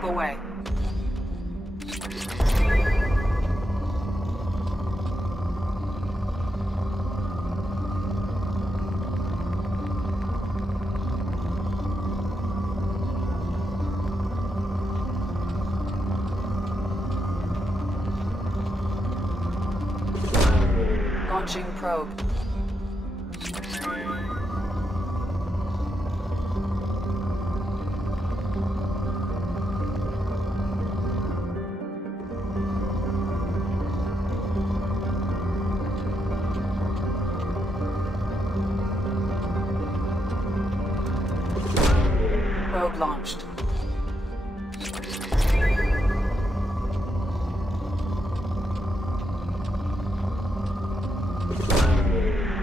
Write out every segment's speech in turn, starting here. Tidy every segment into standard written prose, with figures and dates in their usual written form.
Probe away. Launching probe. Probe launched.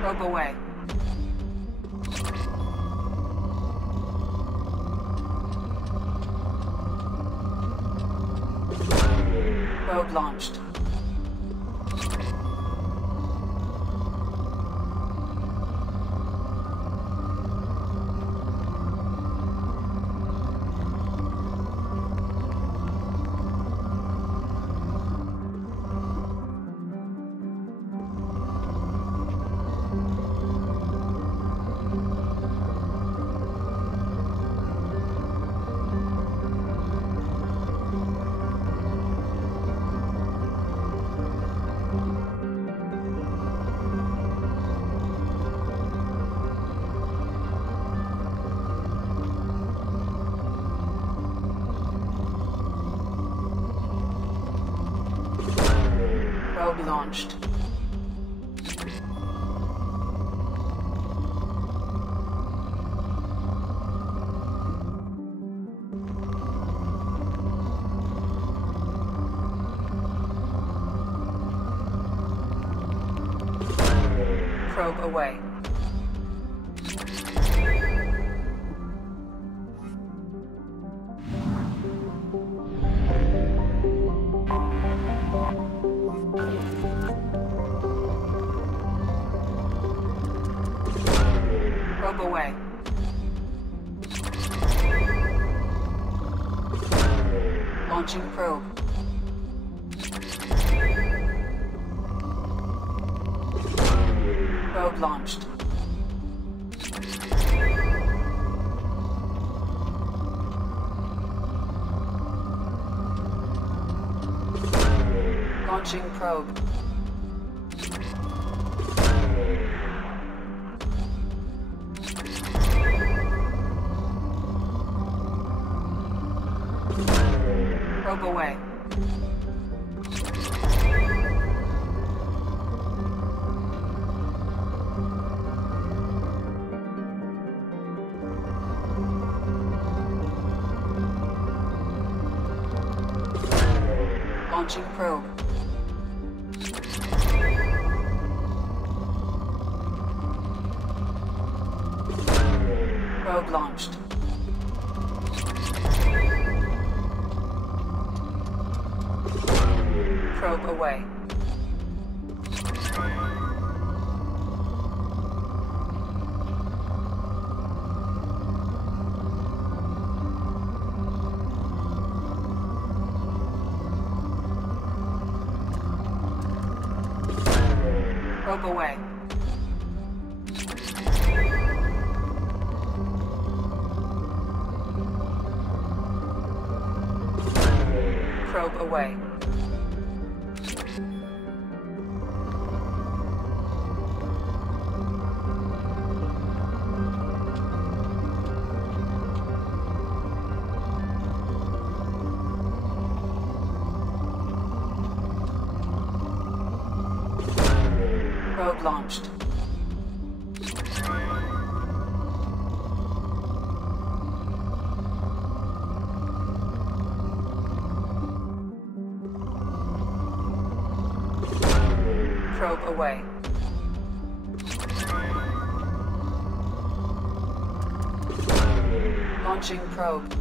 Probe away. Probe launched. Probe launched. Probe away. Probe away. Launching probe. Probe launched. Launching probe. Probe away. Launching probe. Probe launched. Probe away. Probe away. Probe away. Probe launched. Probe away. Launching probe.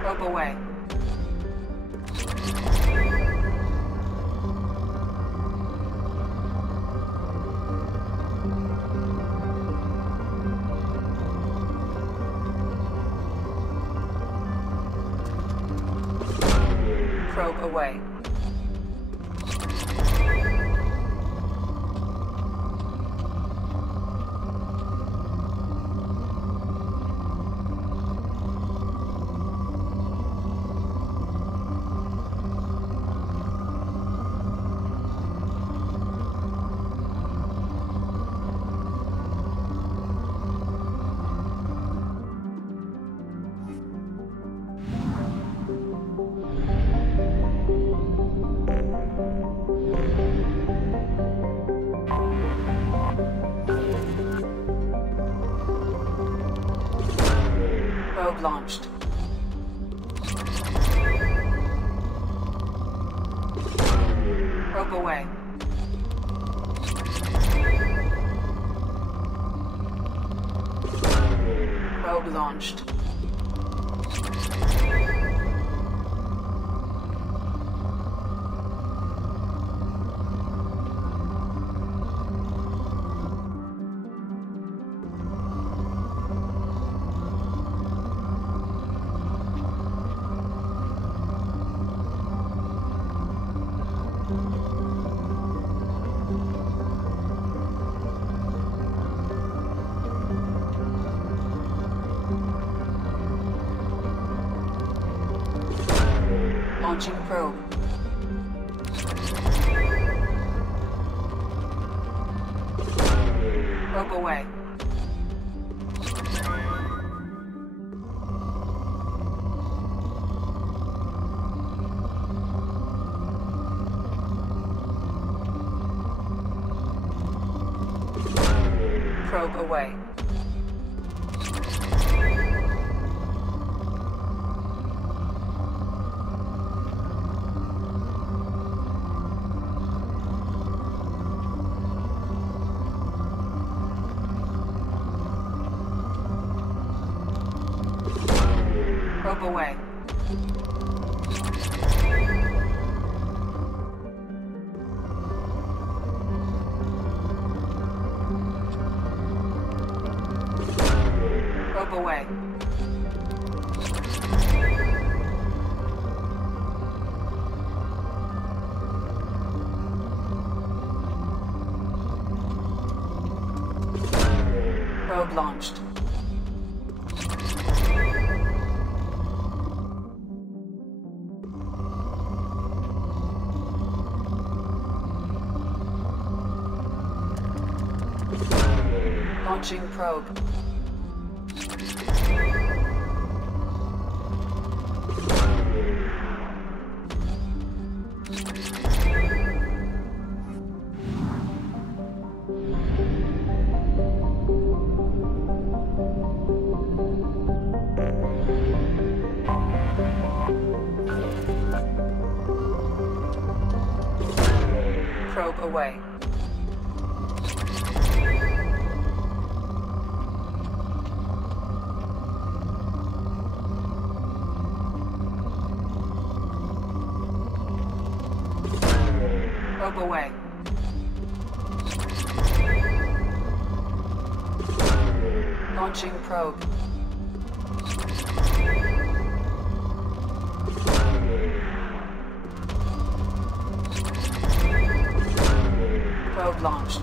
Probe away. Probe away. Probe launched. Probe away. Probe launched. Launching probe. Probe away. Probe away. Probe away. Probe away. Probe launched. Launching probe. Probe away. Probe away. Launching probe. Probe launched.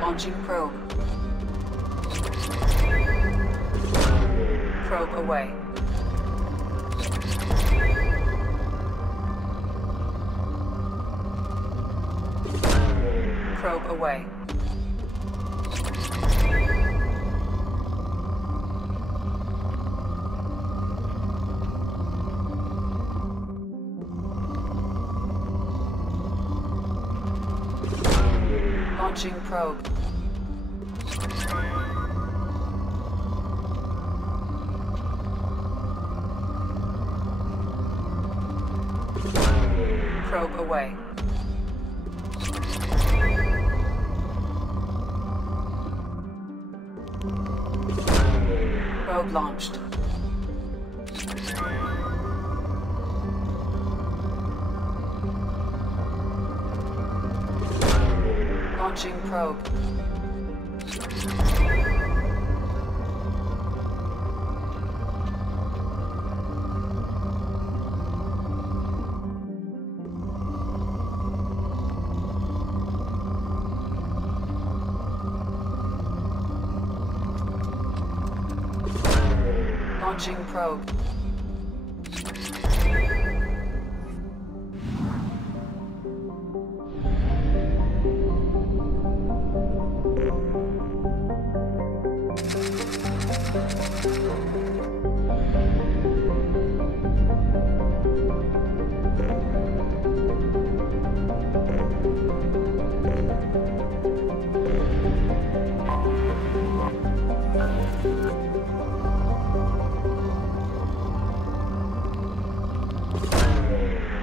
Launching probe. Probe away. Probe away. Launching probe. Probe away. Probe launched. Launching probe. Launching probe.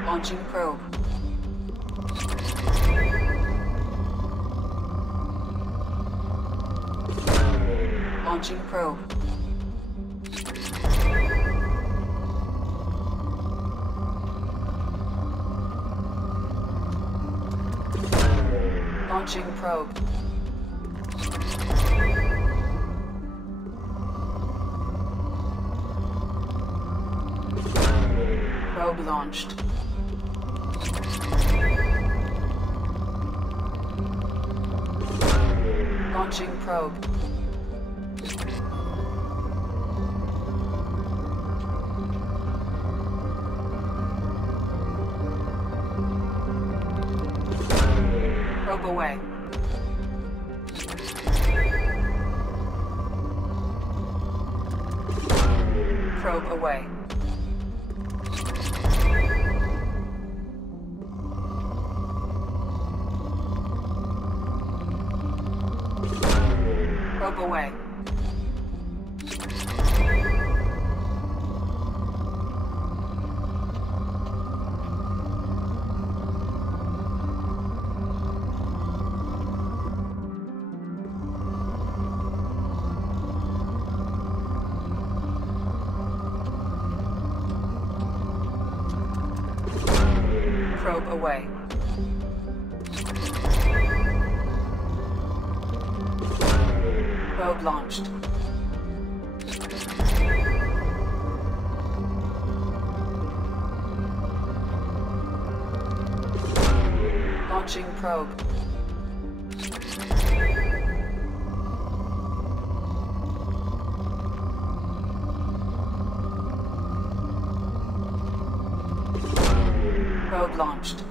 Launching probe. Launching probe. Launching probe. Probe launched. Launching probe. Probe away. Probe away. Probe away. Probe away. Probe launched. Launching probe. Probe launched.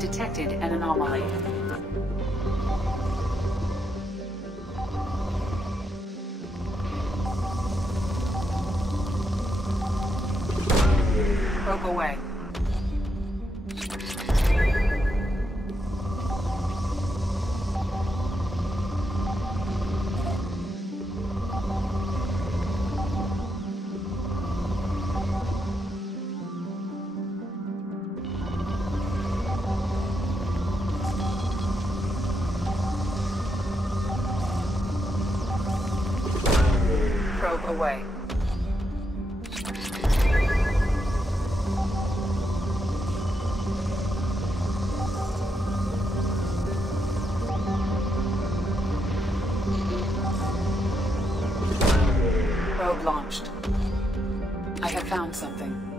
Detected an anomaly. Probe away. Probe away. Probe launched. I have found something.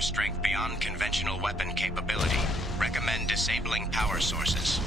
generator strength beyond conventional weapon capability. Recommend disabling power sources.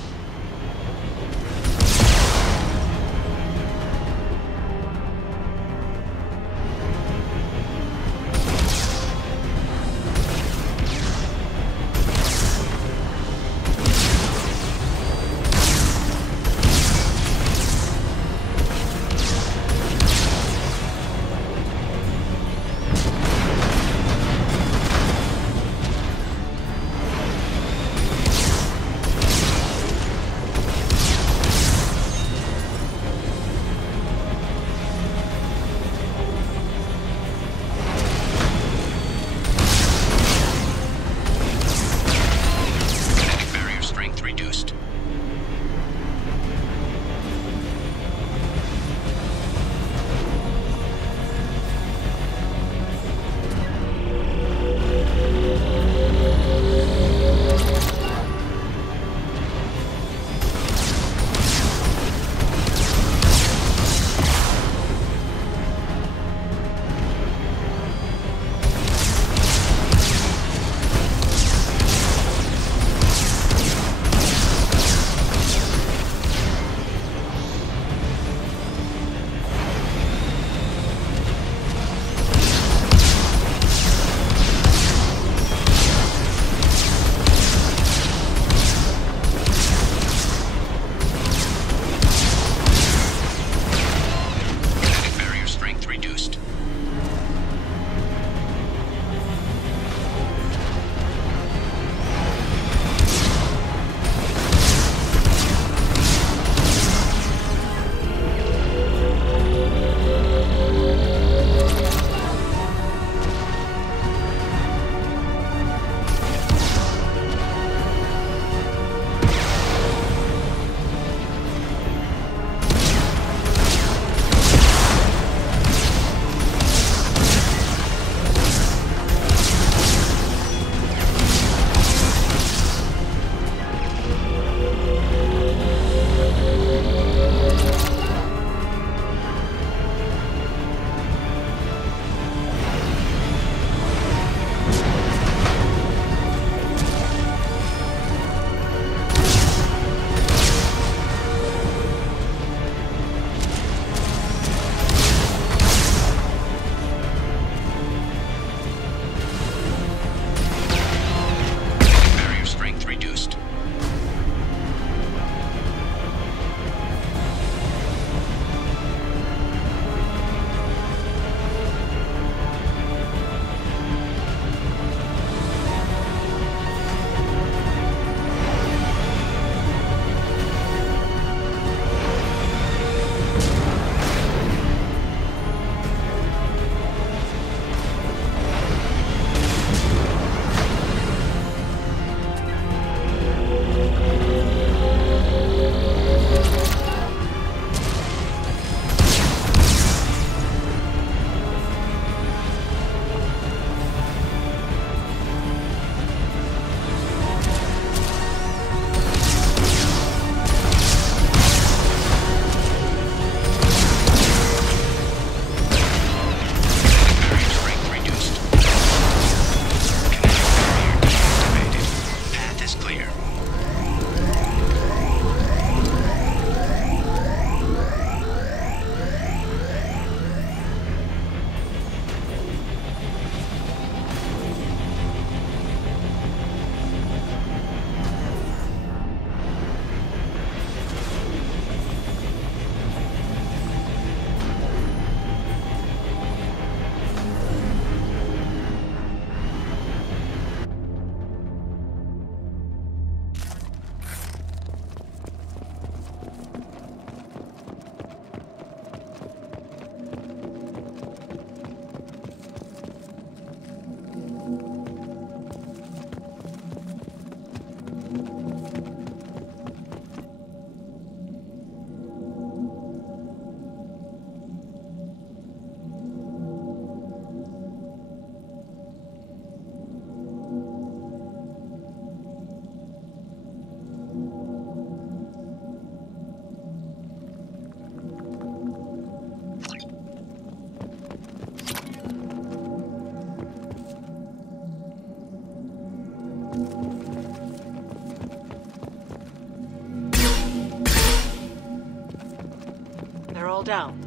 fall down.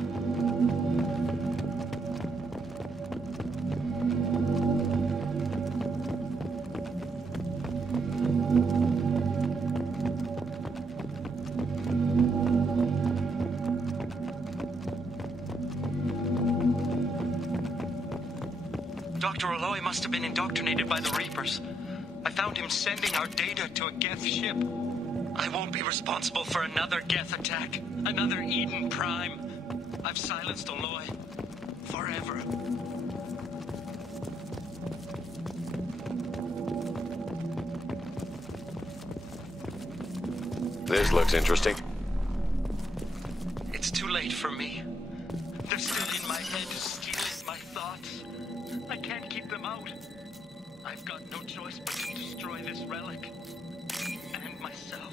Dr. Aloy must have been indoctrinated by the Reapers. I found him sending our data to a Geth ship. I won't be responsible for another Geth attack. Another Eden Prime. I've silenced Aloy. Forever. This looks interesting. It's too late for me. They're still in my head, stealing my thoughts. I can't keep them out. I've got no choice but to destroy this relic. And myself.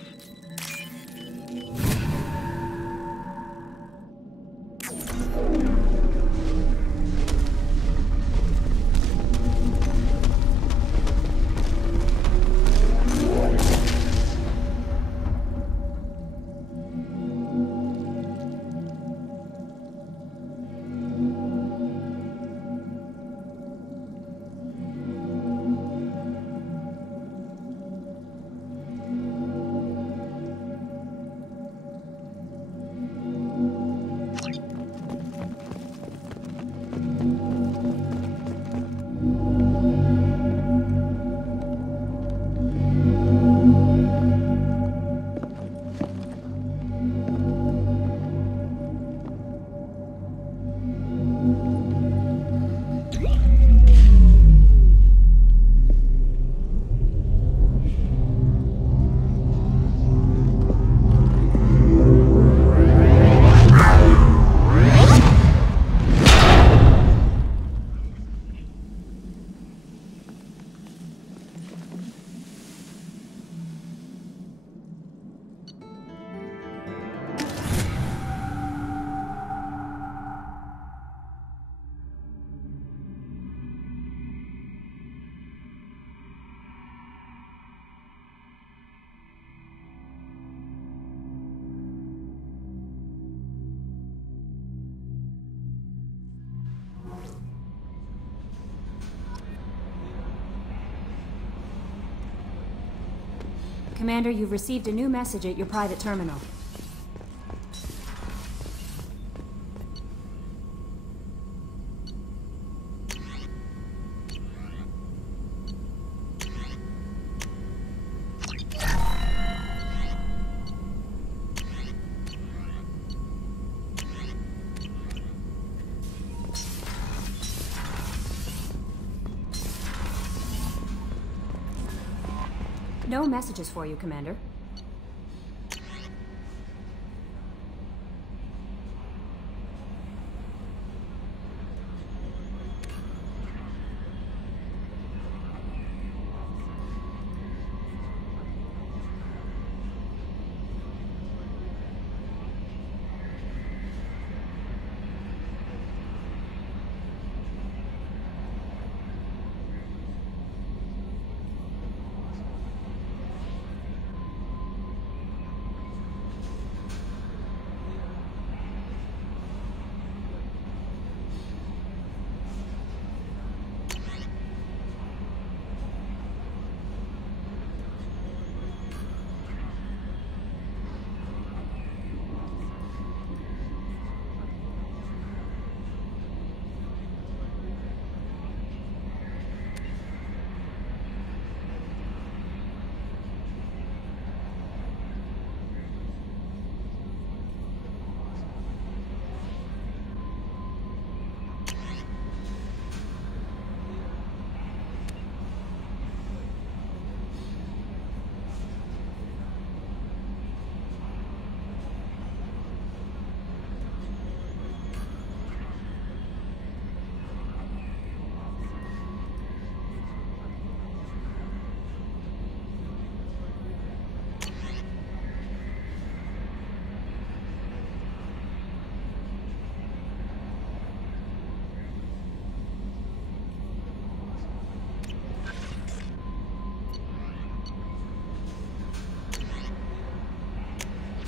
Commander, you've received a new message at your private terminal. No messages for you, Commander.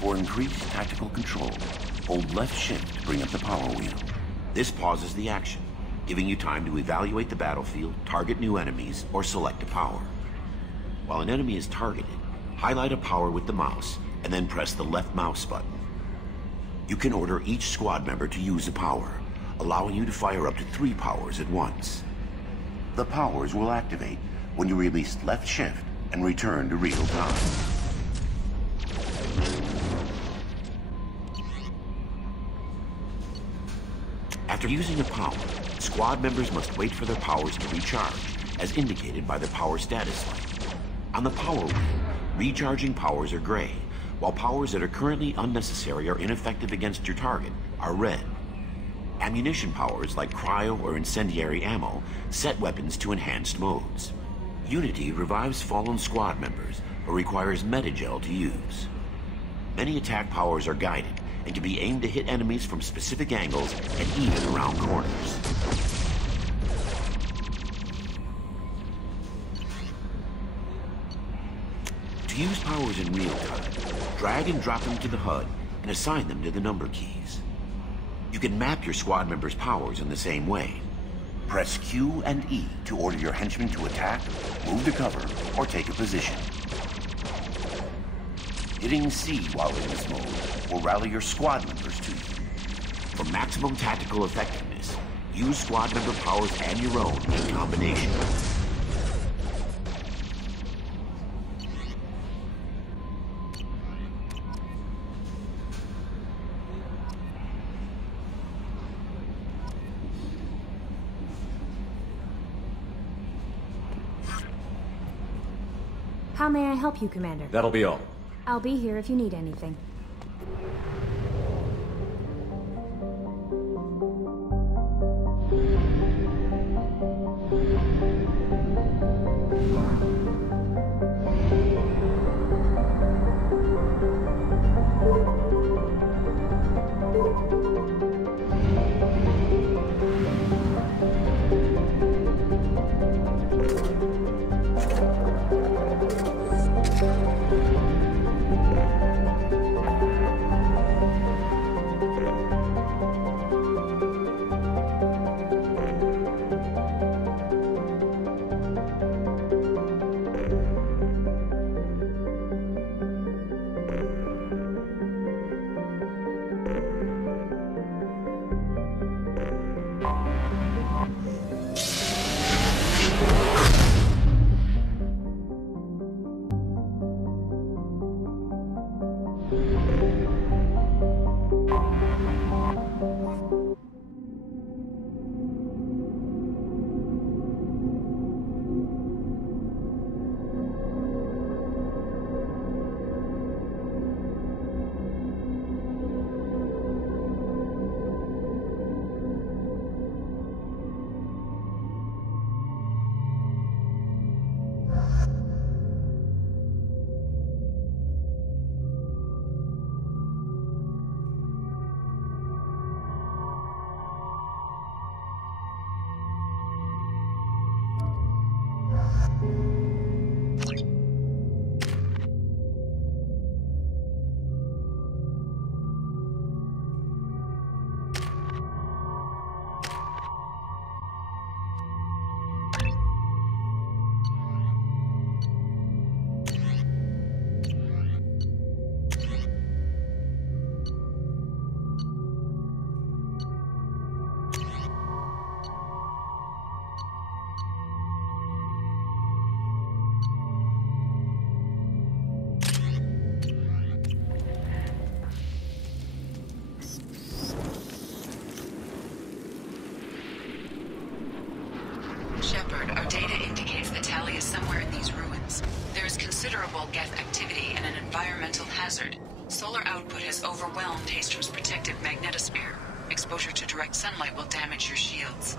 For increased tactical control, hold left shift to bring up the power wheel. This pauses the action, giving you time to evaluate the battlefield, target new enemies, or select a power. While an enemy is targeted, highlight a power with the mouse, and then press the left mouse button. You can order each squad member to use a power, allowing you to fire up to 3 powers at once. The powers will activate when you release left shift and return to real time. After using a power, squad members must wait for their powers to recharge, as indicated by the power status light. On the power wheel, recharging powers are gray, while powers that are currently unnecessary or ineffective against your target are red. Ammunition powers like cryo or incendiary ammo set weapons to enhanced modes. Unity revives fallen squad members, but requires metagel to use. Many attack powers are guided and can be aimed to hit enemies from specific angles and even around corners. To use powers in real time, drag and drop them to the HUD and assign them to the number keys. You can map your squad members' powers in the same way. Press Q and E to order your henchmen to attack, move to cover, or take a position. Hitting C while in this mode will rally your squad members to you. For maximum tactical effectiveness, use squad member powers and your own in combination. How may I help you, Commander? That'll be all. I'll be here if you need anything. Our data indicates that Tali is somewhere in these ruins. There is considerable Geth activity and an environmental hazard. Solar output has overwhelmed Hastrom's protective magnetosphere. Exposure to direct sunlight will damage your shields.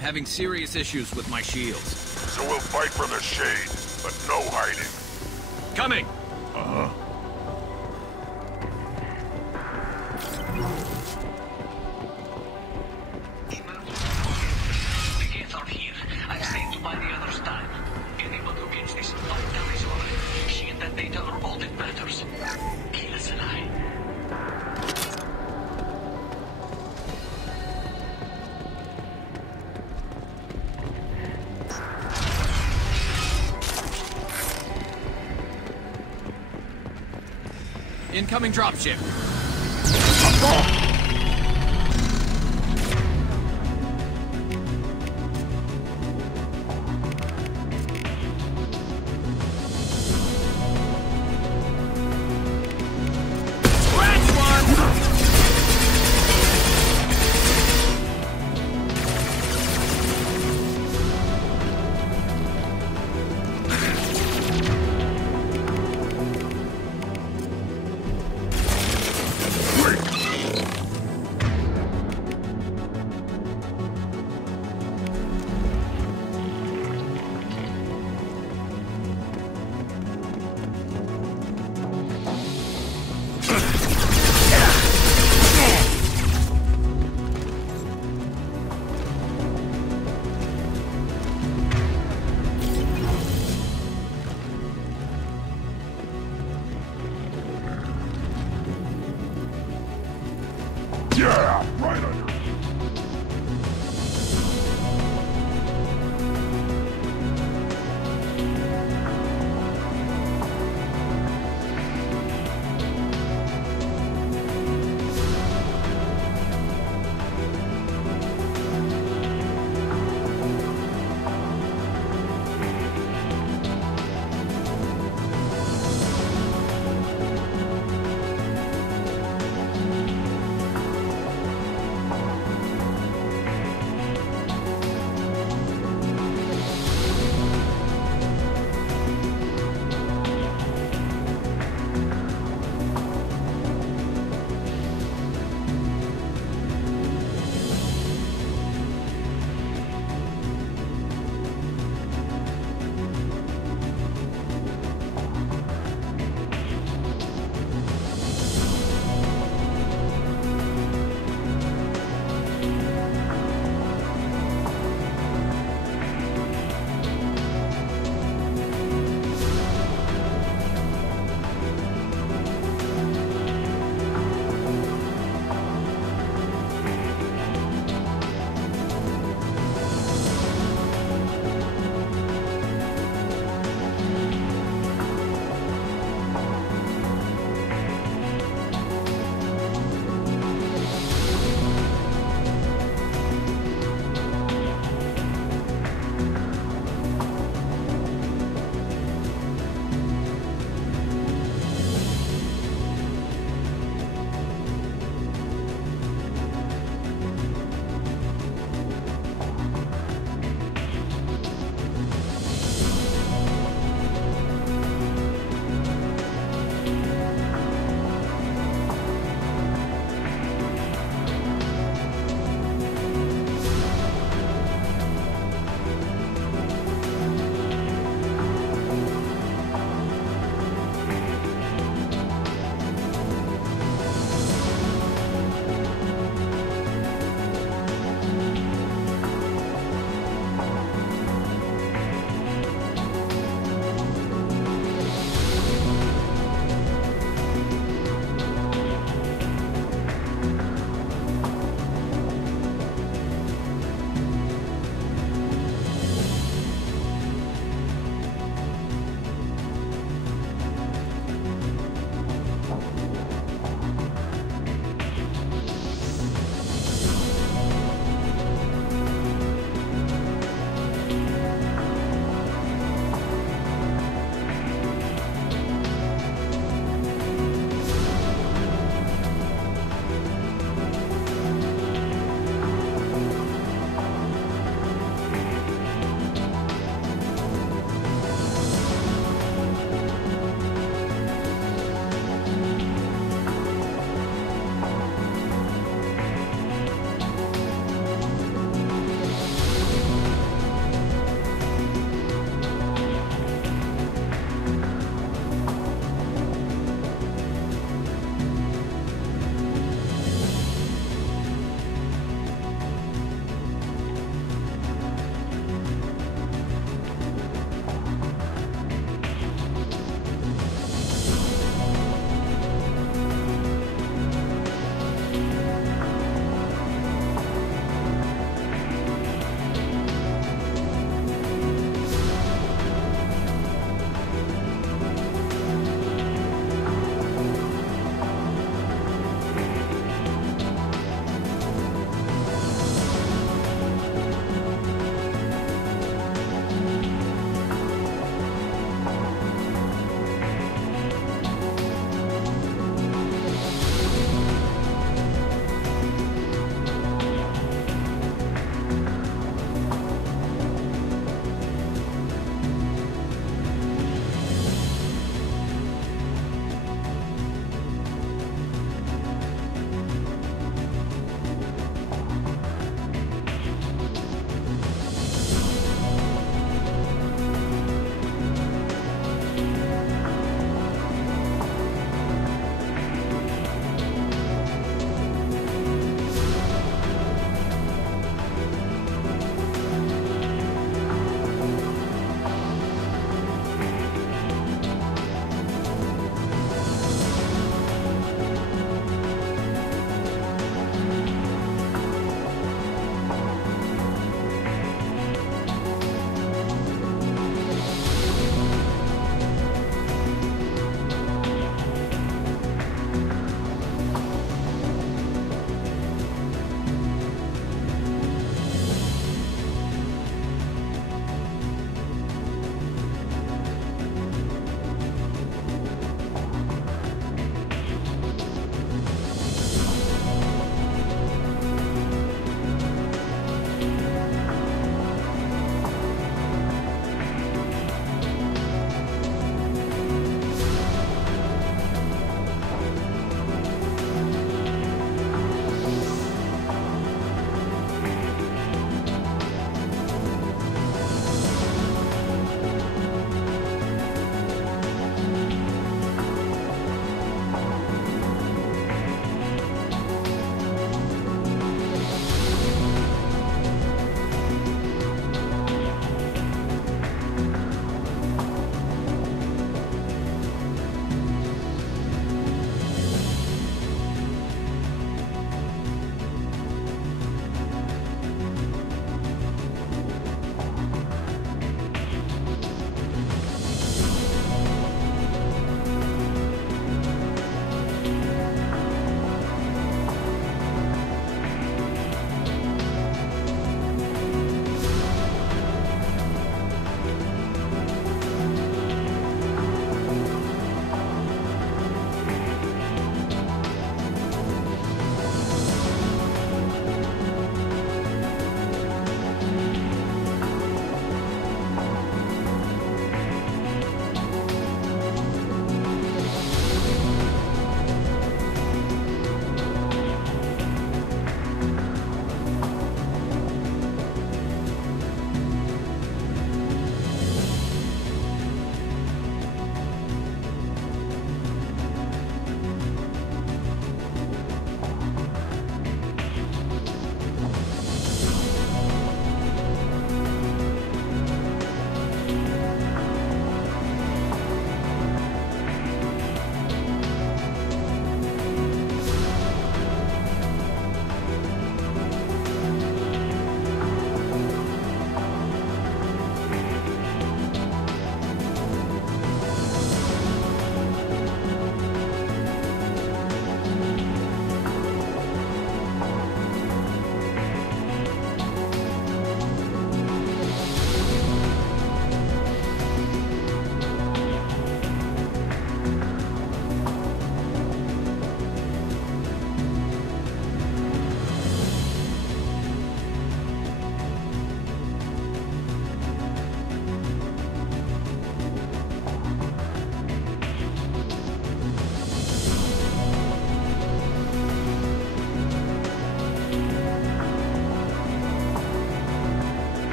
Having serious issues with my shields. So we'll fight from the shade, but no hiding. Coming! Incoming dropship. Yeah, right under.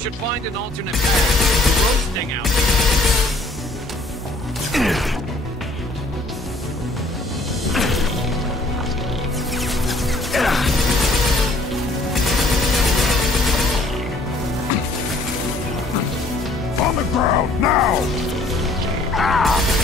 We should find an alternate path. It's roasting out On the ground, now! Ah!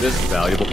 This is valuable.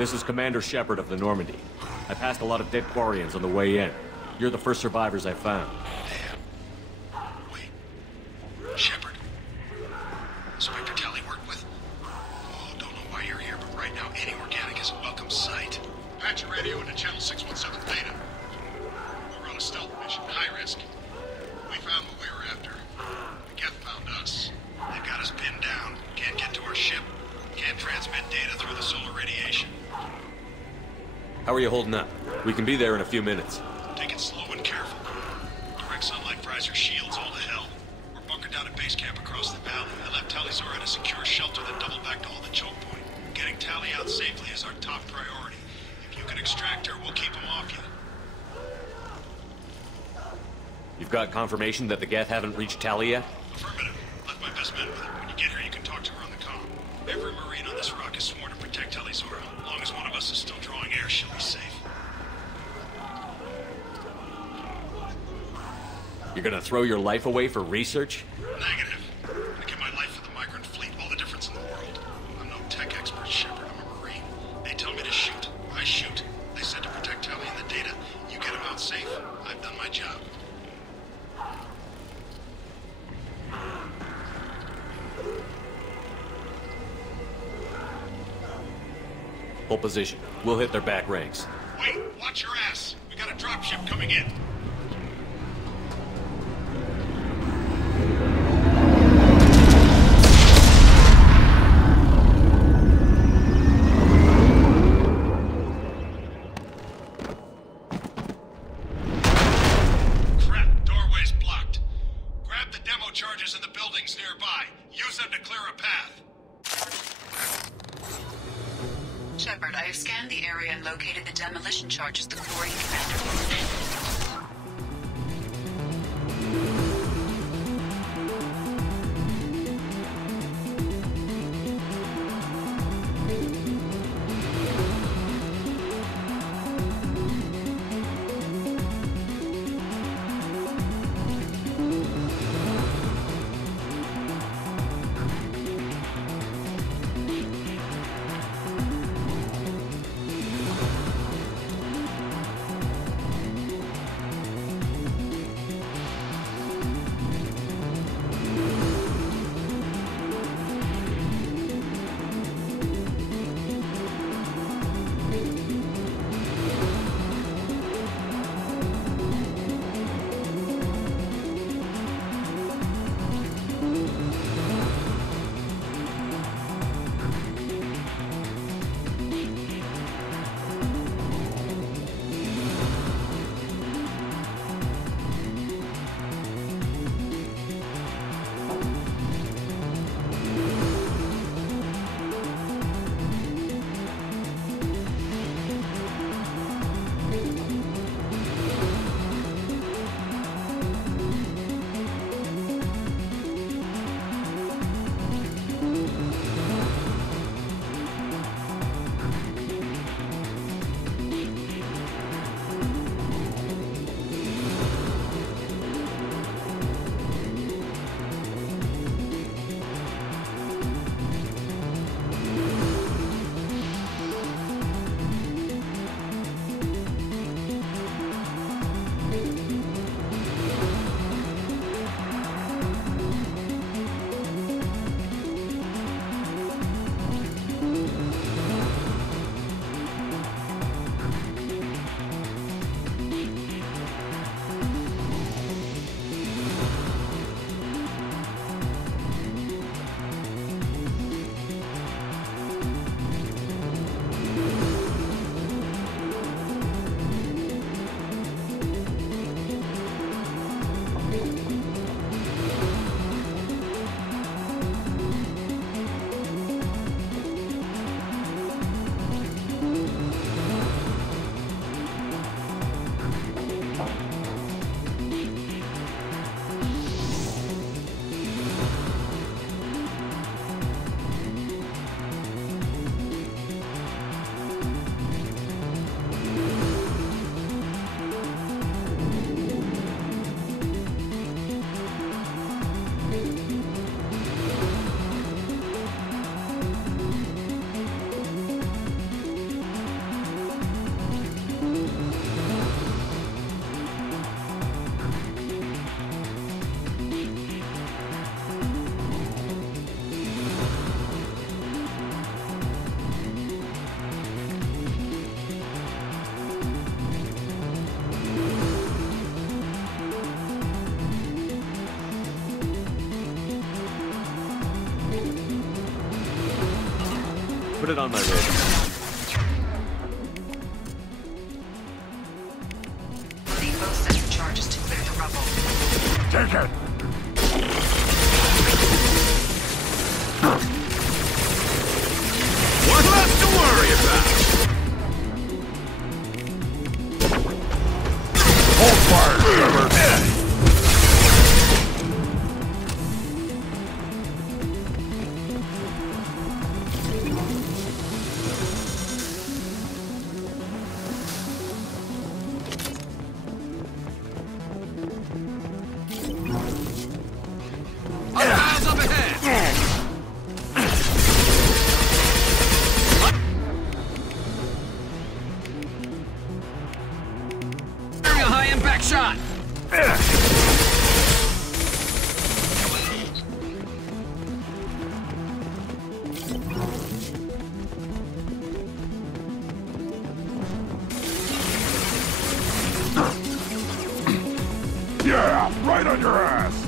This is Commander Shepard of the Normandy. I passed a lot of dead Quarians on the way in. You're the first survivors I found. Damn. Wait. Shepard. Inspector Tally worked with? Oh, don't know why you're here, but right now any organic is a welcome sight. Patch your radio into channel 617 Theta. We're on a stealth mission, high risk. We found what we were after. The Geth found us. They've got us pinned down. Can't get to our ship. Can't transmit data through the solar radiation. How are you holding up? We can be there in a few minutes. Take it slow and careful. Direct sunlight fries your shields all to hell. We're bunkered down at base camp across the valley. I left Tali's at a secure shelter that doubled back to hold the choke point. Getting Tali out safely is our top priority. If you can extract her, we'll keep him off you. You've got confirmation that the Geth haven't reached Tali yet? Affirmative. Left my best men with her. When you get her, you can talk to her on the comm. Every Marine on this rock is sworn to protect Talizora. As long as one of us is still drawing air, she'll be safe. You're gonna throw your life away for research? Negative. I give my life for the migrant fleet, all the difference in the world. I'm no tech expert, Shepard. I'm a Marine. They tell me to shoot. I shoot. They said to protect Tali and the data. You get them out safe. I've done my job. Hold position. We'll hit their back ranks. Wait, watch your ass. We got a dropship coming in. Crap, doorway's blocked. Grab the demo charges in the buildings nearby. Use them to clear a path. Shepard, I have scanned the area and located located the demolition charges the Quarry Commander. Put it on my radar. Loading both sets of charges to clear the rubble. Take it! What's left to worry about? Hold fire, Trevor! Eyes up ahead! A high impact shot! Yeah, right on your ass!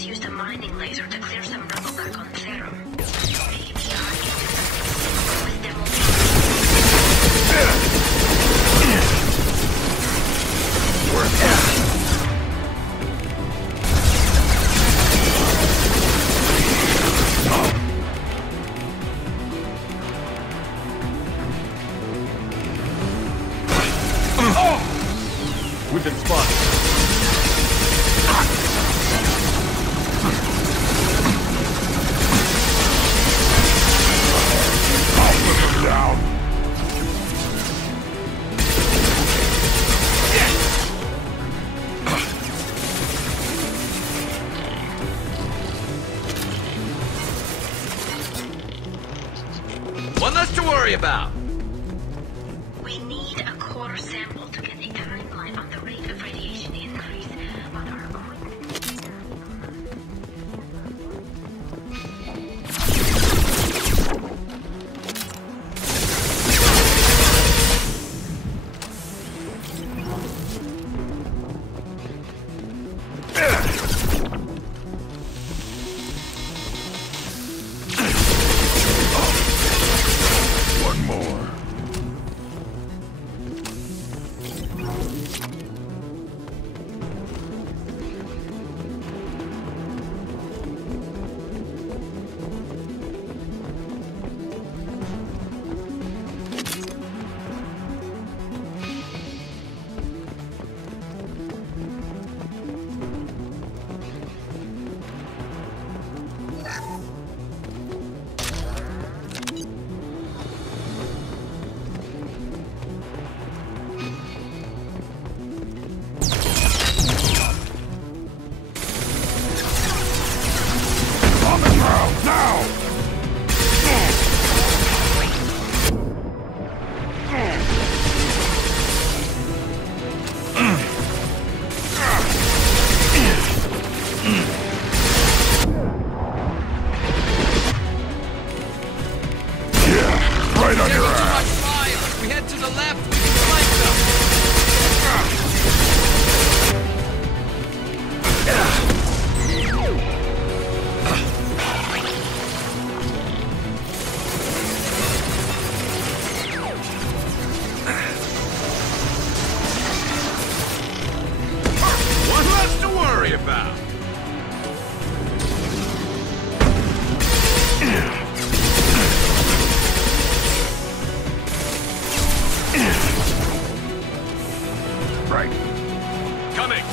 Rebels used a mining laser to clear some rubble back on Therum. Maybe R-Tik with demolition. We've been spotted. I'll put them down. One less to worry about. We need a core sample to get a timeline on the rate of radiation increase on our equipment. One more. On the ground now! Yeah, right on your Too ass. much fire. If we head to the left, we can flank them. One less to worry about. Right. Coming.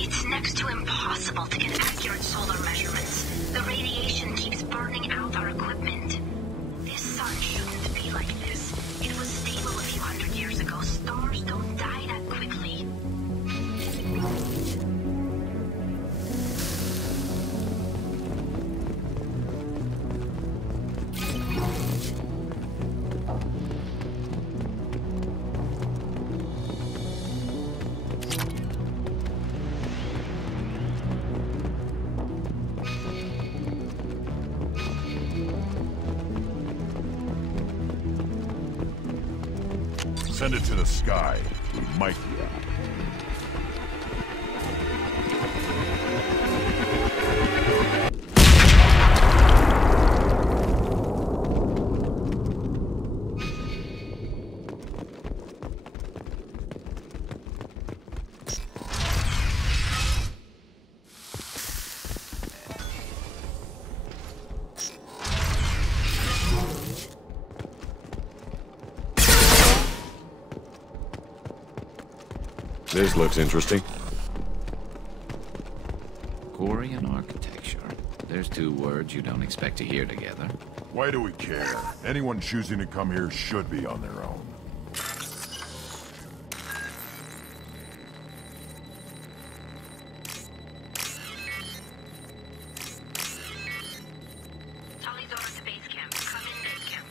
It's next to impossible to get accurate solar measurements. The radiation keeps burning out our equipment. This sun shouldn't be like this. It was stable a few hundred years ago. Stars don't die that quickly. Send it to the sky. We might. This looks interesting. Quarian architecture. There's two words you don't expect to hear together. Why do we care? Anyone choosing to come here should be on their own. Tali's over to base camp. Come in base camp.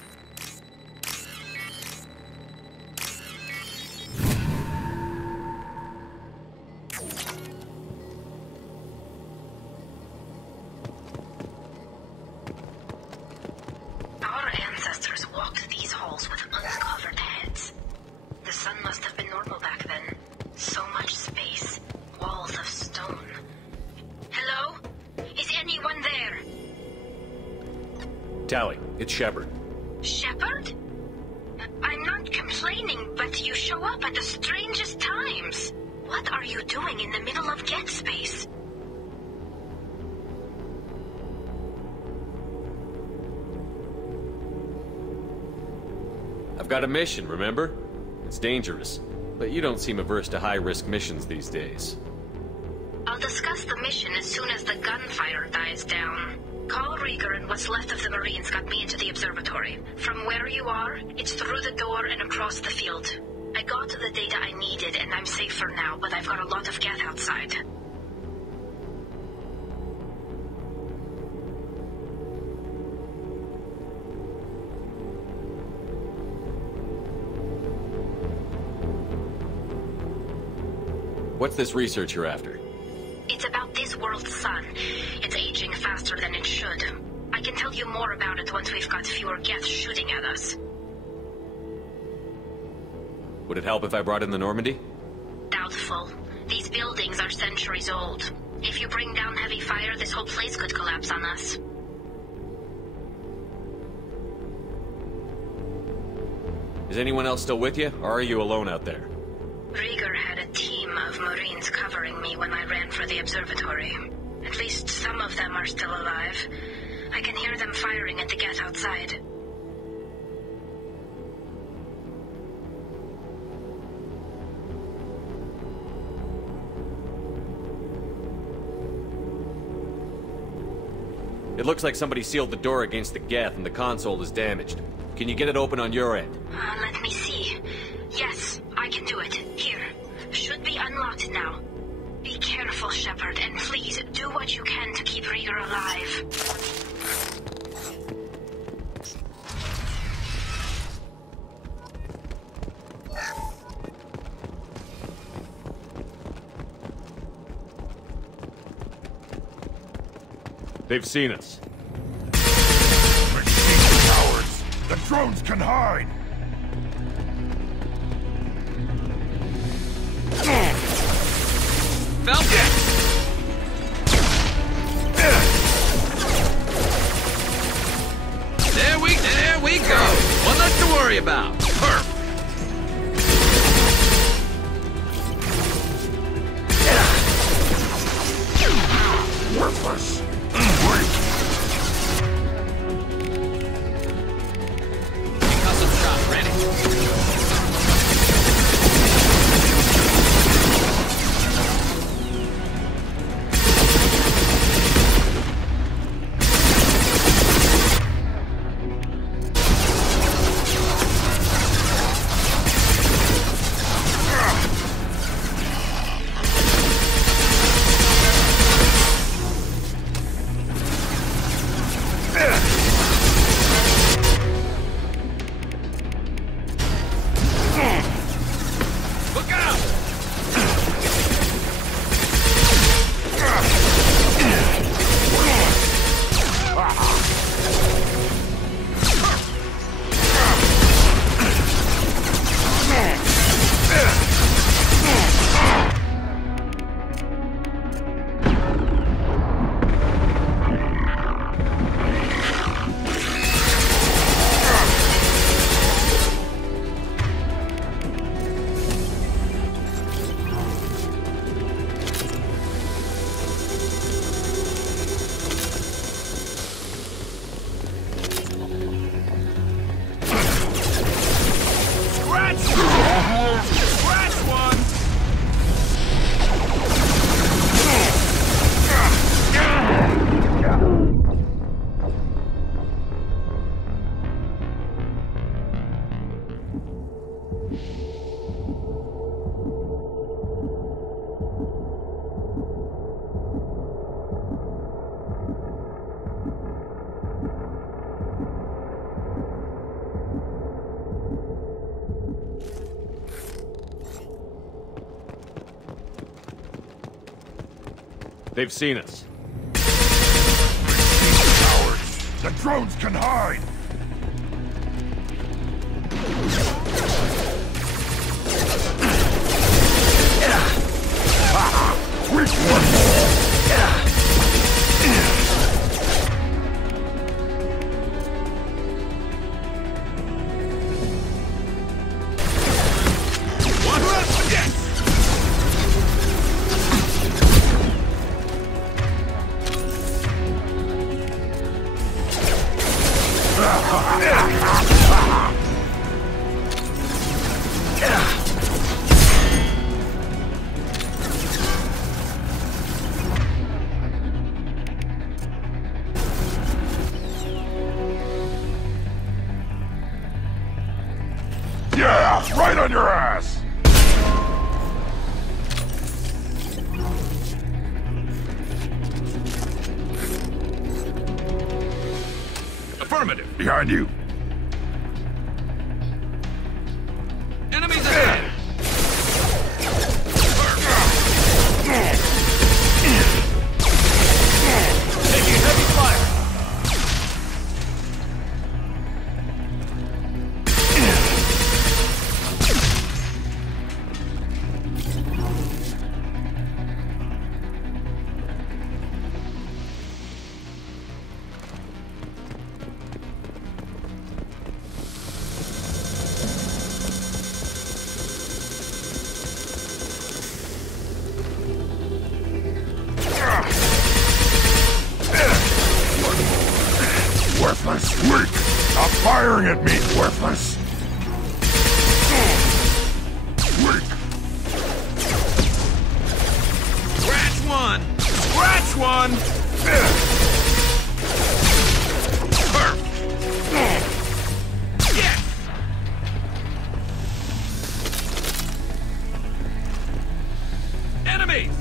Our ancestors walked these halls with uncovered heads. The sun must have been normal back then. So much space. Walls of stone. Hello? Is anyone there? Tally, it's Shepard. Shepard? I'm not complaining, but you show up at the strangest times. What are you doing in the middle of Get Space? I've got a mission, remember? It's dangerous, but you don't seem averse to high-risk missions these days. I'll discuss the mission as soon as the gunfire dies down. Call Rieger and what's left of the Marines got me into the observatory. From where you are, it's through the door and across the field. I got the data I needed and I'm safe for now, but I've got a lot of Geth outside. What's this research you're after? It's about this world's sun. It's aging faster than it should. I can tell you more about it once we've got fewer Geth shooting at us. Would it help if I brought in the Normandy? Doubtful. These buildings are centuries old. If you bring down heavy fire, this whole place could collapse on us. Is anyone else still with you, or are you alone out there? Rieger had a team of Marines covering me when I ran for the observatory. At least some of them are still alive. I can hear them firing at the Geth outside. It looks like somebody sealed the door against the Geth and the console is damaged. Can you get it open on your end? Let me see. Yes, I can do it. Here. Should be unlocked now. Be careful, Shepard, and please do what you can to keep Rieger alive. They've seen us. Cowards! The drones can hide! Falcon! There we go! One less to worry about. Perfect! Worthless! Custom shot ready. They've seen us. Cowards! The drones can hide! Quick, one more! Yeah, right on your ass! Affirmative. Behind you. Enemies ahead. Taking heavy fire. Worthless! Weak! Stop firing at me, worthless! Weak! Scratch one. Scratch one. Yes. Enemies.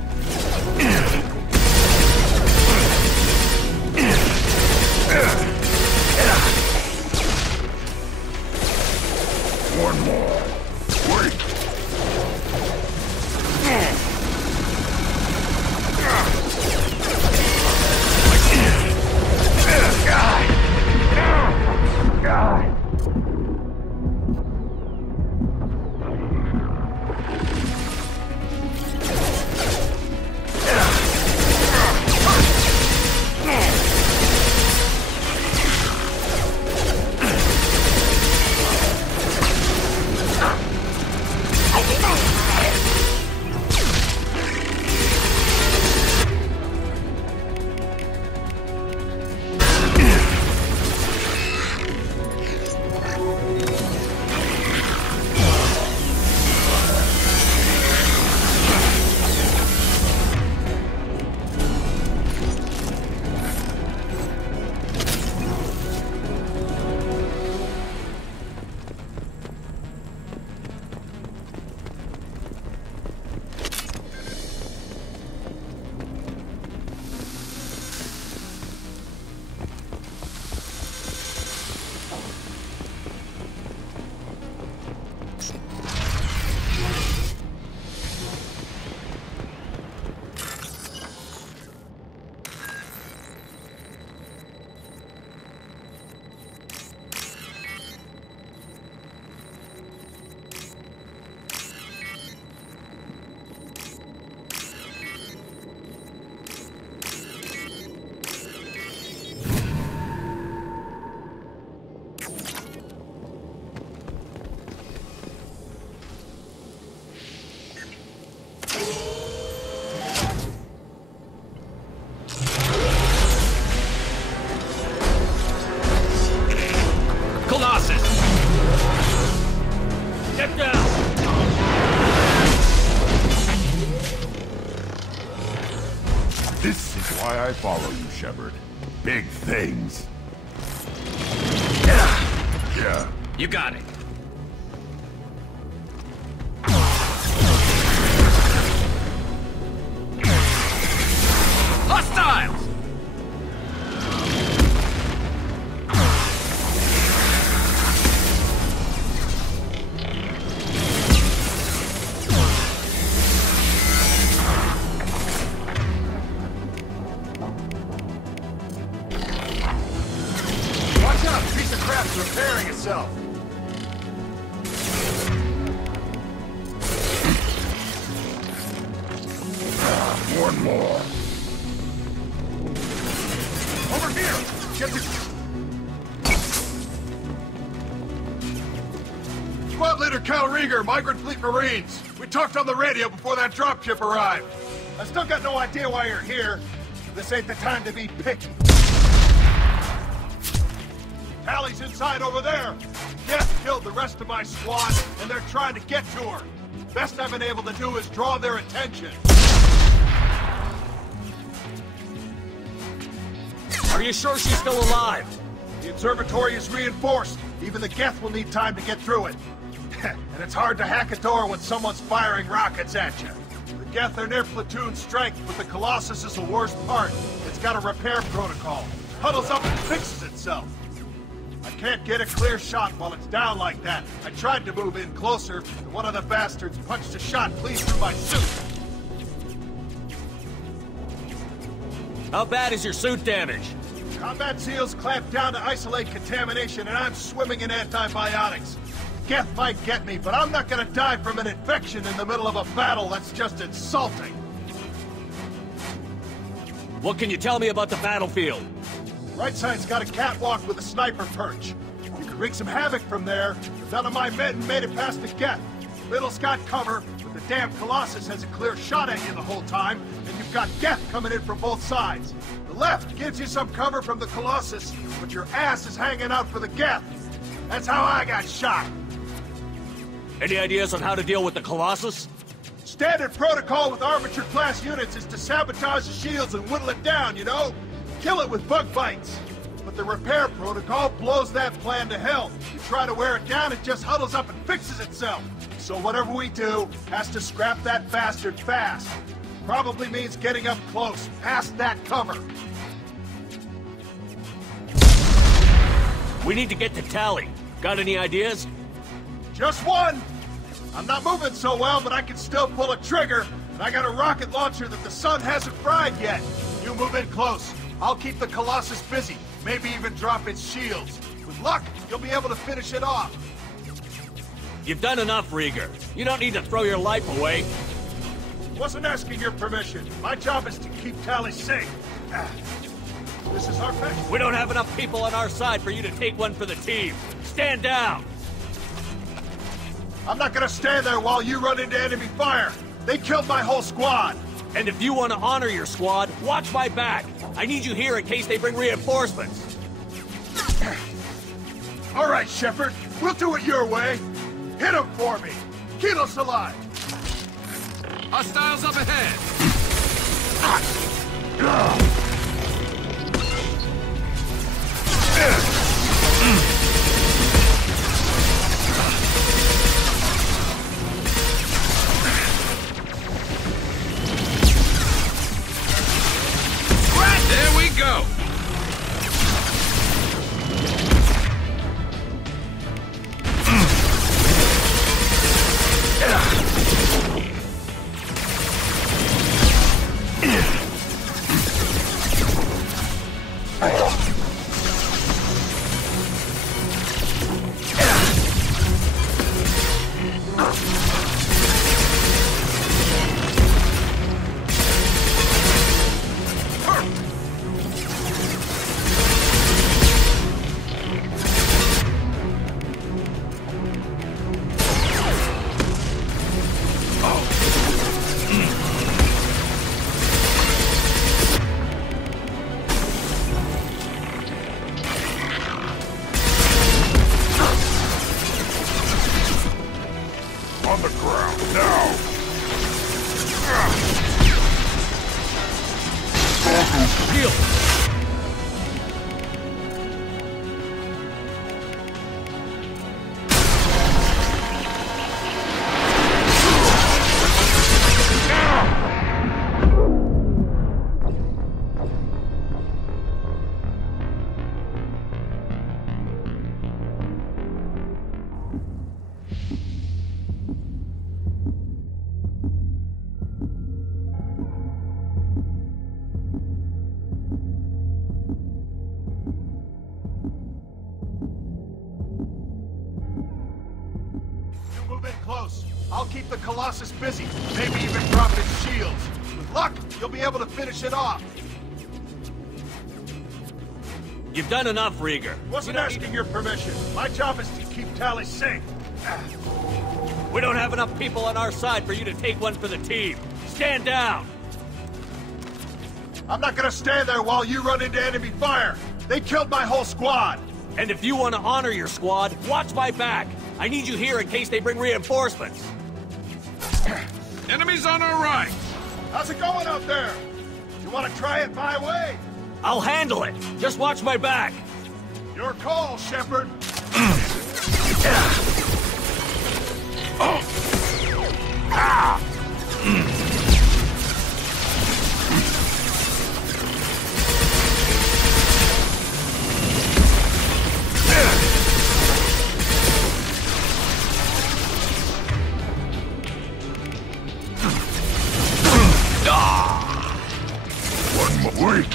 One more. Wait. This is why I follow you, Shepard. Big things. Yeah. You got it. Hostiles! Geth's repairing itself. One more. Over here! Get the... Squad Leader Cal Rieger, Migrant Fleet Marines. We talked on the radio before that dropship arrived. I still got no idea why you're here. This ain't the time to be picky. Tally's inside over there. Geth killed the rest of my squad, and they're trying to get to her. Best I've been able to do is draw their attention. Are you sure she's still alive? The observatory is reinforced. Even the Geth will need time to get through it. And it's hard to hack a door when someone's firing rockets at you. The Geth are near platoon strength, but the Colossus is the worst part. It's got a repair protocol. Huddles up and fixes itself. I can't get a clear shot while it's down like that. I tried to move in closer, and one of the bastards punched a shot clean through my suit. How bad is your suit damaged? Combat SEALs clamped down to isolate contamination, and I'm swimming in antibiotics. Geth might get me, but I'm not gonna die from an infection in the middle of a battle. That's just insulting. What can you tell me about the battlefield? Right side's got a catwalk with a sniper perch. You can wreak some havoc from there, but none of my men made it past the Geth. Middle's got cover, but the damn Colossus has a clear shot at you the whole time, and you've got Geth coming in from both sides. The left gives you some cover from the Colossus, but your ass is hanging out for the Geth. That's how I got shot. Any ideas on how to deal with the Colossus? Standard protocol with armature-class units is to sabotage the shields and whittle it down, you know? Kill it with bug bites. But the repair protocol blows that plan to hell. You try to wear it down, it just huddles up and fixes itself. So whatever we do has to scrap that bastard fast. Probably means getting up close, past that cover. We need to get to Tally. Got any ideas? Just one! I'm not moving so well, but I can still pull a trigger, and I got a rocket launcher that the sun hasn't fried yet. You move in close. I'll keep the Colossus busy, maybe even drop its shields. With luck, you'll be able to finish it off. You've done enough, Rieger. You don't need to throw your life away. Wasn't asking your permission. My job is to keep Tally safe. This is our best. We don't have enough people on our side for you to take one for the team. Stand down! I'm not gonna stand there while you run into enemy fire. They killed my whole squad. And if you want to honor your squad, watch my back. I need you here in case they bring reinforcements. All right, Shepard. We'll do it your way. Hit him for me. Keep us alive. Hostiles up ahead. There we go. On the ground, now! Heal! I'll keep the Colossus busy, maybe even drop its shields. With luck, you'll be able to finish it off. You've done enough, Rieger. Wasn't asking your permission. My job is to keep Tali safe. We don't have enough people on our side for you to take one for the team. Stand down! I'm not gonna stand there while you run into enemy fire. They killed my whole squad. And if you want to honor your squad, watch my back. I need you here in case they bring reinforcements. Enemies on our right! How's it going out there? You want to try it my way? I'll handle it. Just watch my back. Your call, Shepard. Wait!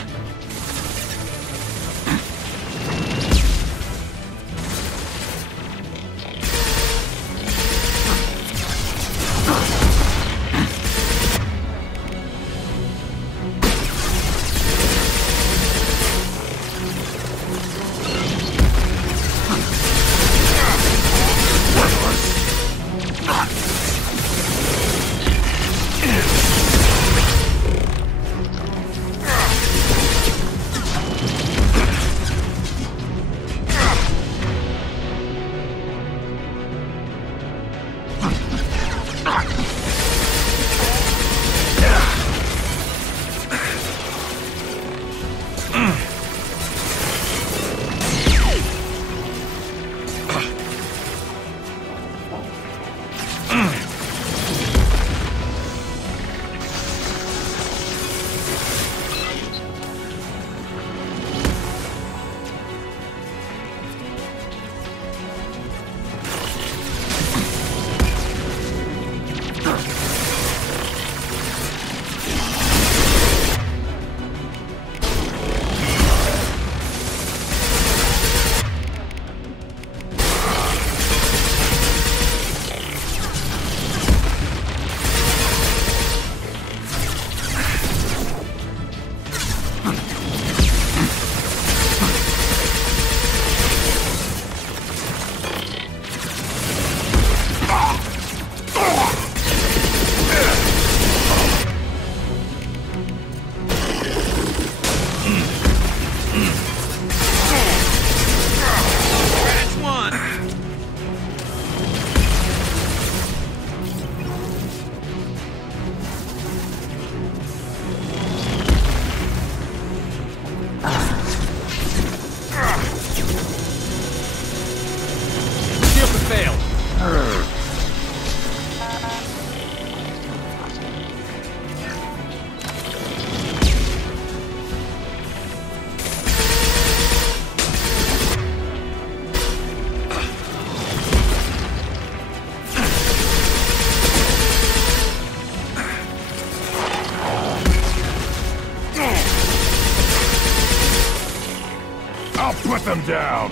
Put them down!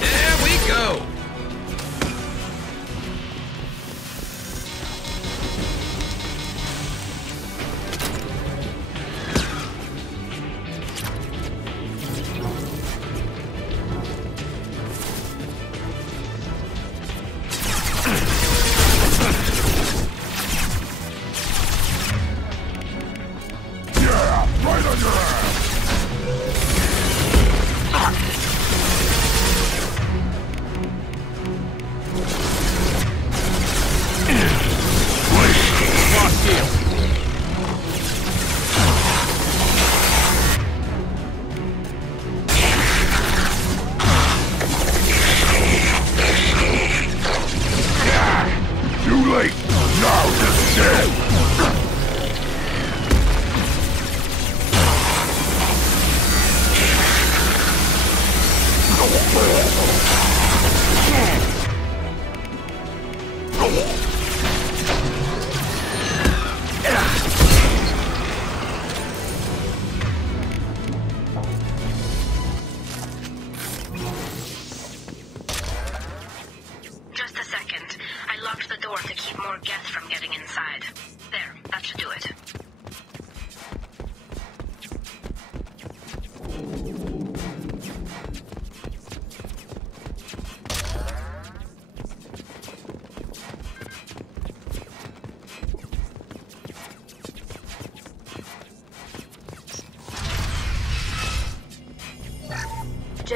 There we go!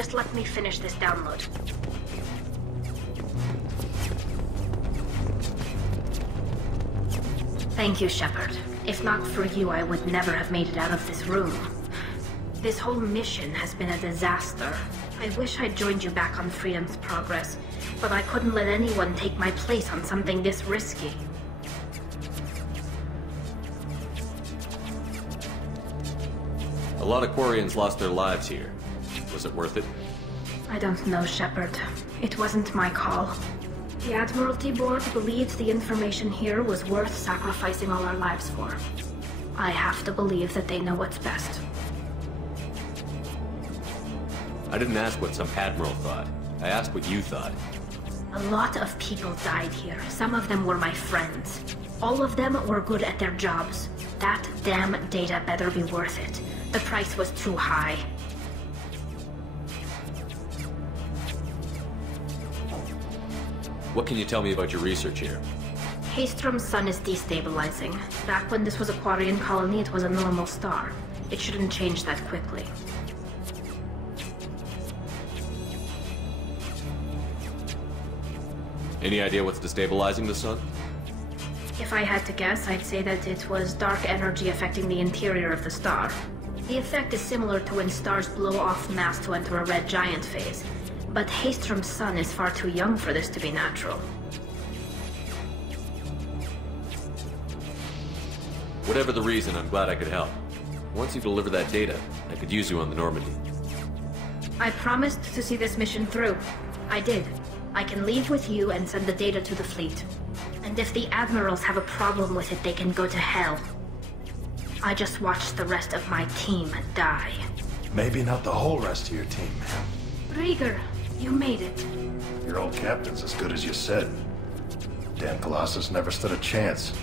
Just let me finish this download. Thank you, Shepard. If not for you, I would never have made it out of this room. This whole mission has been a disaster. I wish I'd joined you back on Freedom's Progress, but I couldn't let anyone take my place on something this risky. A lot of Quarians lost their lives here. Was it worth it? I don't know, Shepard. It wasn't my call. The Admiralty Board believed the information here was worth sacrificing all our lives for. I have to believe that they know what's best. I didn't ask what some admiral thought. I asked what you thought. A lot of people died here. Some of them were my friends. All of them were good at their jobs. That damn data better be worth it. The price was too high. What can you tell me about your research here? Haystrom's sun is destabilizing. Back when this was a Quarian colony, it was a normal star. It shouldn't change that quickly. Any idea what's destabilizing the sun? If I had to guess, I'd say that it was dark energy affecting the interior of the star. The effect is similar to when stars blow off mass to enter a red giant phase. But Haystrom's sun is far too young for this to be natural. Whatever the reason, I'm glad I could help. Once you deliver that data, I could use you on the Normandy. I promised to see this mission through. I did. I can leave with you and send the data to the fleet. And if the admirals have a problem with it, they can go to hell. I just watched the rest of my team die. Maybe not the whole rest of your team, man. Rieger, you made it. Your old captain's as good as you said. Damn Colossus never stood a chance.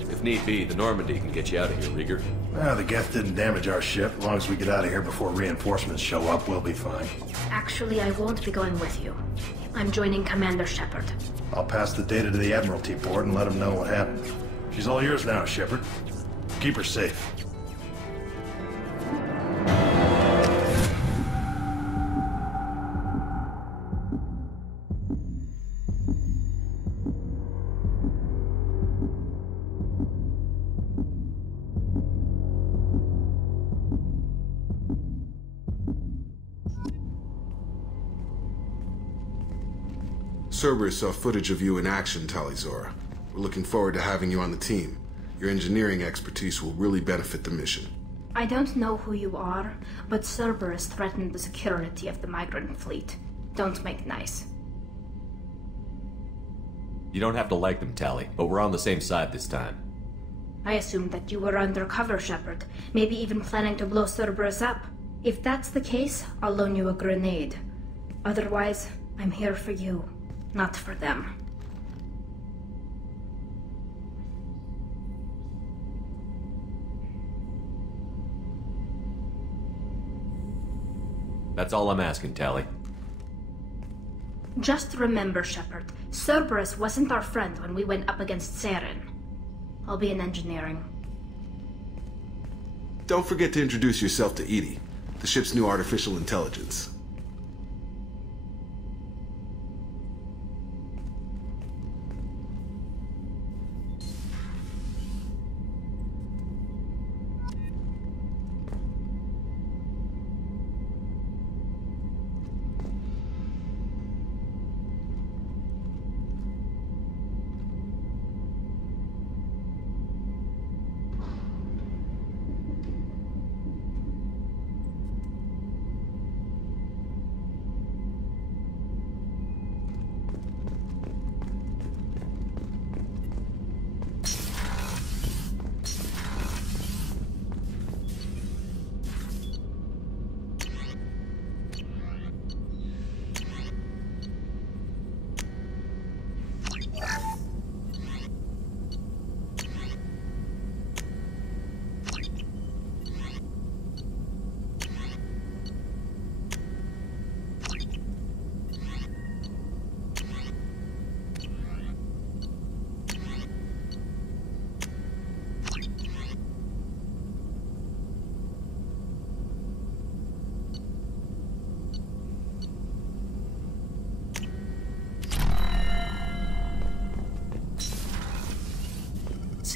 If need be, the Normandy can get you out of here, Rieger. Well, the Geth didn't damage our ship. As long as we get out of here before reinforcements show up, we'll be fine. Actually, I won't be going with you. I'm joining Commander Shepard. I'll pass the data to the Admiralty Board and let them know what happened. She's all yours now, Shepard. Keep her safe. Cerberus saw footage of you in action, Talizora. We're looking forward to having you on the team. Your engineering expertise will really benefit the mission. I don't know who you are, but Cerberus threatened the security of the migrant fleet. Don't make nice. You don't have to like them, Tali, but we're on the same side this time. I assumed that you were undercover, Shepard. Maybe even planning to blow Cerberus up. If that's the case, I'll loan you a grenade. Otherwise, I'm here for you, not for them. That's all I'm asking, Tali. Just remember, Shepard, Cerberus wasn't our friend when we went up against Saren. I'll be in engineering. Don't forget to introduce yourself to Edie, the ship's new artificial intelligence.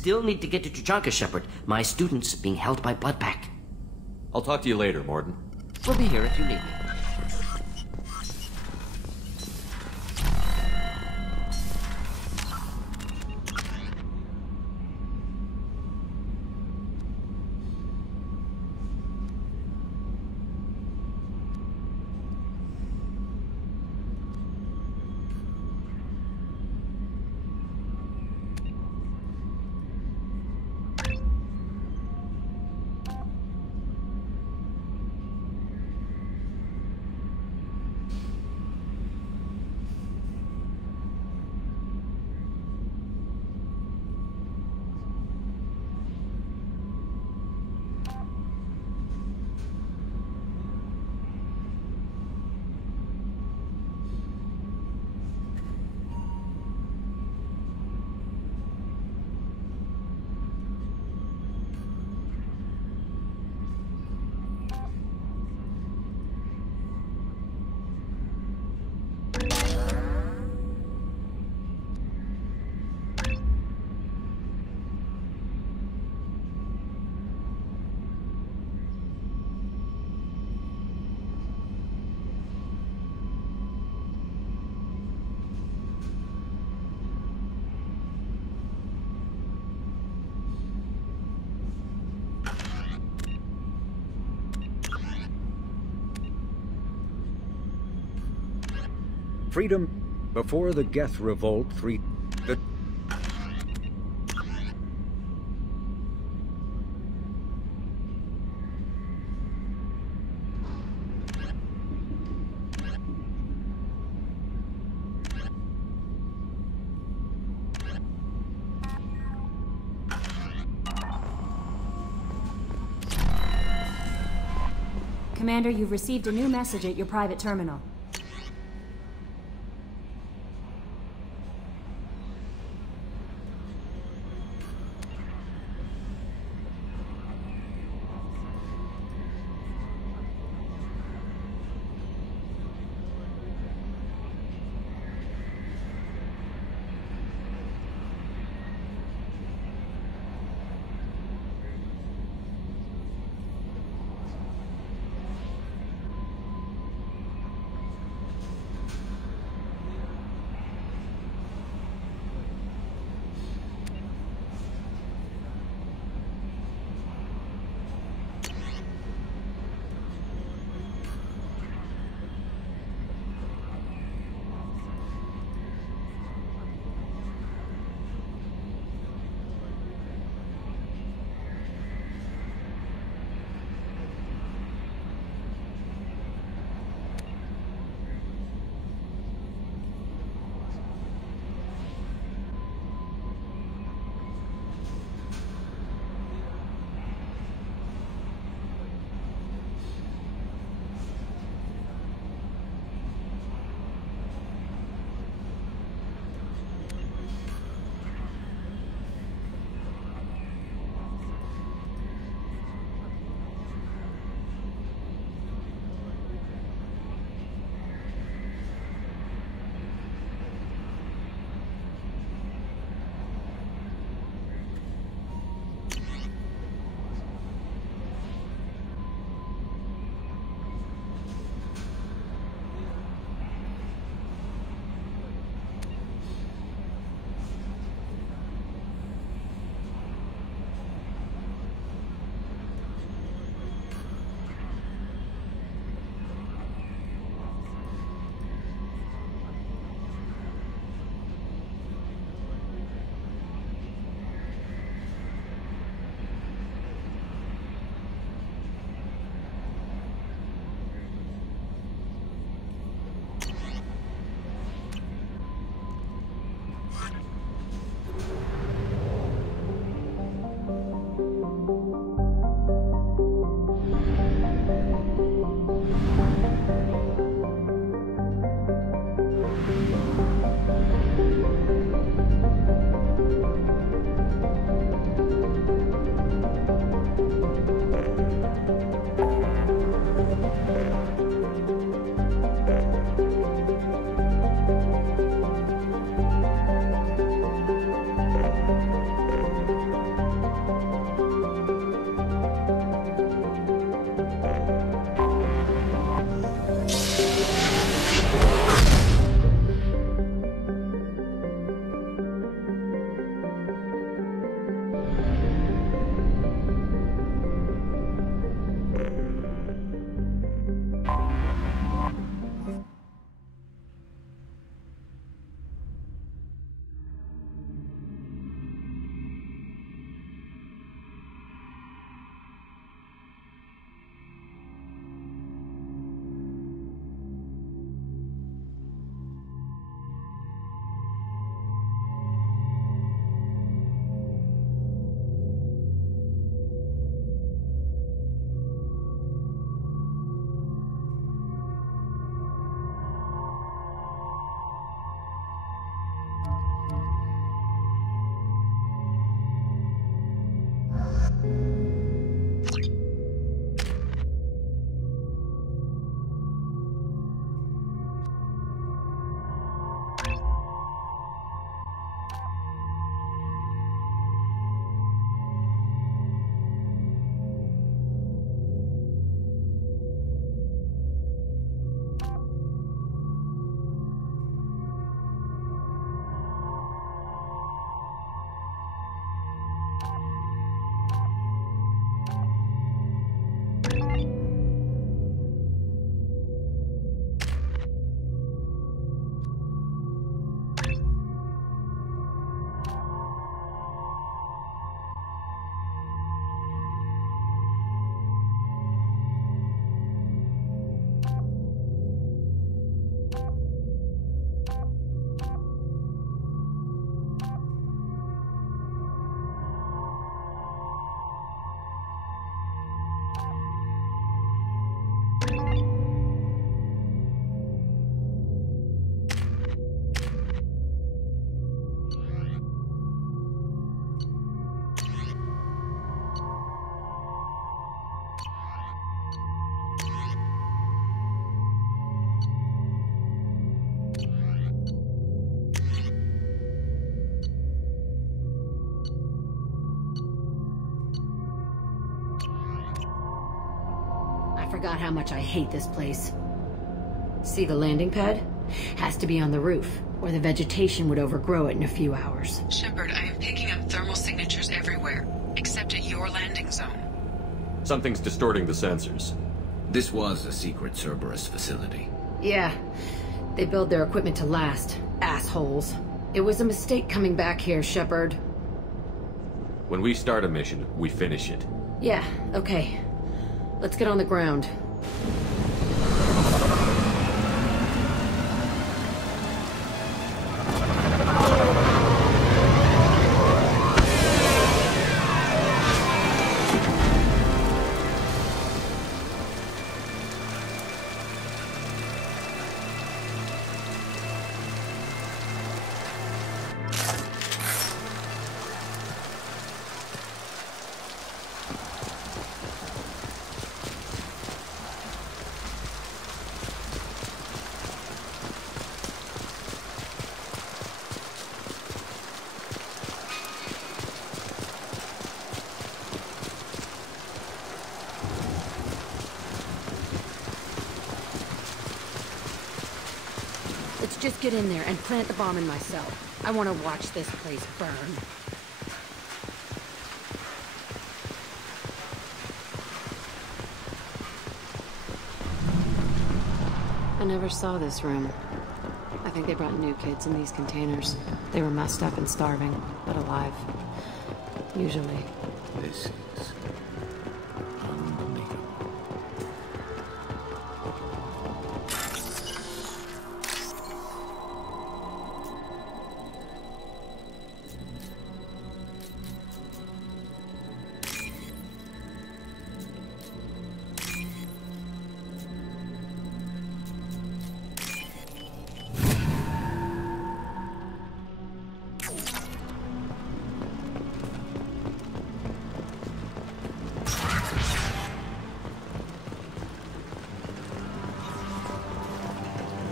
still need to get to Tuchanka, Shepard. My student's being held by Bloodpack. I'll talk to you later, Morden. We'll be here if you need me. Freedom before the Geth revolt. Commander, you've received a new message at your private terminal. forgot how much I hate this place. See the landing pad? Has to be on the roof, or the vegetation would overgrow it in a few hours. Shepard, I am picking up thermal signatures everywhere, except at your landing zone. Something's distorting the sensors. This was a secret Cerberus facility. Yeah. They build their equipment to last. Assholes. It was a mistake coming back here, Shepard. When we start a mission, we finish it. Yeah, okay. Let's get on the ground. Let's just get in there and plant the bomb in my cell. I want to watch this place burn. I never saw this room. I think they brought new kids in these containers. They were messed up and starving, but alive. Usually. This is unbelievable.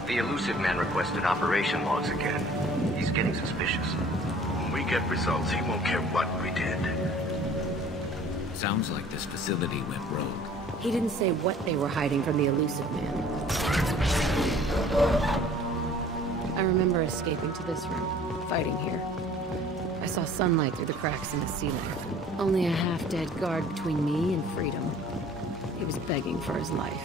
The elusive man requested operation logs again. He's getting suspicious. When we get results, he won't care what we did. Sounds like this facility went rogue. He didn't say what they were hiding from the elusive man. I remember escaping to this room, fighting here. I saw sunlight through the cracks in the ceiling. Only a half-dead guard between me and freedom. He was begging for his life.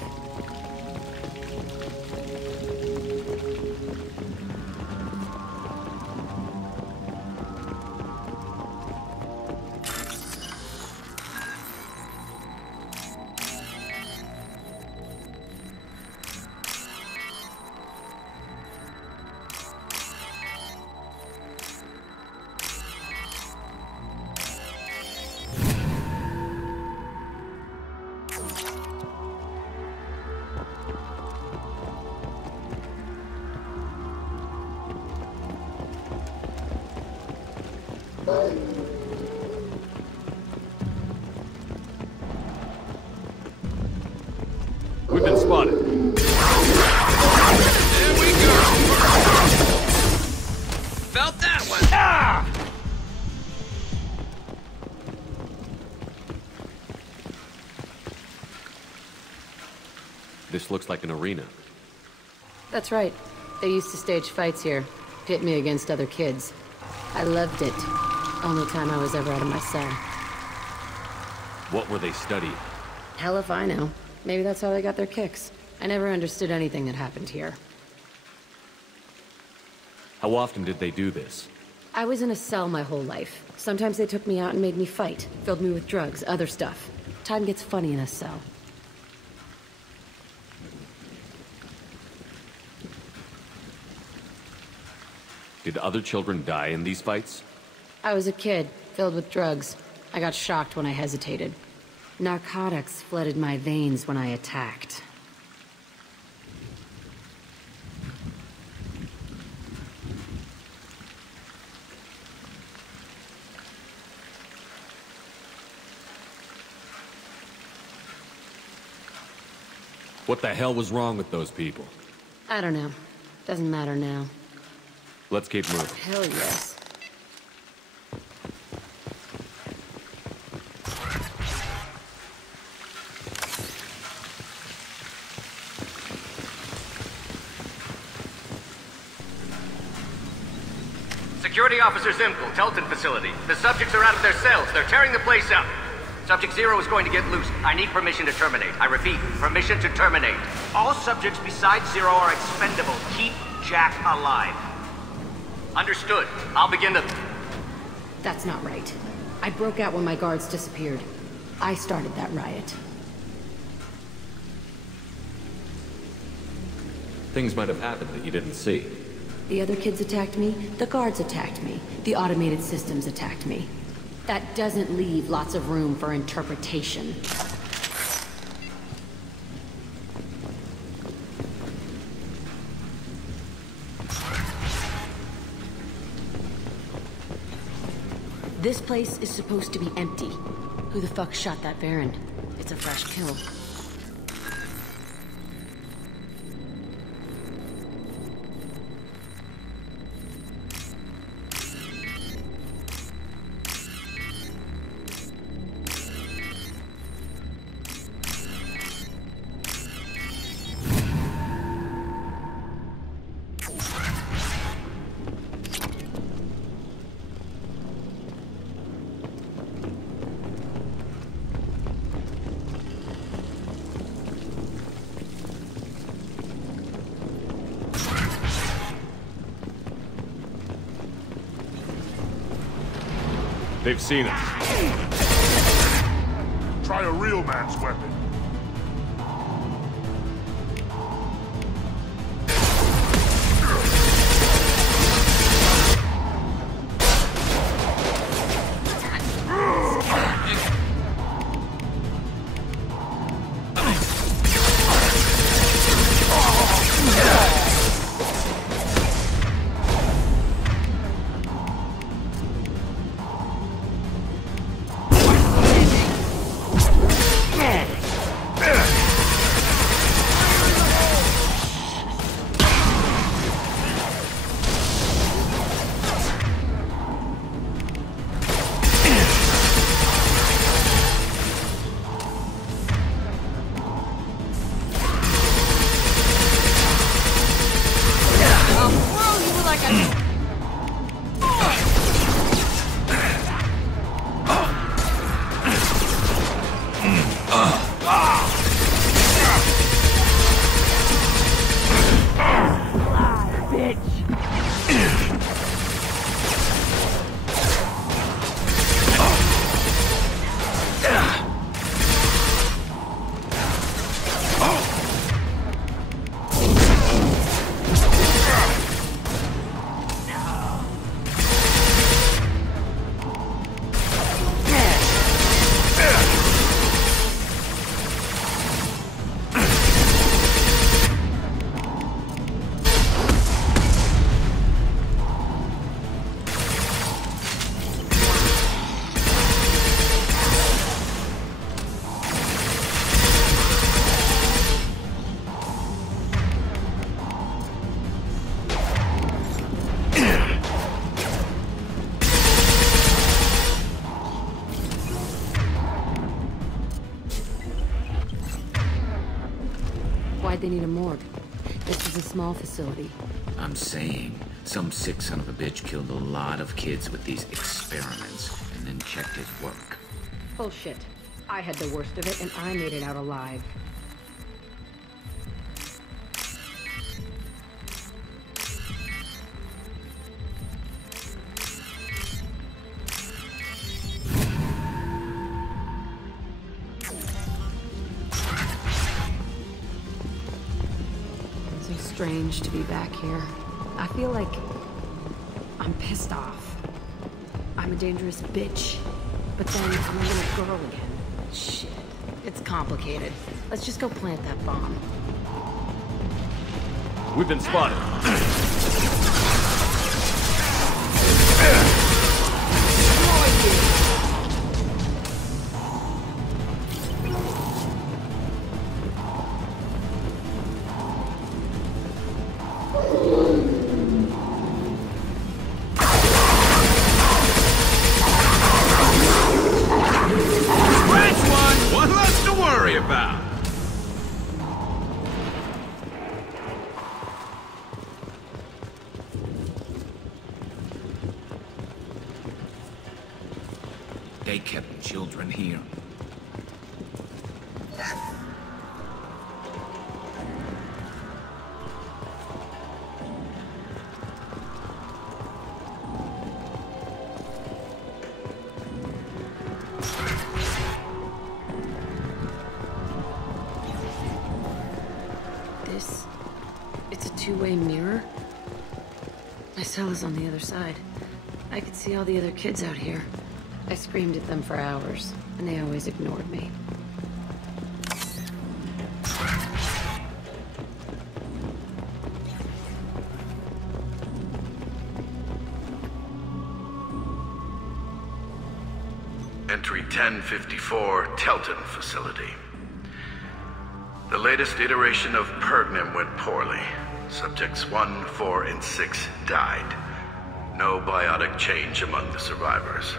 We've been spotted. There we go! Felt that one! Ah! This looks like an arena. That's right. They used to stage fights here. Pit me against other kids. I loved it. Only time I was ever out of my cell. What were they studying? Hell if I know. Maybe that's how they got their kicks. I never understood anything that happened here. How often did they do this? I was in a cell my whole life. Sometimes they took me out and made me fight. Filled me with drugs, other stuff. Time gets funny in a cell. Did other children die in these fights? I was a kid, filled with drugs. I got shocked when I hesitated. Narcotics flooded my veins when I attacked. What the hell was wrong with those people? I don't know. Doesn't matter now. Let's keep moving. Hell yes. Security Officer Zimkel, Telton facility. The subjects are out of their cells. They're tearing the place up. Subject 0 is going to get loose. I need permission to terminate. I repeat, permission to terminate. All subjects besides 0 are expendable. Keep Jack alive. Understood. I'll begin the... That's not right. I broke out when my guards disappeared. I started that riot. Things might have happened that you didn't see. The other kids attacked me, the guards attacked me, the automated systems attacked me. That doesn't leave lots of room for interpretation. This place is supposed to be empty. Who the fuck shot that Baron? It's a fresh kill. They've seen us. Try a real man's weapon. Why'd they need a morgue? This is a small facility. I'm saying, some sick son of a bitch killed a lot of kids with these experiments, and then checked his work. Bullshit. I had the worst of it, and I made it out alive. Strange to be back here. I feel like I'm pissed off. I'm a dangerous bitch, but then I'm a little girl again. Shit, it's complicated. Let's just go plant that bomb. We've been spotted. they kept children here. It's a two-way mirror. My cell is on the other side. I could see all the other kids out here. I screamed at them for hours, and they always ignored me. Entry 1054, Telton Facility. The latest iteration of Pergnim went poorly. Subjects 1, 4, and 6 died. No biotic change among the survivors.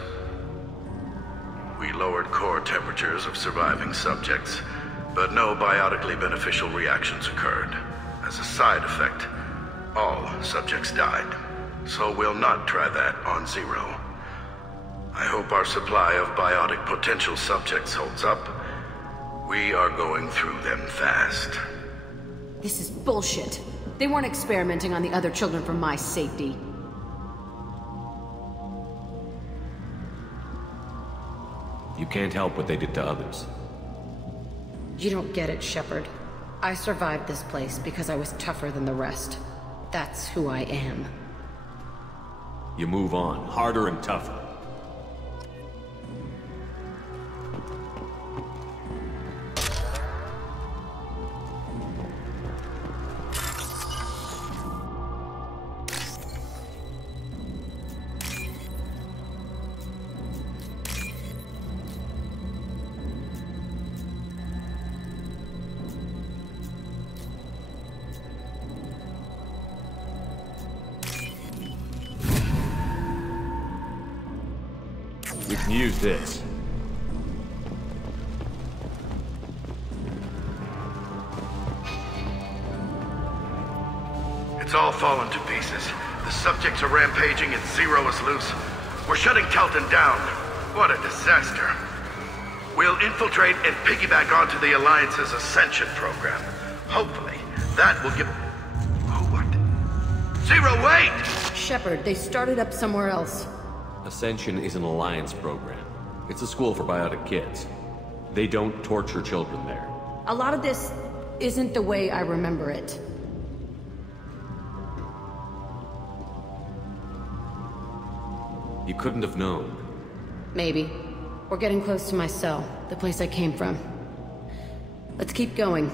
We lowered core temperatures of surviving subjects, but no biotically beneficial reactions occurred. As a side effect, all subjects died. So we'll not try that on Zero. I hope our supply of biotic potential subjects holds up. We are going through them fast. This is bullshit. They weren't experimenting on the other children for my safety. You can't help what they did to others. You don't get it, Shepard. I survived this place because I was tougher than the rest. That's who I am. You move on, harder and tougher. We can use this. It's all fallen to pieces. The subjects are rampaging and Zero is loose. We're shutting Telton down. What a disaster. We'll infiltrate and piggyback onto the Alliance's Ascension program. Hopefully, that will give... Oh, what? Zero, wait! Shepard, they started up somewhere else. Ascension is an Alliance program. It's a school for biotic kids. They don't torture children there. A lot of this isn't the way I remember it. You couldn't have known. Maybe. We're getting close to my cell, the place I came from. Let's keep going.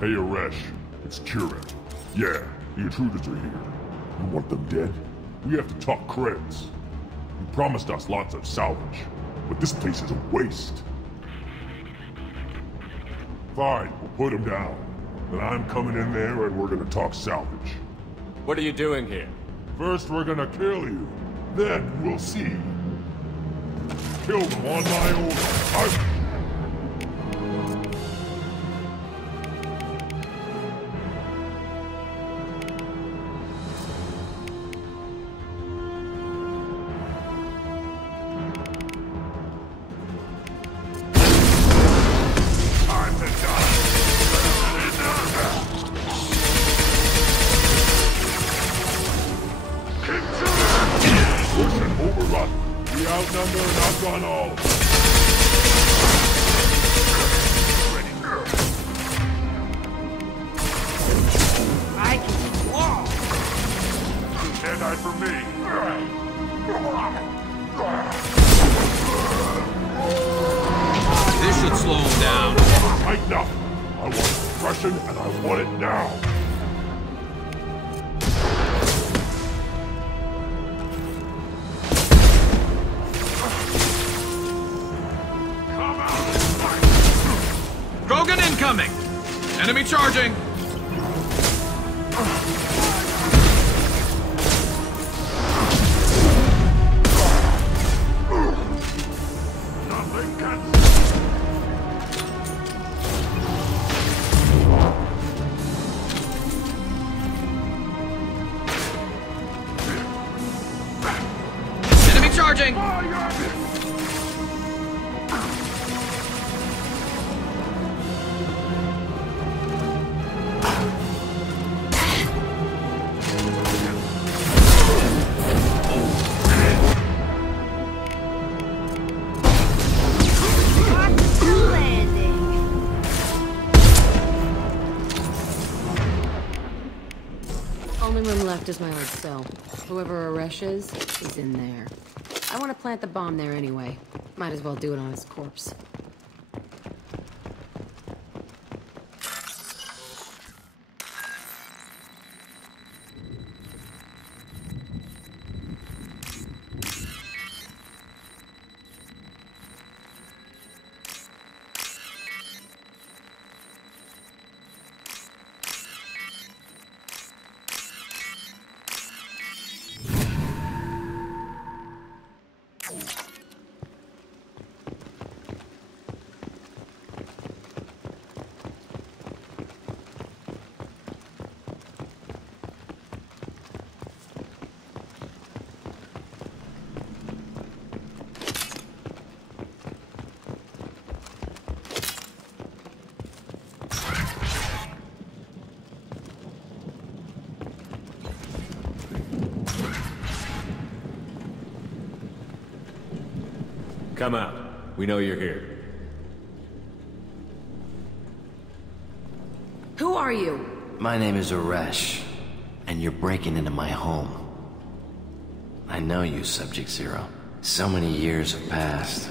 Hey, Aresh. It's Kieran. Yeah, the intruders are here. You want them dead? We have to talk creds. You promised us lots of salvage, but this place is a waste. Fine, we'll put them down. Then I'm coming in there and we're gonna talk salvage. What are you doing here? First we're gonna kill you. Then we'll see. Kill them on my order. Outnumbered and outdone all. I can walk. You can't die for me. This should slow him down. Tighten up. I want suppression and I want it now. Enemy charging! Enemy charging! Only room left is my old cell. Whoever Aresh is in there. I want to plant the bomb there anyway. Might as well do it on his corpse. Come out. We know you're here. Who are you? My name is Aresh, and you're breaking into my home. I know you, Subject Zero. So many years have passed,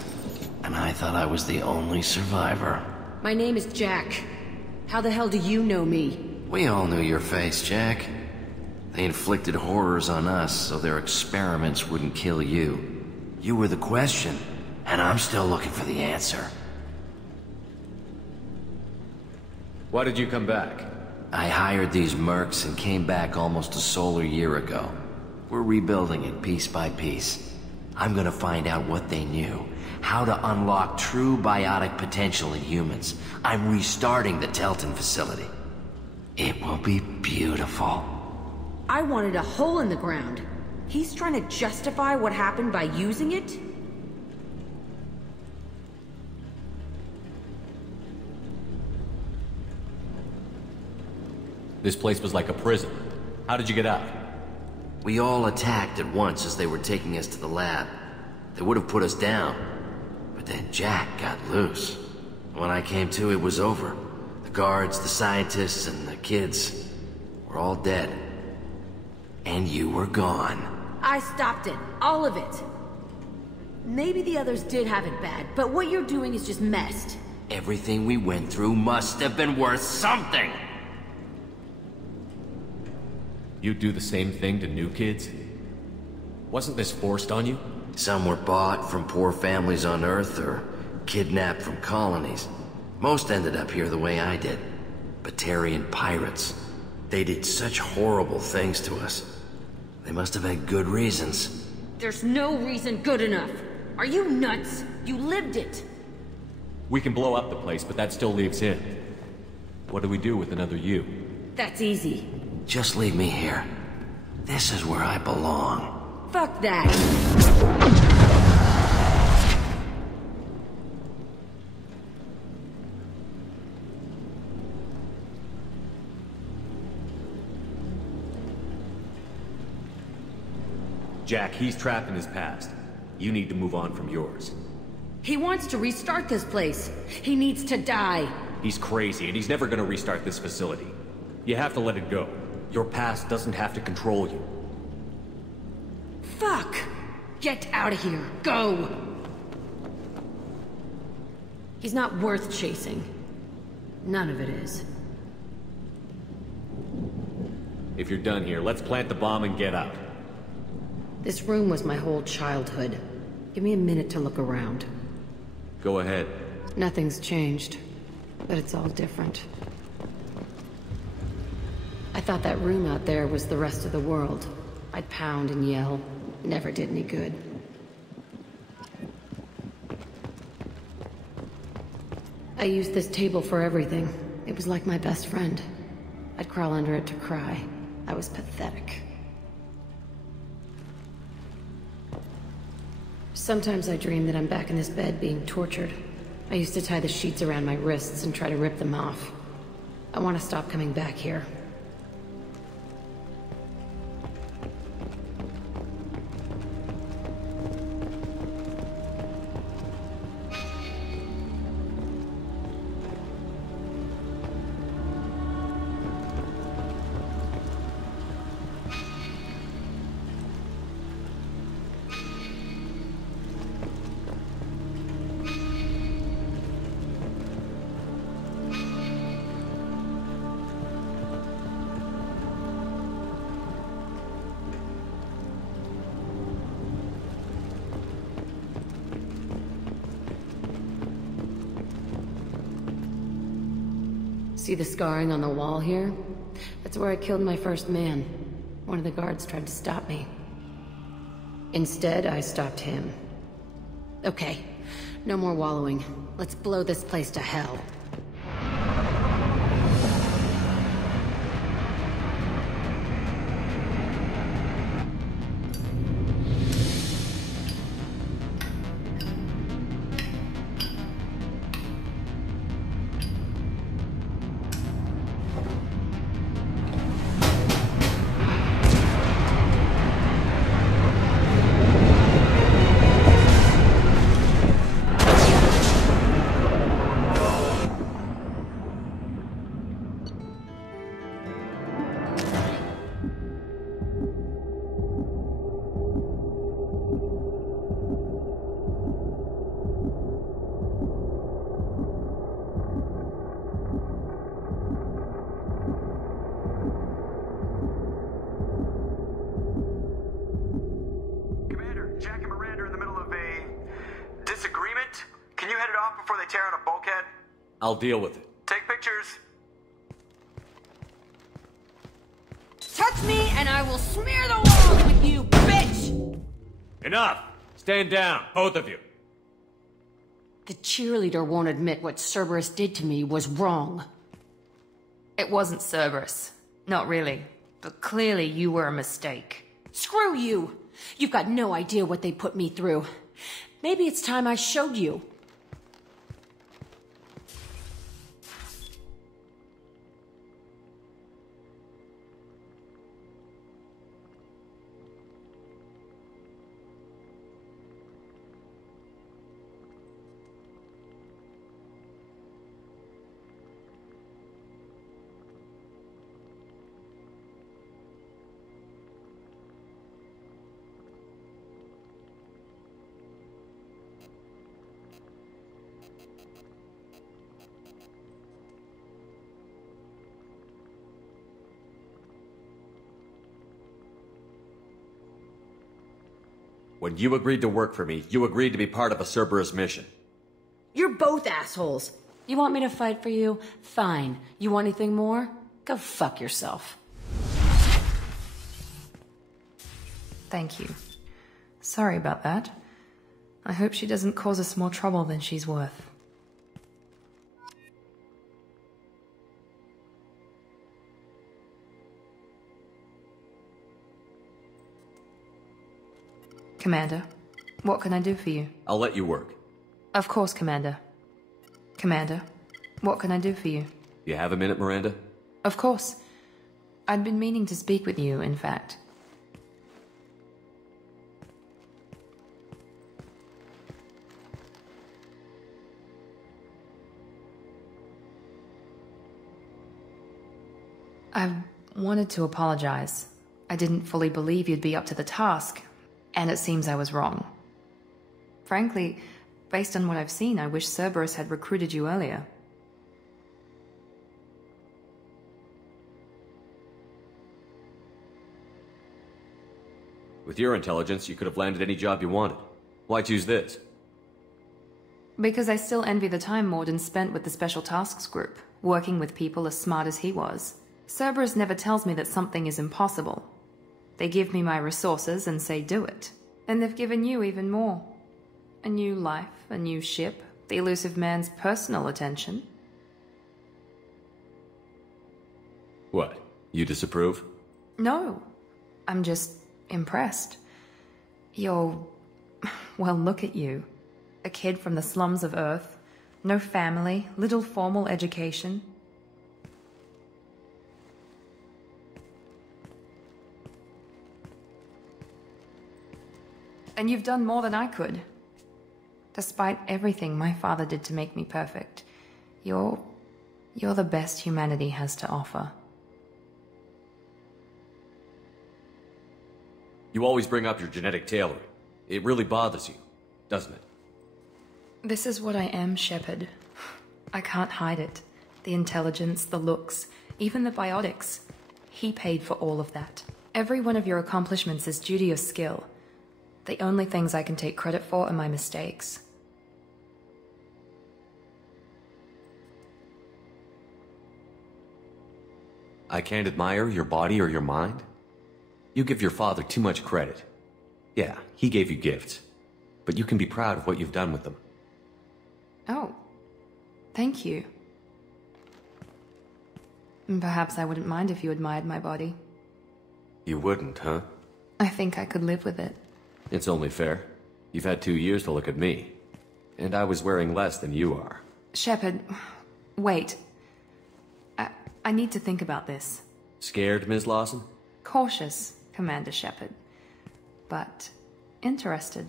and I thought I was the only survivor. My name is Jack. How the hell do you know me? We all knew your face, Jack. They inflicted horrors on us so their experiments wouldn't kill you. You were the question, and I'm still looking for the answer. Why did you come back? I hired these mercs and came back almost a solar year ago. We're rebuilding it piece by piece. I'm gonna find out what they knew, how to unlock true biotic potential in humans. I'm restarting the Telton facility. It will be beautiful. I wanted a hole in the ground. He's trying to justify what happened by using it? This place was like a prison. How did you get out? We all attacked at once as they were taking us to the lab. They would have put us down. But then Jack got loose. When I came to, it was over. The guards, the scientists, and the kids were all dead. And you were gone. I stopped it. All of it. Maybe the others did have it bad, but what you're doing is just messed. Everything we went through must have been worth something! You do the same thing to new kids? Wasn't this forced on you? Some were bought from poor families on Earth or kidnapped from colonies. Most ended up here the way I did. Batarian pirates. They did such horrible things to us. They must have had good reasons. There's no reason good enough. Are you nuts? You lived it. We can blow up the place, but that still leaves him. What do we do with another you? That's easy. Just leave me here. This is where I belong. Fuck that. Jack, he's trapped in his past. You need to move on from yours. He wants to restart this place. He needs to die. He's crazy, and he's never gonna restart this facility. You have to let it go. Your past doesn't have to control you. Fuck! Get out of here. Go! He's not worth chasing. None of it is. If you're done here, let's plant the bomb and get out. This room was my whole childhood. Give me a minute to look around. Go ahead. Nothing's changed, but it's all different. thought that room out there was the rest of the world. I'd pound and yell. Never did any good. I used this table for everything. It was like my best friend. I'd crawl under it to cry. I was pathetic. Sometimes I dream that I'm back in this bed being tortured. I used to tie the sheets around my wrists and try to rip them off. I want to stop coming back here. See the scarring on the wall here? That's where I killed my first man. One of the guards tried to stop me. Instead, I stopped him. Okay, no more wallowing. Let's blow this place to hell. I'll deal with it. Take pictures. Touch me and I will smear the walls with you, bitch! Enough! Stand down, both of you. The cheerleader won't admit what Cerberus did to me was wrong. It wasn't Cerberus. Not really. But clearly you were a mistake. Screw you! You've got no idea what they put me through. Maybe it's time I showed you. When you agreed to work for me, you agreed to be part of a Cerberus mission. You're both assholes. You want me to fight for you? Fine. You want anything more? Go fuck yourself. Thank you. Sorry about that. I hope she doesn't cause us more trouble than she's worth. Commander, what can I do for you? I'll let you work. Of course, Commander. Commander, what can I do for you? You have a minute, Miranda? Of course. I'd been meaning to speak with you, in fact. I wanted to apologize. I didn't fully believe you'd be up to the task, and it seems I was wrong. Frankly, based on what I've seen, I wish Cerberus had recruited you earlier. With your intelligence, you could have landed any job you wanted. Why choose this? Because I still envy the time Morden spent with the Special Tasks Group, working with people as smart as he was. Cerberus never tells me that something is impossible. They give me my resources and say do it. And they've given you even more. A new life, a new ship, the elusive man's personal attention. What? You disapprove? No. I'm just impressed. You're... well, look at you. A kid from the slums of Earth. No family, little formal education. And you've done more than I could. Despite everything my father did to make me perfect, you're the best humanity has to offer. You always bring up your genetic tailoring. It really bothers you, doesn't it? This is what I am, Shepard. I can't hide it. The intelligence, the looks, even the biotics. He paid for all of that. Every one of your accomplishments is due to your skill. The only things I can take credit for are my mistakes. I can't admire your body or your mind? You give your father too much credit. Yeah, he gave you gifts. But you can be proud of what you've done with them. Oh. Thank you. Perhaps I wouldn't mind if you admired my body. You wouldn't, huh? I think I could live with it. It's only fair. You've had 2 years to look at me. And I was wearing less than you are. Shepard, wait. I need to think about this. Scared, Ms. Lawson? Cautious, Commander Shepard. But interested.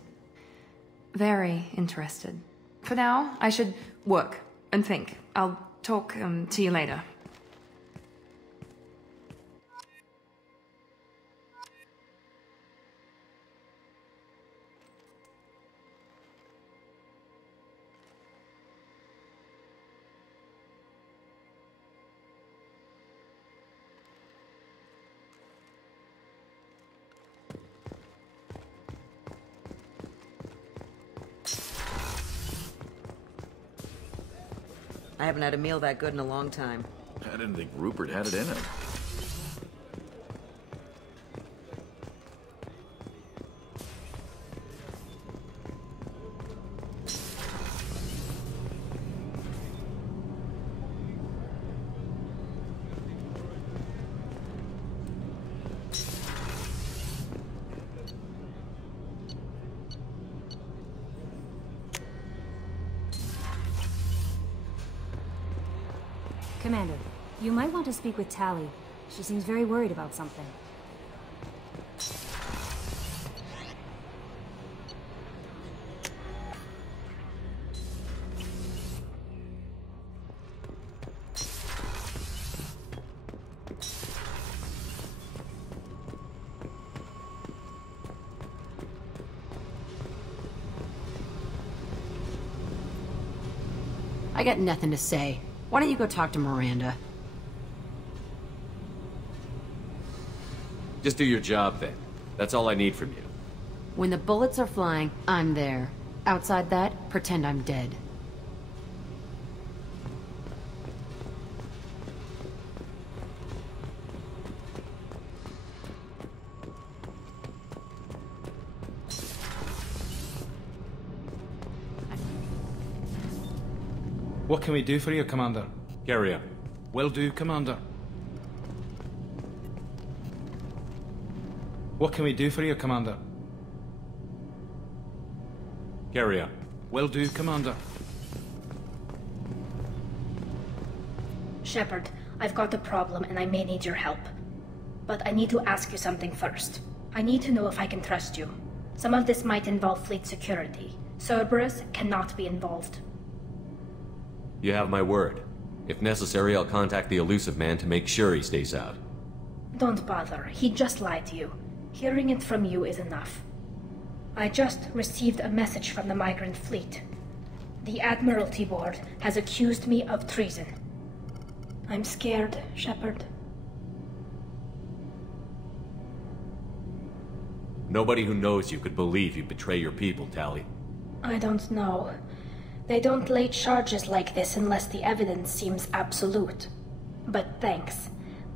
Very interested. For now, I should work and think. I'll talk to you later. I haven't had a meal that good in a long time. I didn't think Rupert had it in him. Commander, you might want to speak with Tali. She seems very worried about something. I got nothing to say. Why don't you go talk to Miranda? Just do your job then. That's all I need from you. When the bullets are flying, I'm there. Outside that, pretend I'm dead. What can we do for you, Commander? Carry on. Will do, Commander. What can we do for you, Commander? Carry on. Will do, Commander. Shepard, I've got a problem and I may need your help. But I need to ask you something first. I need to know if I can trust you. Some of this might involve fleet security. Cerberus cannot be involved. You have my word. If necessary, I'll contact the elusive man to make sure he stays out. Don't bother. He just lied to you. Hearing it from you is enough. I just received a message from the migrant fleet. The Admiralty Board has accused me of treason. I'm scared, Shepard. Nobody who knows you could believe you betray your people, Tali. I don't know. They don't lay charges like this unless the evidence seems absolute. But thanks.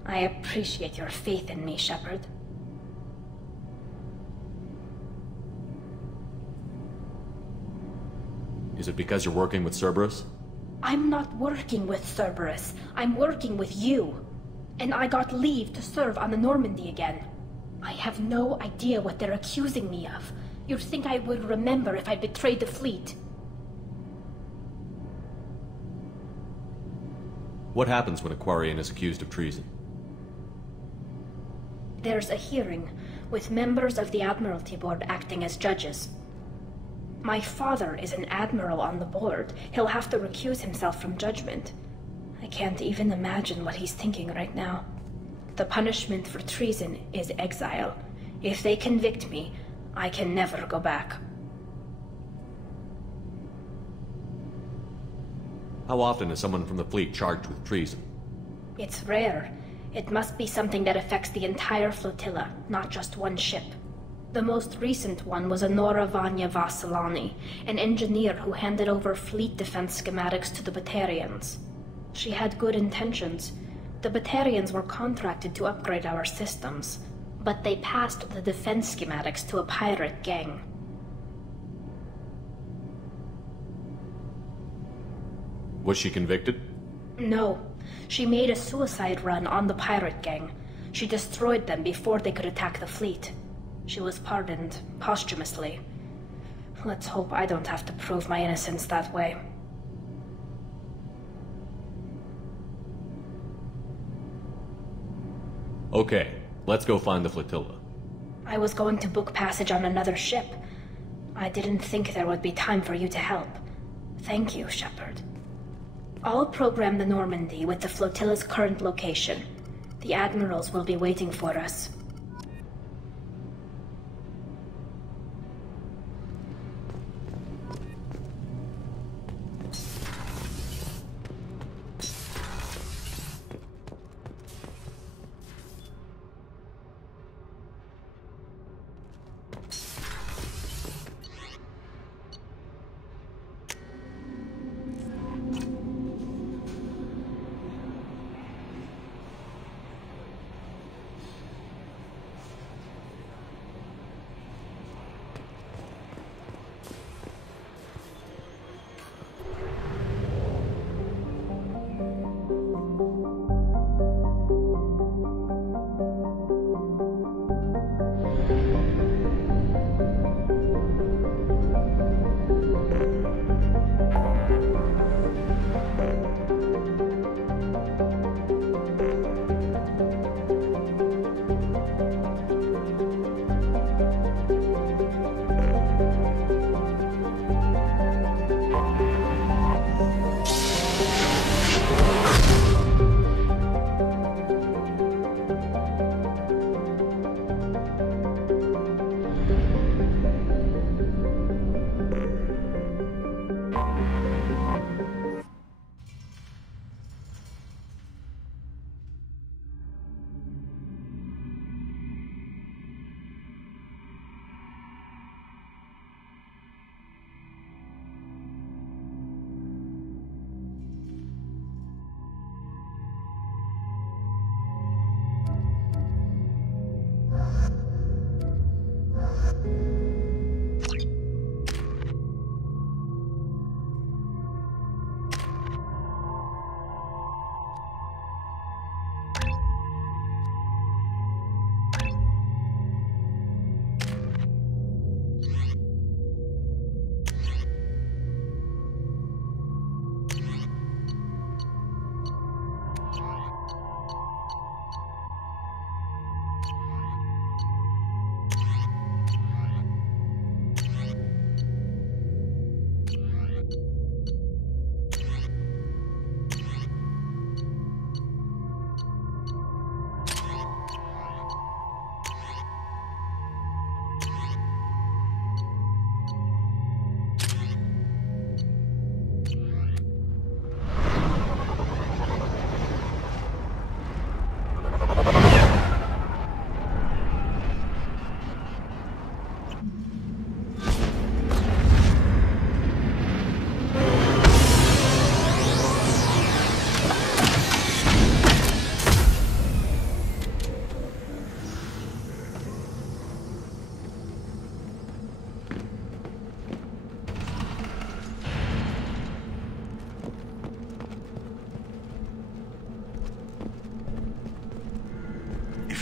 I appreciate your faith in me, Shepard. Is it because you're working with Cerberus? I'm not working with Cerberus. I'm working with you. And I got leave to serve on the Normandy again. I have no idea what they're accusing me of. You'd think I would remember if I betrayed the fleet. What happens when a Quarian is accused of treason? There's a hearing, with members of the Admiralty Board acting as judges. My father is an admiral on the board. He'll have to recuse himself from judgment. I can't even imagine what he's thinking right now. The punishment for treason is exile. If they convict me, I can never go back. How often is someone from the fleet charged with treason? It's rare. It must be something that affects the entire flotilla, not just one ship. The most recent one was Honora Vanya Vassilani, an engineer who handed over fleet defense schematics to the Batarians. She had good intentions. The Batarians were contracted to upgrade our systems, but they passed the defense schematics to a pirate gang. Was she convicted? No. She made a suicide run on the pirate gang. She destroyed them before they could attack the fleet. She was pardoned, posthumously. Let's hope I don't have to prove my innocence that way. Okay, let's go find the flotilla. I was going to book passage on another ship. I didn't think there would be time for you to help. Thank you, Shepard. I'll program the Normandy with the flotilla's current location. The admirals will be waiting for us.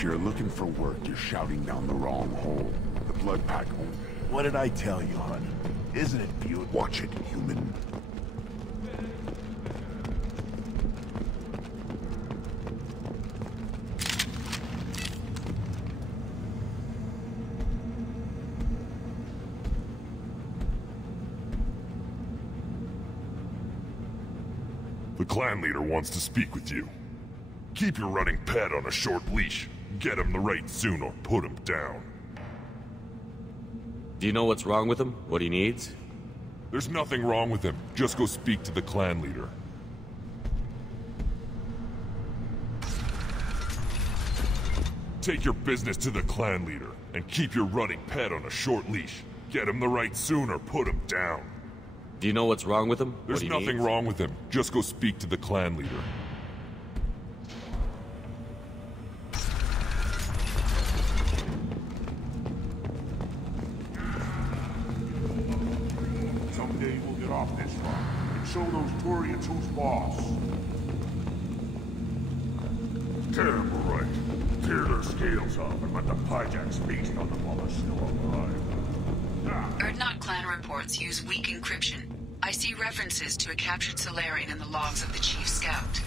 If you're looking for work, you're shouting down the wrong hole. The blood pack. What did I tell you, hon? Isn't it beautiful? Watch it, human. The clan leader wants to speak with you. Keep your running pet on a short leash. Get him the right soon or put him down. Do you know what's wrong with him? What he needs? There's nothing wrong with him. Just go speak to the clan leader. Take your business to the clan leader, and keep your running pet on a short leash. Get him the right soon or put him down. Do you know what's wrong with him? There's nothing wrong with him. Just go speak to the clan leader. Someday we'll get off this rock and show those Turians who's boss. Terrible, right? Tear their scales off and let the Pyjaks feast on them while they're still alive. Erdnot clan reports use weak encryption. I see references to a captured Solarian in the logs of the Chief Scout.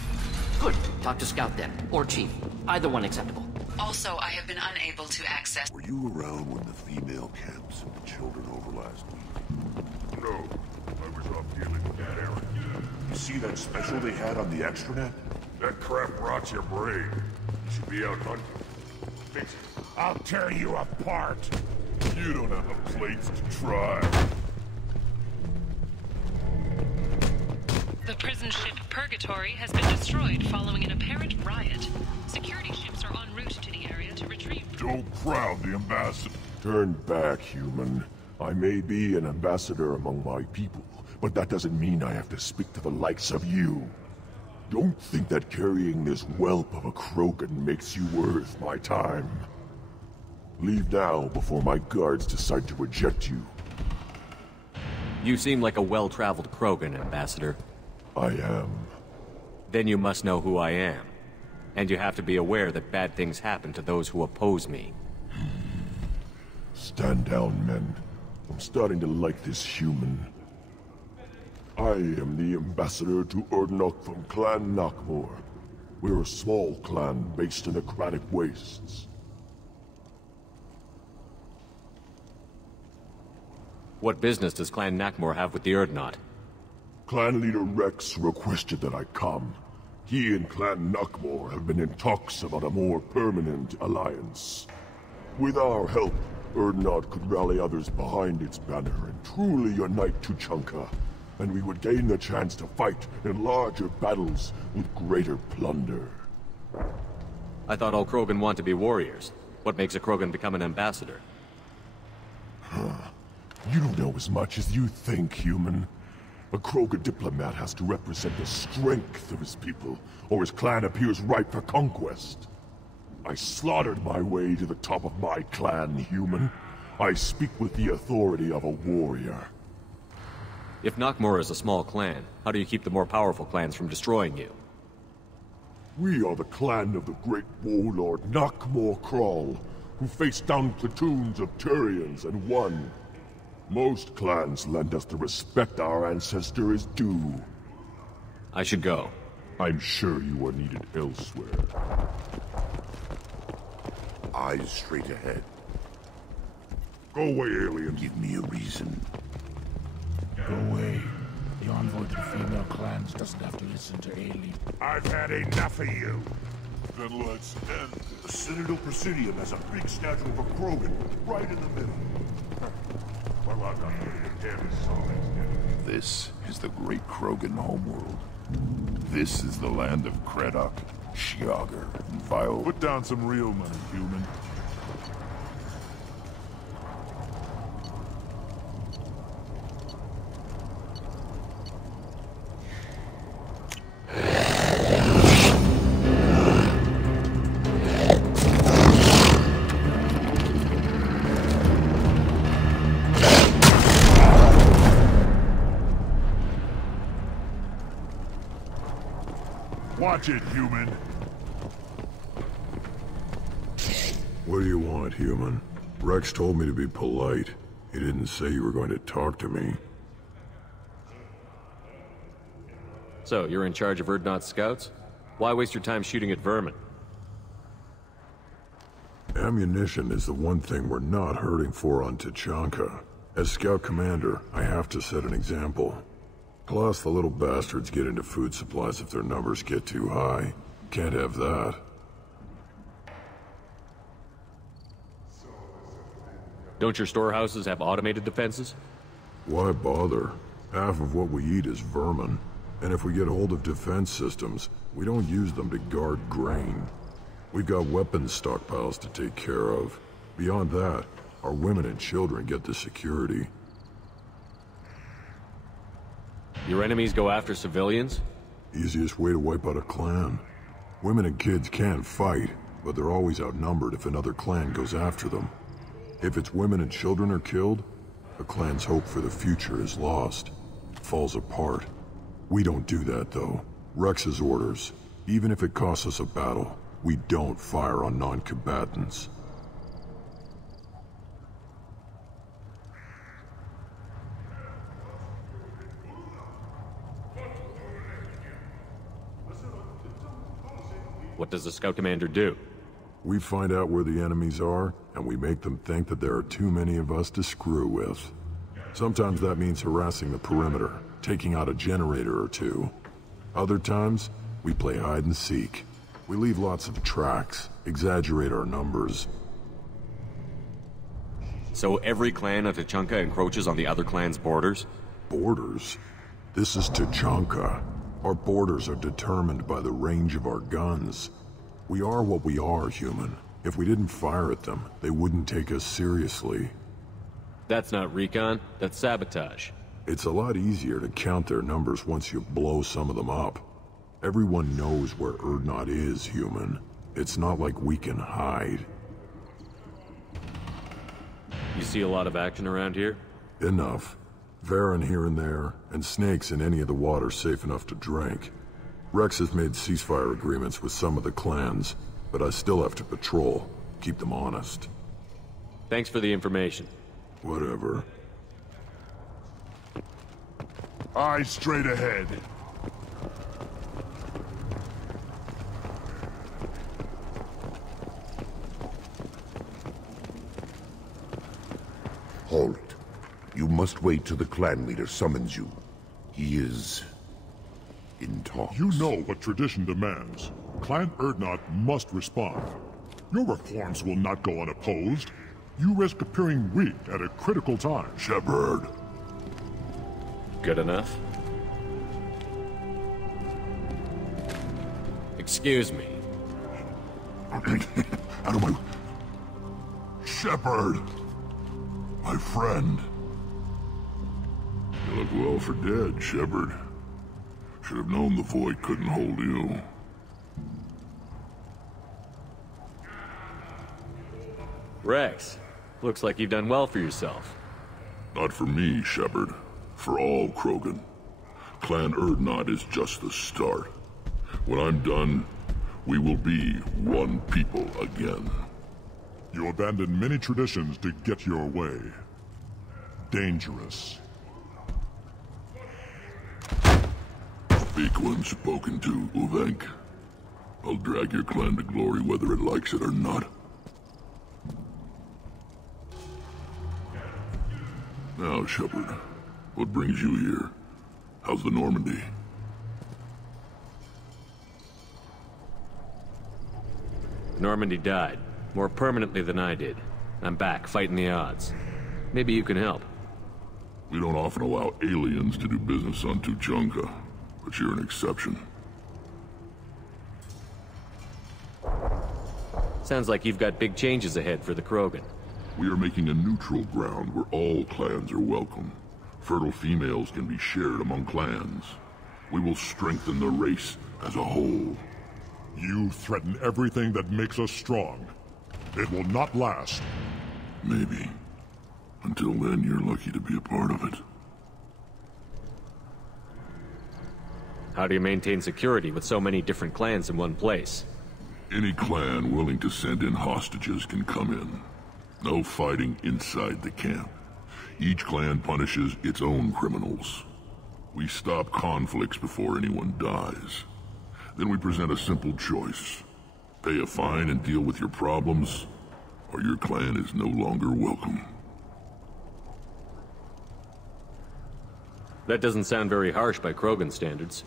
Good. Talk to Scout then. Or Chief. Either one acceptable. Also, I have been unable to access... Were you around when the female camps and the children over last week? No. I was off dealing with that errand. You see that special they had on the extranet? That crap rots your brain. You should be out hunting. Fix it. I'll tear you apart. You don't have the plates to try. The prison ship Purgatory has been destroyed following an apparent riot. Security ships are en route to the area to retrieve... Don't crowd the ambassador. Turn back, human. I may be an ambassador among my people, but that doesn't mean I have to speak to the likes of you. Don't think that carrying this whelp of a Krogan makes you worth my time. Leave now before my guards decide to eject you. You seem like a well-traveled Krogan, Ambassador. I am. Then you must know who I am. And you have to be aware that bad things happen to those who oppose me. Stand down, men. I'm starting to like this human. I am the ambassador to Erdnot from Clan Nakmor. We're a small clan based in the Kratic Wastes. What business does Clan Nakmor have with the Erdnot? Clan leader Rex requested that I come. He and Clan Nakmor have been in talks about a more permanent alliance. With our help, Erdnot could rally others behind its banner and truly unite Tuchanka, and we would gain the chance to fight in larger battles with greater plunder. I thought all Krogan want to be warriors. What makes a Krogan become an ambassador? You don't know as much as you think, human. A Krogan diplomat has to represent the strength of his people, or his clan appears ripe for conquest. I slaughtered my way to the top of my clan, human. I speak with the authority of a warrior. If Nakmor is a small clan, how do you keep the more powerful clans from destroying you? We are the clan of the great warlord Nakmor Kral, who faced down platoons of Turians and won. Most clans lend us the respect our ancestor is due. I should go. I'm sure you are needed elsewhere. Eyes straight ahead. Go away, alien. Give me a reason. Go away. The envoy to the female clans doesn't have to listen to alien. I've had enough of you. Then let's end this. The Citadel Presidium has a big statue of a Krogan right in the middle. Well, I'm not going to damn it. This is the great Krogan homeworld. This is the land of Kredok, Shiagar, and Vile. Put down some real money, human. Watch it, human. What do you want, human? Rex told me to be polite. He didn't say you were going to talk to me. So, you're in charge of Urdnot's scouts? Why waste your time shooting at vermin? Ammunition is the one thing we're not hurting for on Tachanka. As scout commander, I have to set an example. Plus, the little bastards get into food supplies if their numbers get too high. Can't have that. Don't your storehouses have automated defenses? Why bother? Half of what we eat is vermin. And if we get hold of defense systems, we don't use them to guard grain. We've got weapons stockpiles to take care of. Beyond that, our women and children get the security. Your enemies go after civilians? Easiest way to wipe out a clan. Women and kids can fight, but they're always outnumbered if another clan goes after them. If its women and children are killed, a clan's hope for the future is lost. Falls apart. We don't do that, though. Rex's orders. Even if it costs us a battle, we don't fire on non-combatants. What does the scout commander do? We find out where the enemies are, and we make them think that there are too many of us to screw with. Sometimes that means harassing the perimeter, taking out a generator or two. Other times, we play hide and seek. We leave lots of tracks, exaggerate our numbers. So every clan of Tachanka encroaches on the other clan's borders? Borders? This is Tachanka. Our borders are determined by the range of our guns. We are what we are, human. If we didn't fire at them, they wouldn't take us seriously. That's not recon, that's sabotage. It's a lot easier to count their numbers once you blow some of them up. Everyone knows where Urdnot is, human. It's not like we can hide. You see a lot of action around here? Enough. Varen here and there, and snakes in any of the water safe enough to drink. Rex has made ceasefire agreements with some of the clans, but I still have to patrol, keep them honest. Thanks for the information. Whatever. Eyes straight ahead. Halt. You must wait till the clan leader summons you. He is in talks. You know what tradition demands. Clan Urdnot must respond. Your reforms will not go unopposed. You risk appearing weak at a critical time. Shepard. Good enough? Excuse me. Out of my... Shepard! My friend. You look well for dead, Shepard. Should have known the void couldn't hold you. Rex, looks like you've done well for yourself. Not for me, Shepard. For all Krogan. Clan Urdnot is just the start. When I'm done, we will be one people again. You abandoned many traditions to get your way. Dangerous. Speak when spoken to, Uvenk. I'll drag your clan to glory whether it likes it or not. Now, Shepard, what brings you here? How's the Normandy? Normandy died, more permanently than I did. I'm back, fighting the odds. Maybe you can help. We don't often allow aliens to do business on Tuchanka, but you're an exception. Sounds like you've got big changes ahead for the Krogan. We are making a neutral ground where all clans are welcome. Fertile females can be shared among clans. We will strengthen the race as a whole. You threaten everything that makes us strong. It will not last. Maybe. Until then, you're lucky to be a part of it. How do you maintain security with so many different clans in one place? Any clan willing to send in hostages can come in. No fighting inside the camp. Each clan punishes its own criminals. We stop conflicts before anyone dies. Then we present a simple choice. Pay a fine and deal with your problems, or your clan is no longer welcome. That doesn't sound very harsh by Krogan standards.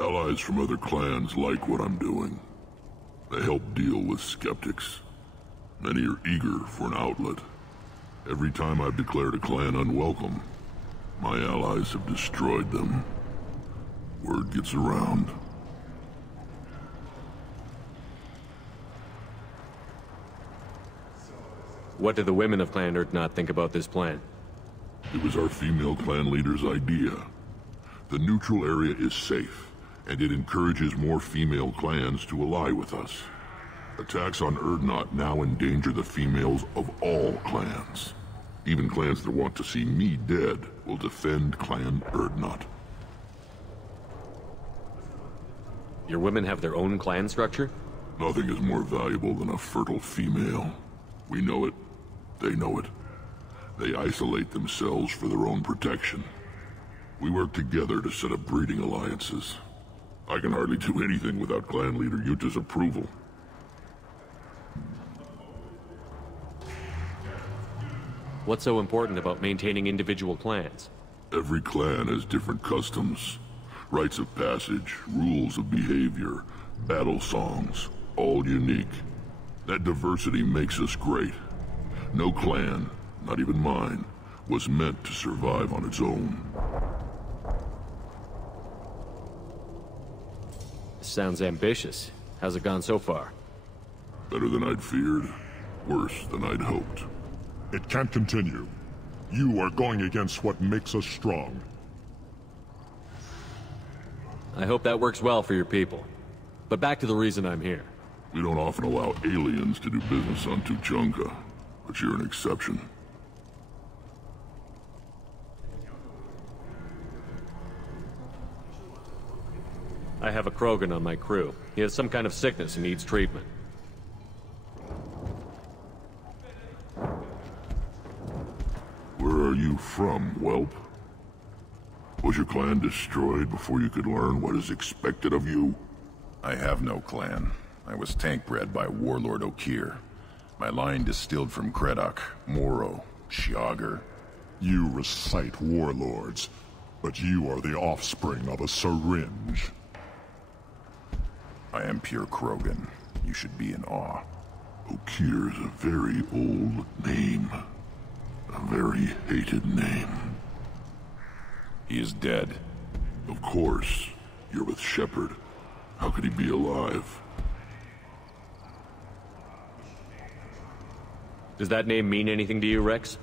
Allies from other clans like what I'm doing. They help deal with skeptics. Many are eager for an outlet. Every time I've declared a clan unwelcome, my allies have destroyed them. Word gets around. What do the women of Clan Urdnot think about this plan? It was our female clan leader's idea. The neutral area is safe, and it encourages more female clans to ally with us. Attacks on Urdnot now endanger the females of all clans. Even clans that want to see me dead will defend Clan Urdnot. Your women have their own clan structure? Nothing is more valuable than a fertile female. We know it. They know it. They isolate themselves for their own protection. We work together to set up breeding alliances. I can hardly do anything without clan leader Yuta's approval. What's so important about maintaining individual clans? Every clan has different customs, rites of passage, rules of behavior, battle songs, all unique. That diversity makes us great. No clan, not even mine, was meant to survive on its own. Sounds ambitious. How's it gone so far? Better than I'd feared, worse than I'd hoped. It can't continue. You are going against what makes us strong. I hope that works well for your people. But back to the reason I'm here. We don't often allow aliens to do business on Tuchanka, but you're an exception. I have a Krogan on my crew. He has some kind of sickness and needs treatment. Where are you from, whelp? Was your clan destroyed before you could learn what is expected of you? I have no clan. I was tank bred by Warlord Okir. My line distilled from Kredok, Moro, Shiagar. You recite warlords, but you are the offspring of a syringe. I am pure Krogan. You should be in awe. Okir is a very old name. A very hated name. He is dead. Of course. You're with Shepard. How could he be alive? Does that name mean anything to you, Rex?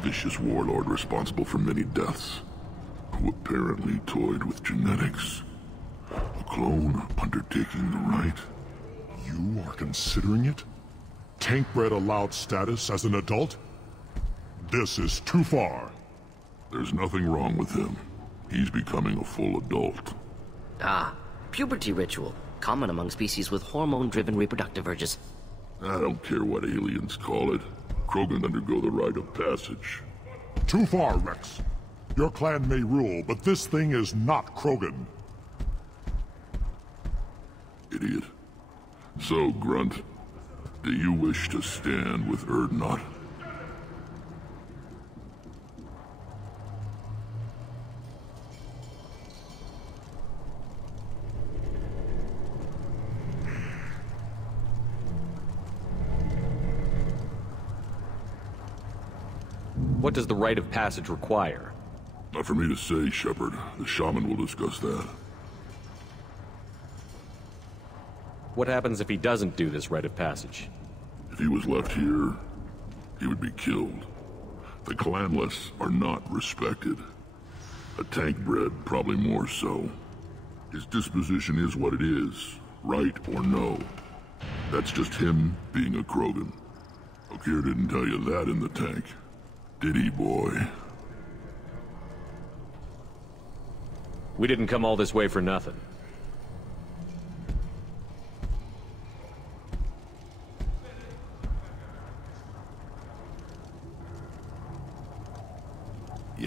Vicious warlord responsible for many deaths, who apparently toyed with genetics. A clone undertaking the rite. You are considering it? Tank-bred allowed status as an adult? This is too far. There's nothing wrong with him. He's becoming a full adult. Ah, puberty ritual. Common among species with hormone-driven reproductive urges. I don't care what aliens call it. Krogan undergo the rite of passage. Too far, Rex. Your clan may rule, but this thing is not Krogan. Idiot. So, Grunt, do you wish to stand with Urdnot? What does the rite of passage require? Not for me to say, Shepard. The shaman will discuss that. What happens if he doesn't do this rite of passage? If he was left here, he would be killed. The clanless are not respected. A tank-bred, probably more so. His disposition is what it is, right or no. That's just him being a Krogan. Okir didn't tell you that in the tank. Did he, boy? We didn't come all this way for nothing.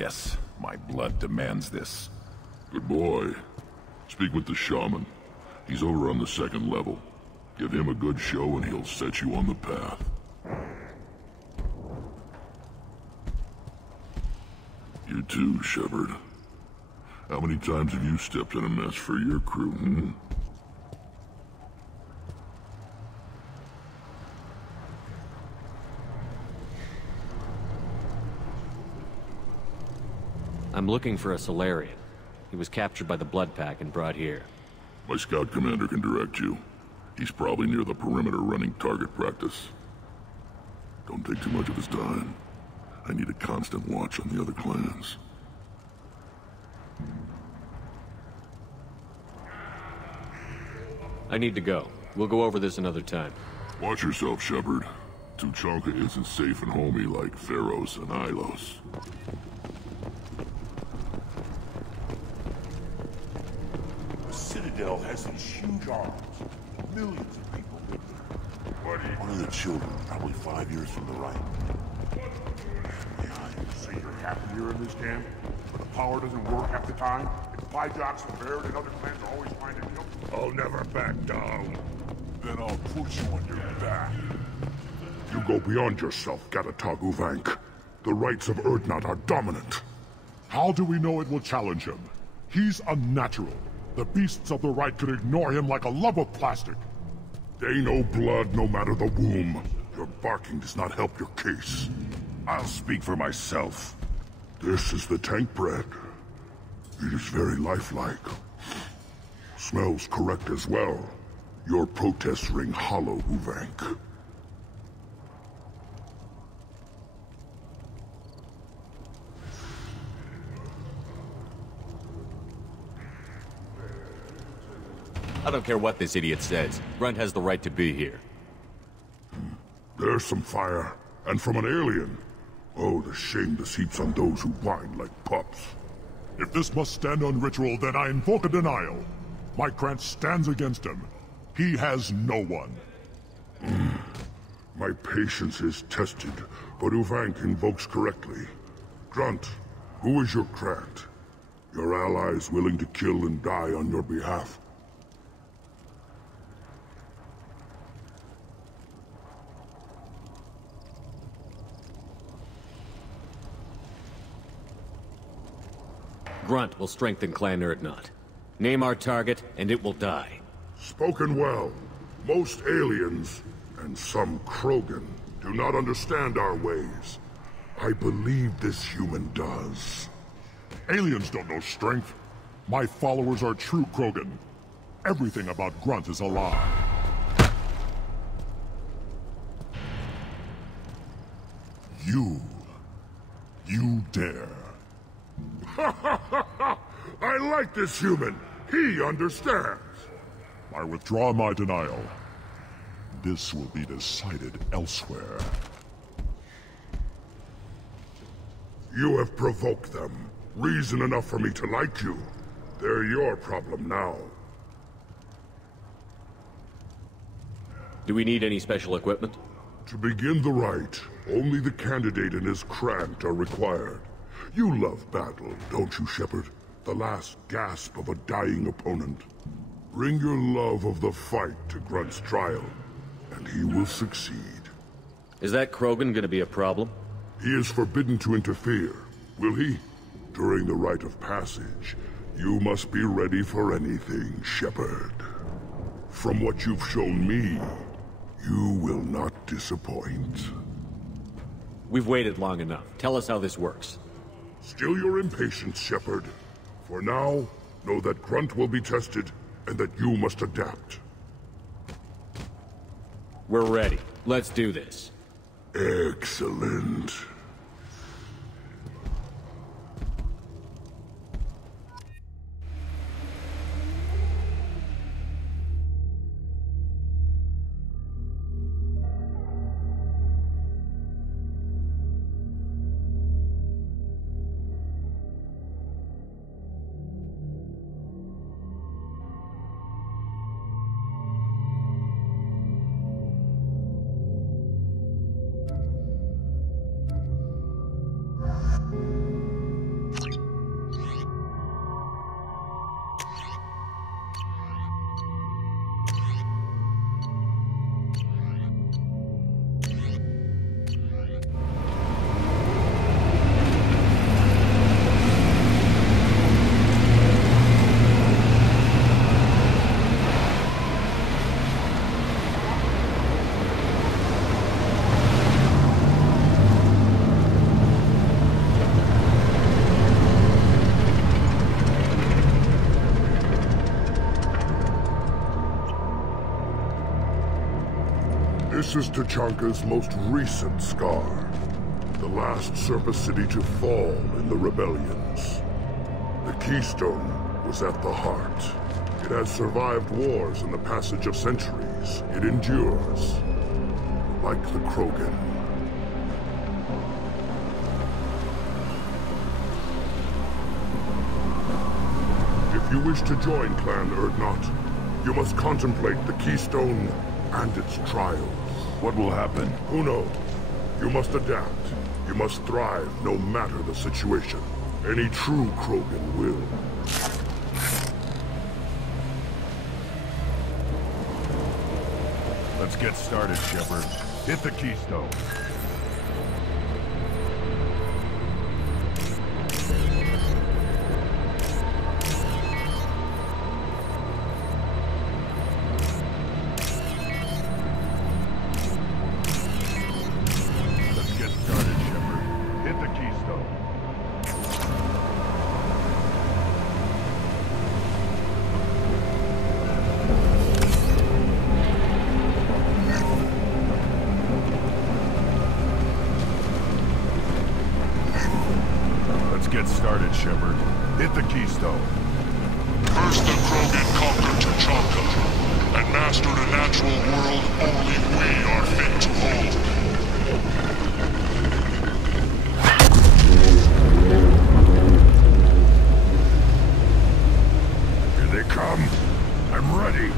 Yes, my blood demands this. Good boy. Speak with the shaman. He's over on the second level. Give him a good show and he'll set you on the path. You too, Shepard. How many times have you stepped in a mess for your crew, hmm? I'm looking for a Solarian. He was captured by the Blood Pack and brought here. My scout commander can direct you. He's probably near the perimeter running target practice. Don't take too much of his time. I need a constant watch on the other clans. I need to go. We'll go over this another time. Watch yourself, Shepard. Tuchanka isn't safe and homey like Theros and Ilos. The Citadel has these huge arms. Millions of people live there. One of the children, probably 5 years from the right. Say you're happy here in this camp, but the power doesn't work half the time. If Pyjok's the Baird and other clans are always trying to kill. I'll never back down. Then I'll put you on your back. You go beyond yourself, Gatatog Uvank. The rights of Urdnot are dominant. How do we know it will challenge him? He's unnatural. The beasts of the right could ignore him like a lump of plastic. They know blood no matter the womb. Your barking does not help your case. I'll speak for myself. This is the tank bread. It is very lifelike. Smells correct as well. Your protests ring hollow, Uvank. I don't care what this idiot says. Grunt has the right to be here. There's some fire. And from an alien. Oh, the shame this heaps on those who whine like pups. If this must stand on ritual, then I invoke a denial. My Krantz stands against him. He has no one. My patience is tested, but Uvank invokes correctly. Grunt, who is your Krant? Your allies willing to kill and die on your behalf? Grunt will strengthen Clan Urdnot. Name our target, and it will die. Spoken well. Most aliens, and some Krogan, do not understand our ways. I believe this human does. Aliens don't know strength. My followers are true Krogan. Everything about Grunt is a lie. You dare. I like this human. He understands. I withdraw my denial. This will be decided elsewhere. You have provoked them. Reason enough for me to like you. They're your problem now. Do we need any special equipment? To begin the rite, only the candidate and his Krant are required. You love battle, don't you, Shepard? The last gasp of a dying opponent. Bring your love of the fight to Grunt's trial, and he will succeed. Is that Krogan gonna be a problem? He is forbidden to interfere, will he? During the rite of passage, you must be ready for anything, Shepard. From what you've shown me, you will not disappoint. We've waited long enough. Tell us how this works. Still your impatience, Shepard. For now, know that Grunt will be tested, and that you must adapt. We're ready. Let's do this. Excellent. This is Tachanka's most recent scar. The last surface city to fall in the rebellions. The Keystone was at the heart. It has survived wars and the passage of centuries. It endures. Like the Krogan. If you wish to join Clan Urdnot, you must contemplate the Keystone and its trials. What will happen? Who knows? You must adapt. You must thrive no matter the situation. Any true Krogan will. Let's get started, Shepard. Hit the Keystone. Get started, Shepard. Hit the Keystone. First the Krogan conquered Tachanka, and mastered a natural world only we are fit to hold. Here they come. I'm ready.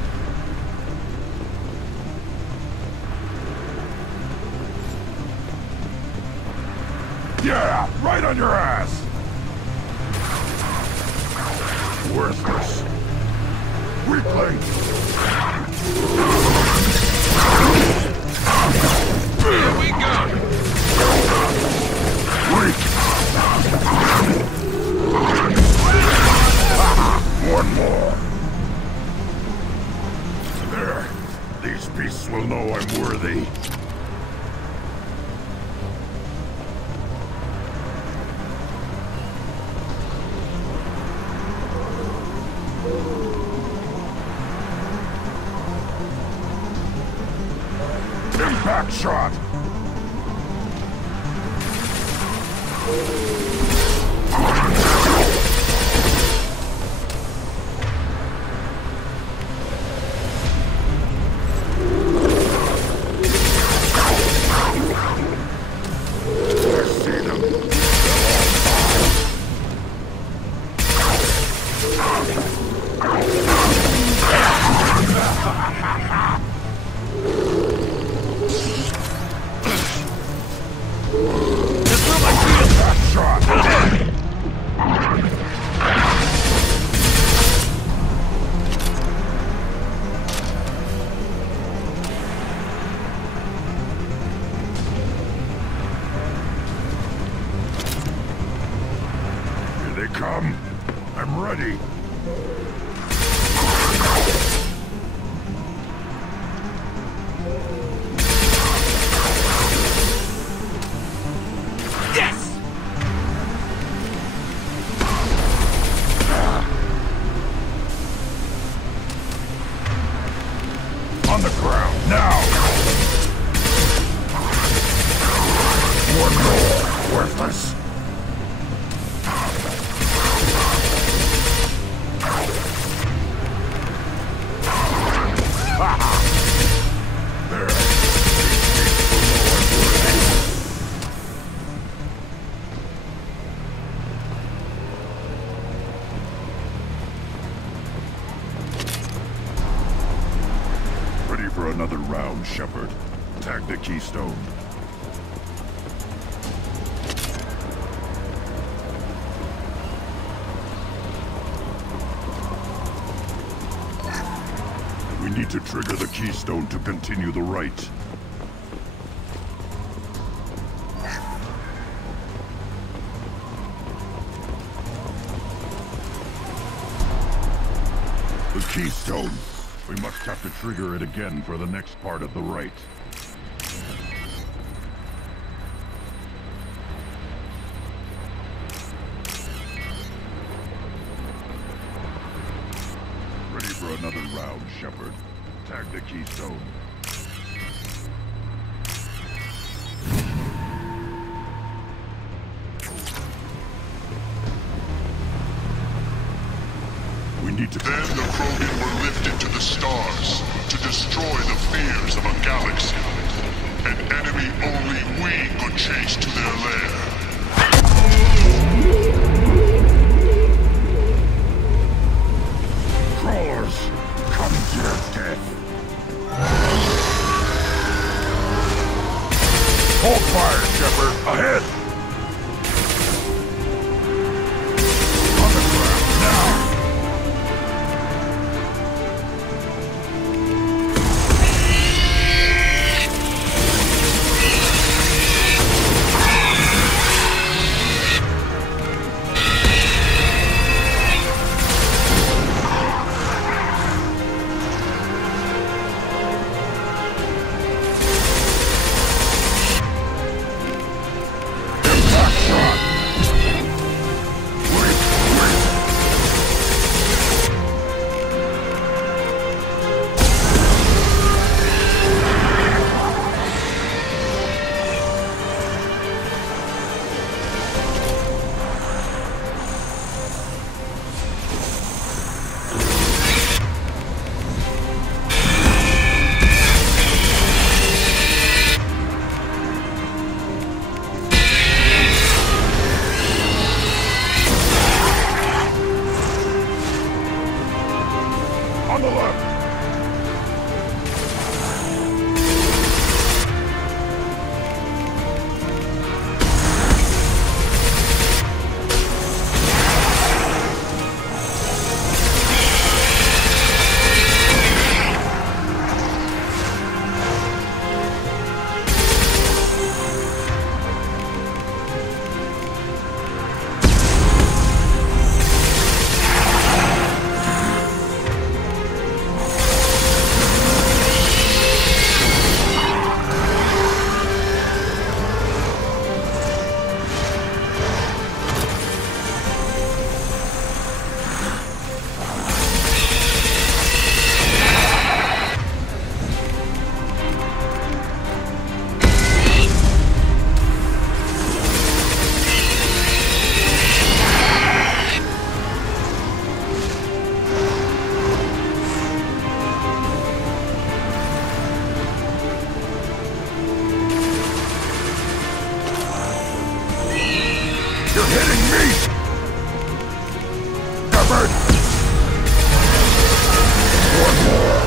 Yeah, right on your ass! Worthless. Weakling! Here we go! Weak! One more! There. These beasts will know I'm worthy. Impact shot! I see them. Here they come. I'm ready. Yes! On the ground, now! One more, worthless. There. Ready for another round, Shepard. Tag the Keystone. We need to trigger the Keystone to continue the rite. The Keystone. We must have to trigger it again for the next part of the rite. Ready for another round, Shepard. Tag the Keystone. Then the Krogan were lifted to the stars to destroy the fears of a galaxy. An enemy only we could chase to their lair. Crawlers, come to your death. Hold fire, Shepard. Ahead! On the ground, now! On the left! You're hitting me! Shepard! One more!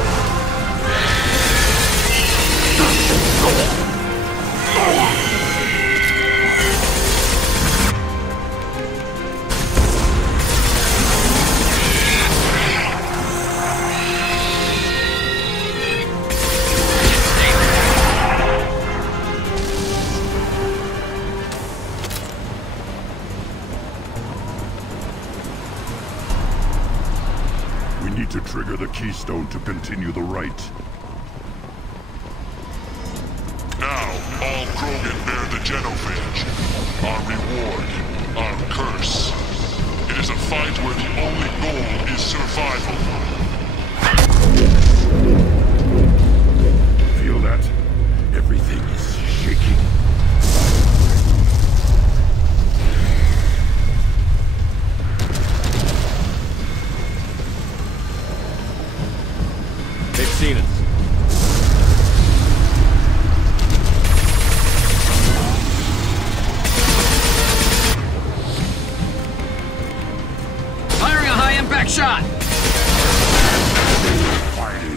We need to trigger the keystone to continue the rite. Now, all Krogan bear the genophage. Our reward, our curse. It is a fight where the only goal is survival. Feel that? Everything is shaking. They've seen us. Firing a high-impact shot! Fighting.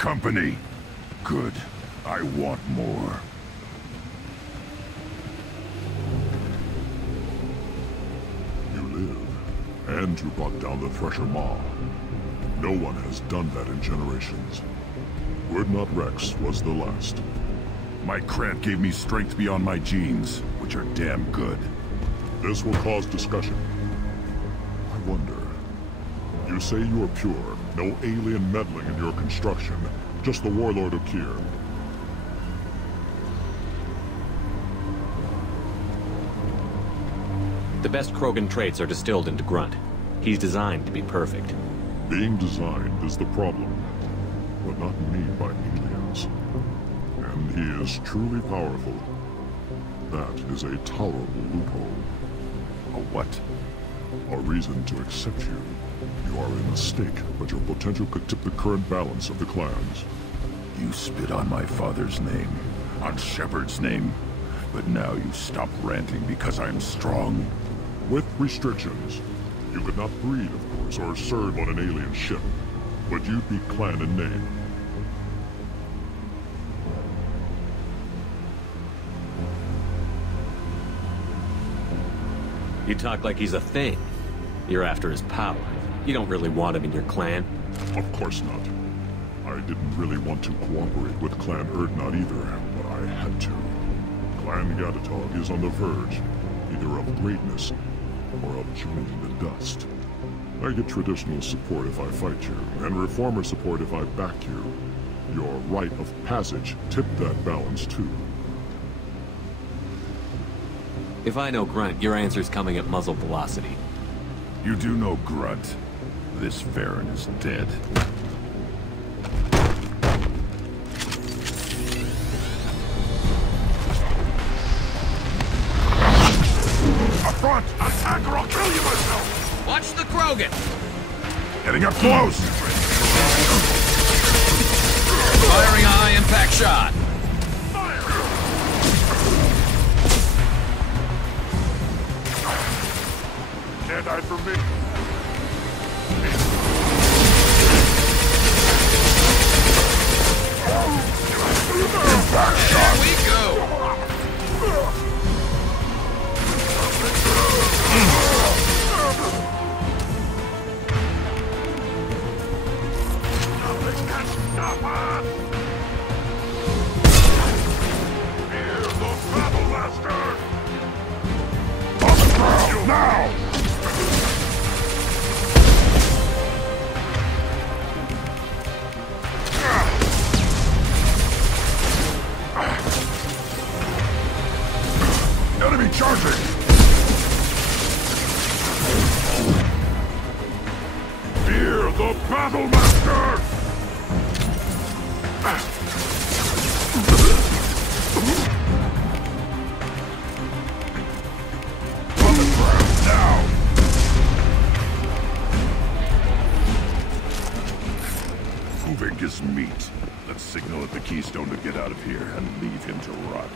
company. Good. I want more. You live, and you brought down the Thresher Maw. No one has done that in generations. Urdnot Rex was the last. My Krant gave me strength beyond my genes, which are damn good. This will cause discussion. I wonder. You say you are pure, no alien meddling in your construction, just the Warlord Okir. The best Krogan traits are distilled into Grunt. He's designed to be perfect. Being designed is the problem, but not made by aliens. And he is truly powerful. That is a tolerable loophole. A what? A reason to accept you. You are a mistake, but your potential could tip the current balance of the clans. You spit on my father's name, on Shepard's name, but now you stop ranting because I'm strong. With restrictions. You could not breed, of course, or serve on an alien ship, but you'd be clan in name. You talk like he's a thing. You're after his power. You don't really want him in your clan. Of course not. I didn't really want to cooperate with Clan Urdnot either, but I had to. Clan Gatatog is on the verge, either of greatness or of joining the dust. I get traditional support if I fight you, and reformer support if I back you. Your rite of passage tipped that balance too. If I know Grunt, your answer's coming at muzzle velocity. You do know Grunt. This Farron is dead. Up front! Attack or I'll kill you myself! Watch the Krogan! Getting up close! Firing a high-impact shot! Can't hide from me. There we go! Nothing can stop us! Hear the Battle Master! On the ground, now! Enemy charging! Fear the Battle Master! On the ground, now! Moving is meat. Let's signal at the Keystone to get out of here and leave him to rot.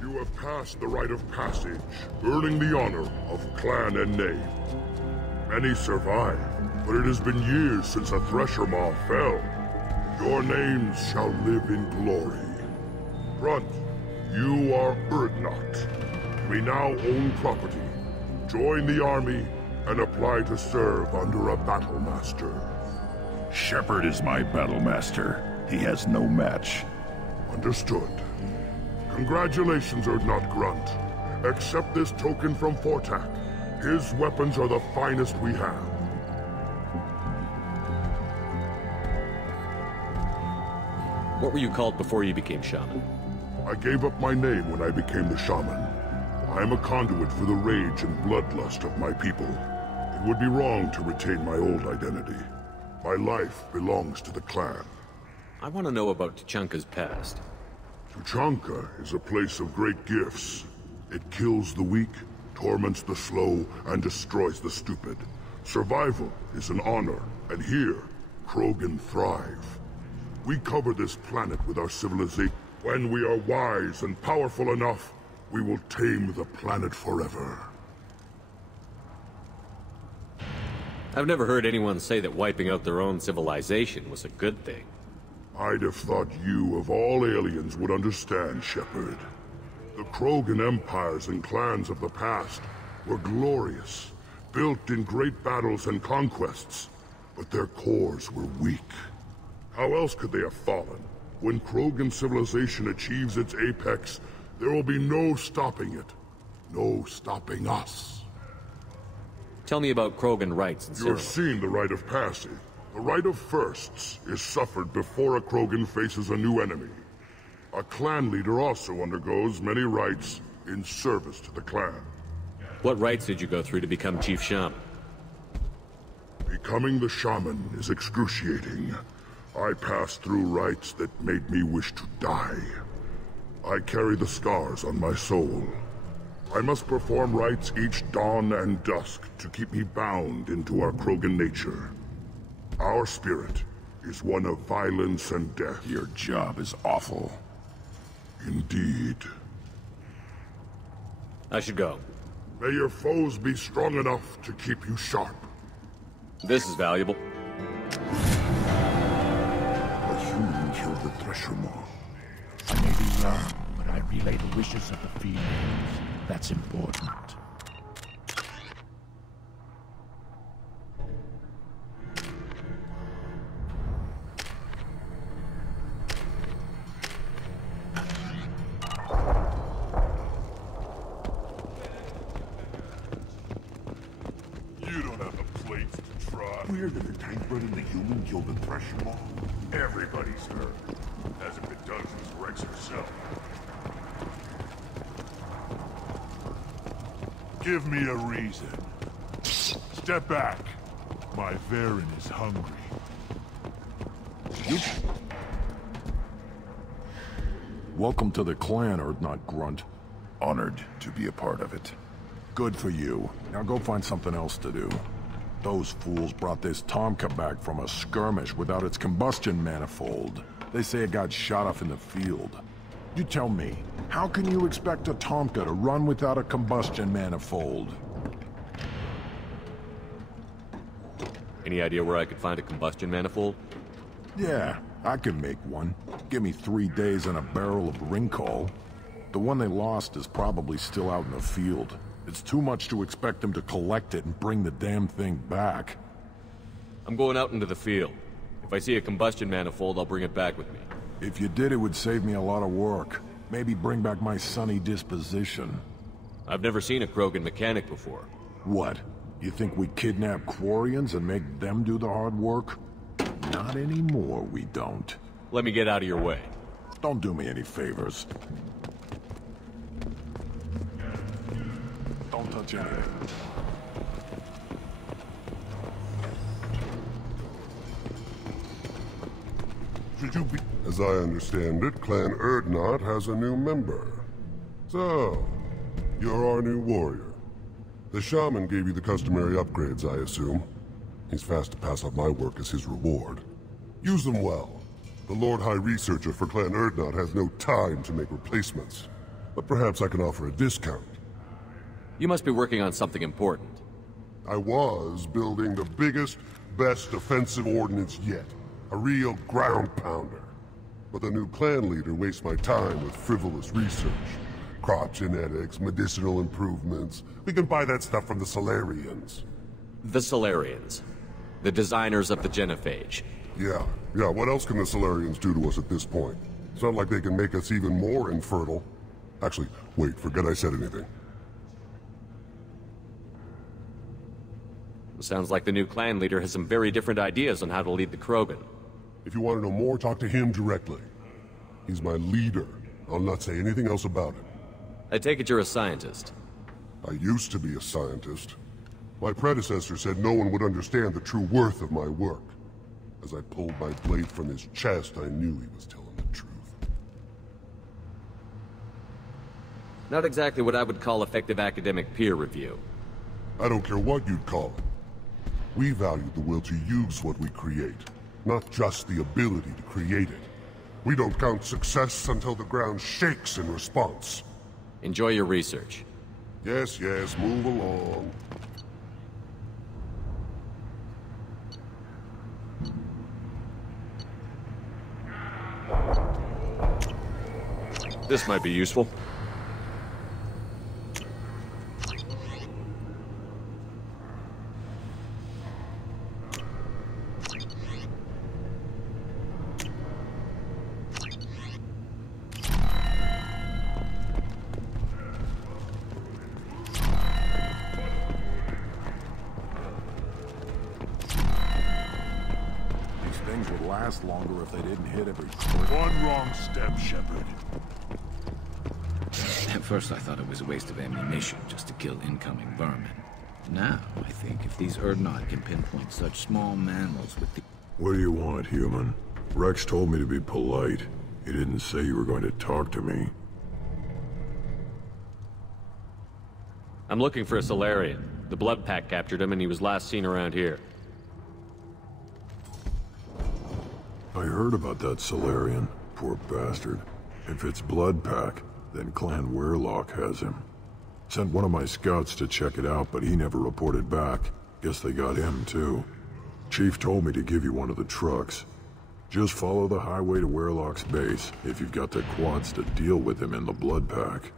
You have passed the rite of passage, earning the honor of clan and name. Many survive, but it has been years since a Thresher Maw fell. Your names shall live in glory. Grunt, you are Urdnot. We now own property. Join the army and apply to serve under a battle master. Shepard is my battle master. He has no match. Understood. Congratulations, Urdnot Grunt. Accept this token from Fortak. His weapons are the finest we have. What were you called before you became shaman? I gave up my name when I became the shaman. I am a conduit for the rage and bloodlust of my people. It would be wrong to retain my old identity. My life belongs to the clan. I want to know about Tuchanka's past. Tuchanka is a place of great gifts. It kills the weak, torments the slow, and destroys the stupid. Survival is an honor, and here, Krogan thrive. We cover this planet with our civilization. When we are wise and powerful enough, we will tame the planet forever. I've never heard anyone say that wiping out their own civilization was a good thing. I'd have thought you, of all aliens, would understand, Shepard. The Krogan empires and clans of the past were glorious, built in great battles and conquests, but their cores were weak. How else could they have fallen? When Krogan civilization achieves its apex, there will be no stopping it. No stopping us. Tell me about Krogan rites and You're ceremonies. seeing the rite of passage. The rite of firsts is suffered before a Krogan faces a new enemy. A clan leader also undergoes many rites in service to the clan. What rites did you go through to become Chief Shaman? Becoming the shaman is excruciating. I passed through rites that made me wish to die. I carry the scars on my soul. I must perform rites each dawn and dusk to keep me bound into our Krogan nature. Our spirit is one of violence and death. Your job is awful. Indeed. I should go. May your foes be strong enough to keep you sharp. This is valuable. A human killed the Thresher Maw. I may be wrong, but I relay the wishes of the females. That's important. You don't have the plates to try. Weird that the tank bred and the human killed the Thresher Maw. Everybody's heard. Hasn't been done since Rex herself. Give me a reason. Step back. My Varen is hungry. Welcome to the clan, Urdnot Grunt. Honored to be a part of it. Good for you. Now go find something else to do. Those fools brought this Tomka back from a skirmish without its combustion manifold. They say it got shot off in the field. You tell me, how can you expect a Tomka to run without a combustion manifold? Any idea where I could find a combustion manifold? Yeah, I can make one. Give me 3 days and a barrel of Ringcall. The one they lost is probably still out in the field. It's too much to expect them to collect it and bring the damn thing back. I'm going out into the field. If I see a combustion manifold, I'll bring it back with me. If you did, it would save me a lot of work. Maybe bring back my sunny disposition. I've never seen a Krogan mechanic before. What? You think we kidnap Quarians and make them do the hard work? Not anymore, we don't. Let me get out of your way. Don't do me any favors. Don't touch anything. Should you be... As I understand it, Clan Urdnot has a new member. So, you're our new warrior. The shaman gave you the customary upgrades, I assume. He's fast to pass up my work as his reward. Use them well. The Lord High Researcher for Clan Urdnot has no time to make replacements. But perhaps I can offer a discount. You must be working on something important. I was building the biggest, best offensive ordnance yet. A real ground pounder. But the new clan leader wastes my time with frivolous research. Crop genetics, medicinal improvements. We can buy that stuff from the Solarians. The Solarians. The designers of the genophage. Yeah, what else can the Solarians do to us at this point? It's not like they can make us even more infertile. Actually, wait, forget I said anything. Sounds like the new clan leader has some very different ideas on how to lead the Krogan. If you want to know more, talk to him directly. He's my leader, I'll not say anything else about it. I take it you're a scientist. I used to be a scientist. My predecessor said no one would understand the true worth of my work. As I pulled my blade from his chest, I knew he was telling the truth. Not exactly what I would call effective academic peer review. I don't care what you'd call it. We value the will to use what we create, not just the ability to create it. We don't count success until the ground shakes in response. Enjoy your research. Yes, yes, move along. This might be useful. Longer if they didn't hit every corner. One wrong step, Shepard. At first I thought it was a waste of ammunition just to kill incoming vermin. Now, I think if these Urdnot can pinpoint such small mammals with the... What do you want, human? Rex told me to be polite. He didn't say you were going to talk to me. I'm looking for a Solarian. The Blood Pack captured him and he was last seen around here. I heard about that Solarian. Poor bastard. If it's Blood Pack, then Clan Weirlock has him. Sent one of my scouts to check it out, but he never reported back. Guess they got him, too. Chief told me to give you one of the trucks. Just follow the highway to Weirlock's base, if you've got the quads to deal with him in the Blood Pack.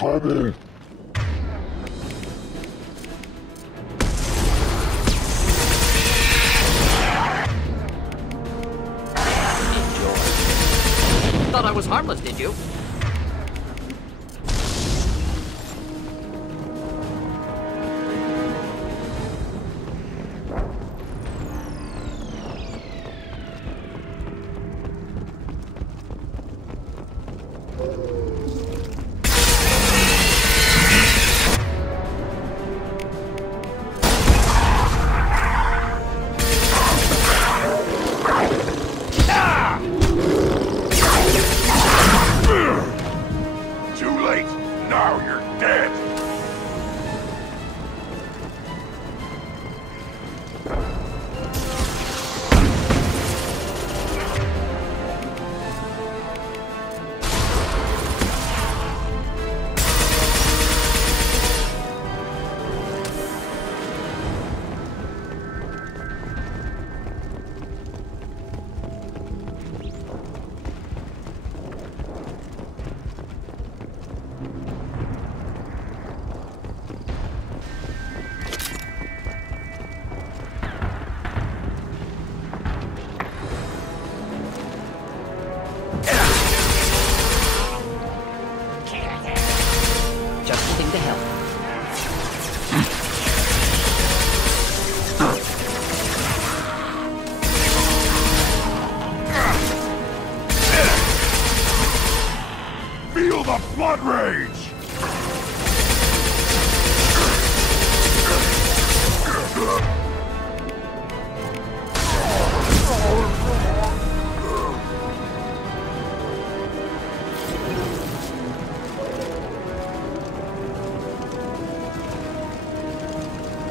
Tommy! Thought I was harmless, did you? everything to help. Feel the blood rage!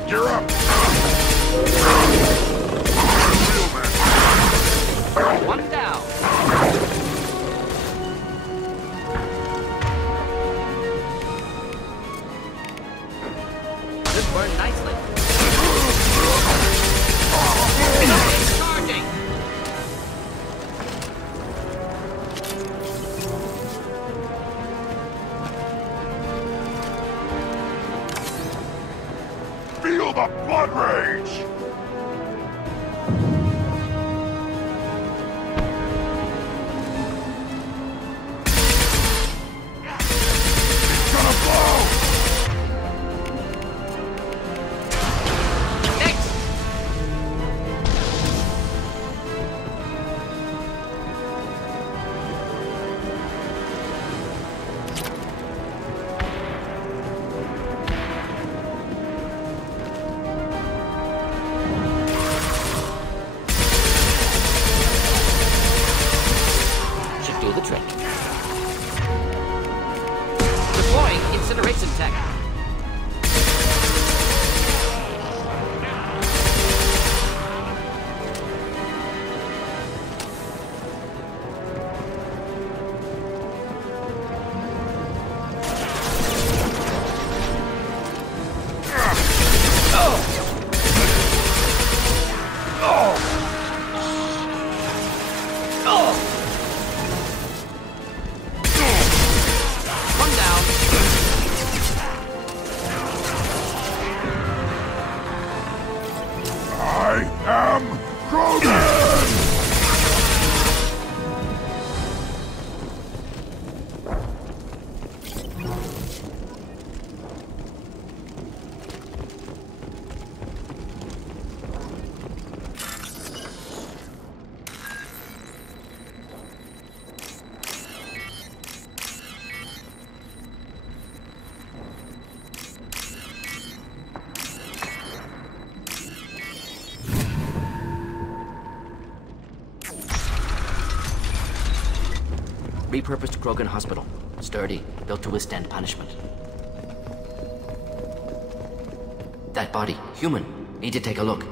You're up! One down. This burned nicely. Charging! Feel the blood rage! It's gonna blow! Should do the trick. Deploying incineration tech. One down. I am Krogan! Repurposed Krogan Hospital. Sturdy, built to withstand punishment. That body, human. Need to take a look.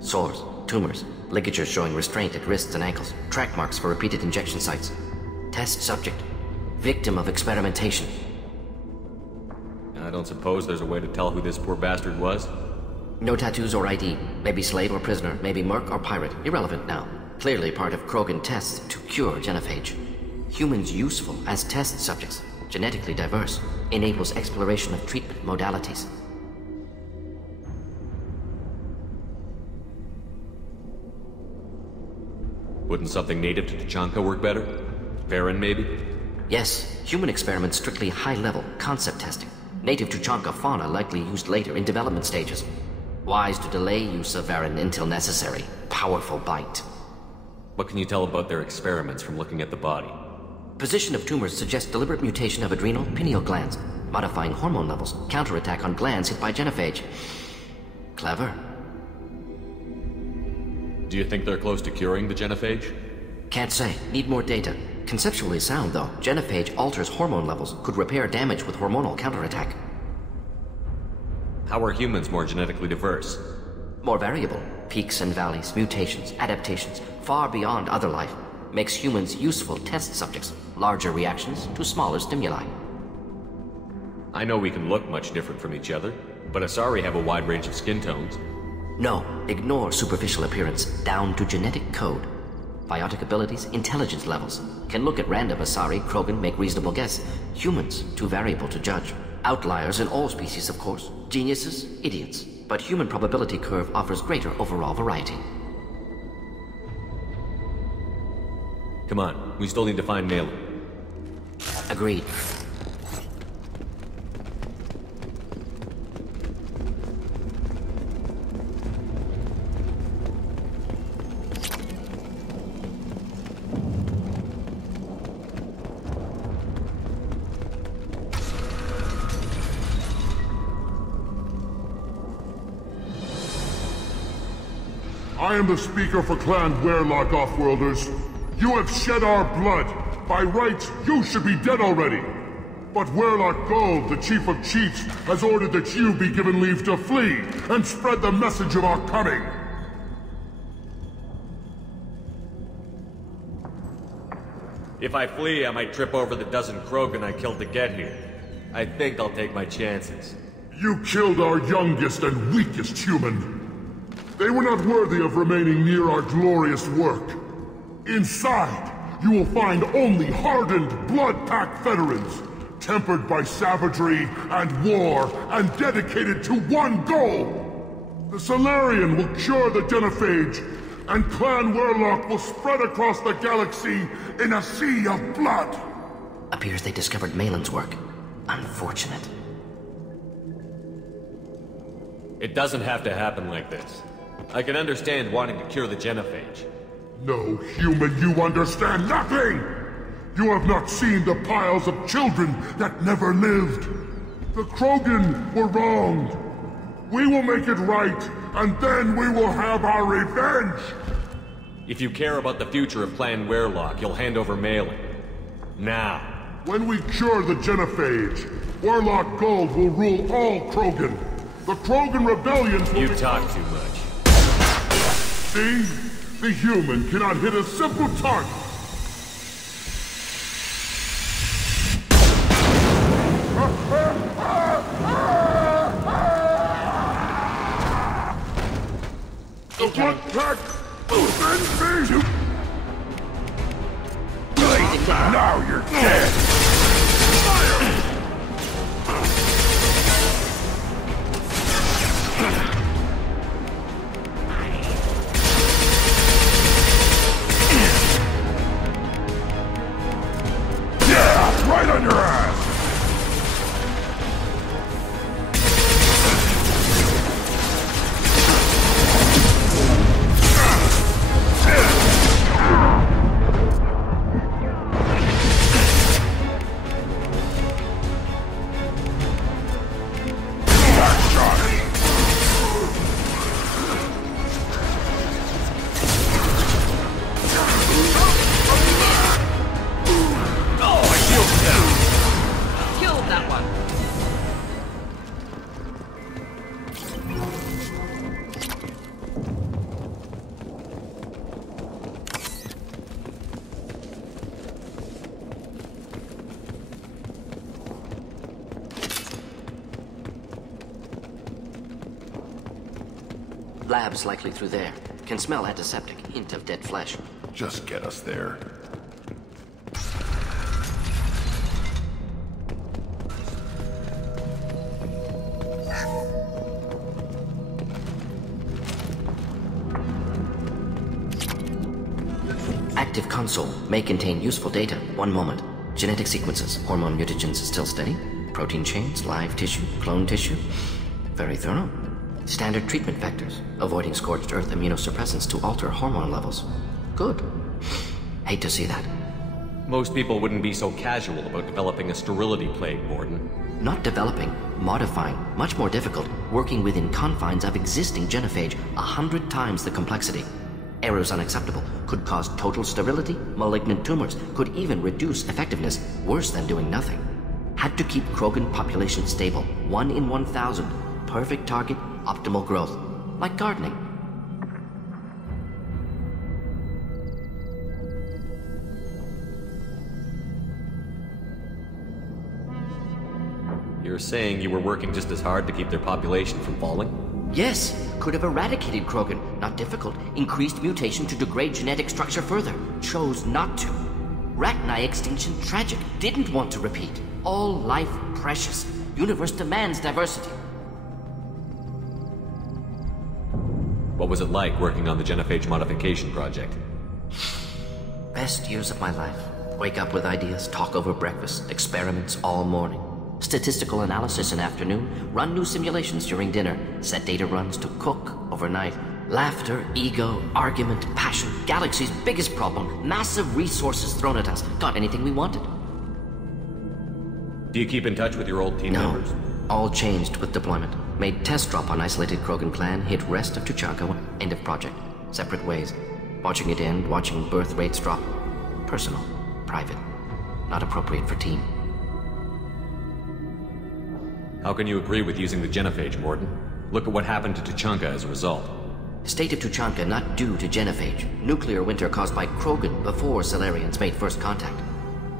Sores, tumors, ligatures showing restraint at wrists and ankles, track marks for repeated injection sites. Test subject. Victim of experimentation. I don't suppose there's a way to tell who this poor bastard was? No tattoos or ID. Maybe slave or prisoner, maybe merc or pirate. Irrelevant now. Clearly part of Krogan tests to cure genophage. Humans useful as test subjects. Genetically diverse. Enables exploration of treatment modalities. Wouldn't something native to Tuchanka work better? Varen, maybe? Yes, human experiments strictly high-level concept testing. Native Tuchanka fauna likely used later in development stages. Wise to delay use of Varen until necessary. Powerful bite. What can you tell about their experiments from looking at the body? Position of tumors suggests deliberate mutation of adrenal pineal glands, modifying hormone levels, counterattack on glands hit by genophage. Clever. Do you think they're close to curing the genophage? Can't say. Need more data. Conceptually sound, though. Genophage alters hormone levels, could repair damage with hormonal counterattack. How are humans more genetically diverse? More variable. Peaks and valleys, mutations, adaptations, far beyond other life. Makes humans useful test subjects. Larger reactions to smaller stimuli. I know we can look much different from each other, but Asari have a wide range of skin tones. No, ignore superficial appearance, down to genetic code. Biotic abilities, intelligence levels. Can look at random Asari, Krogan, make reasonable guess. Humans, too variable to judge. Outliers in all species, of course. Geniuses, idiots. But human probability curve offers greater overall variety. Come on, we still need to find Malin. Agreed. I am the speaker for Clan Werlock, Offworlders. You have shed our blood. By rights, you should be dead already. But Werlock Gold, the Chief of Chiefs, has ordered that you be given leave to flee and spread the message of our coming. If I flee, I might trip over the dozen Krogan I killed to get here. I think I'll take my chances. You killed our youngest and weakest human. They were not worthy of remaining near our glorious work. Inside, you will find only hardened, blood-packed veterans, tempered by savagery and war, and dedicated to one goal. The Solarian will cure the Genophage, and Clan Werlock will spread across the galaxy in a sea of blood. Appears they discovered Malin's work. Unfortunate. It doesn't have to happen like this. I can understand wanting to cure the Genophage. No, human, you understand nothing! You have not seen the piles of children that never lived. The Krogan were wronged. We will make it right, and then we will have our revenge! If you care about the future of Clan Werlock, you'll hand over Malin. Now. When we cure the Genophage, Werlock Gold will rule all Krogan. The Krogan rebellions will— You talk too much. See? The human cannot hit a simple target. The blood pack will send me! Now you're dead! Fire! Right on your ass! Lab's likely through there. Can smell antiseptic, hint of dead flesh. Just get us there. Active console may contain useful data. One moment. Genetic sequences, hormone mutagens still steady. Protein chains, live tissue, clone tissue. Very thorough. Standard treatment vectors, avoiding scorched earth immunosuppressants to alter hormone levels. Good. Hate to see that. Most people wouldn't be so casual about developing a sterility plague, Morden. Not developing, modifying, much more difficult, working within confines of existing genophage, 100 times the complexity. Errors unacceptable, could cause total sterility, malignant tumors, could even reduce effectiveness, worse than doing nothing. Had to keep Krogan population stable, 1 in 1,000. Perfect target, optimal growth. Like gardening. You're saying you were working just as hard to keep their population from falling? Yes, could have eradicated Krogan. Not difficult. Increased mutation to degrade genetic structure further. Chose not to. Rachni extinction tragic. Didn't want to repeat. All life precious. Universe demands diversity. What was it like working on the Genophage modification project? Best years of my life. Wake up with ideas, talk over breakfast, experiments all morning. Statistical analysis in afternoon, run new simulations during dinner, set data runs to cook overnight. Laughter, ego, argument, passion, Galaxy's biggest problem, massive resources thrown at us. Got anything we wanted. Do you keep in touch with your old team members? All changed with deployment. Made test drop on isolated Krogan clan, hit rest of Tuchanka, end of project. Separate ways. Watching it end, watching birth rates drop. Personal, private, not appropriate for team. How can you agree with using the genophage, Mordin? Look at what happened to Tuchanka as a result. State of Tuchanka not due to genophage. Nuclear winter caused by Krogan before Salarians made first contact.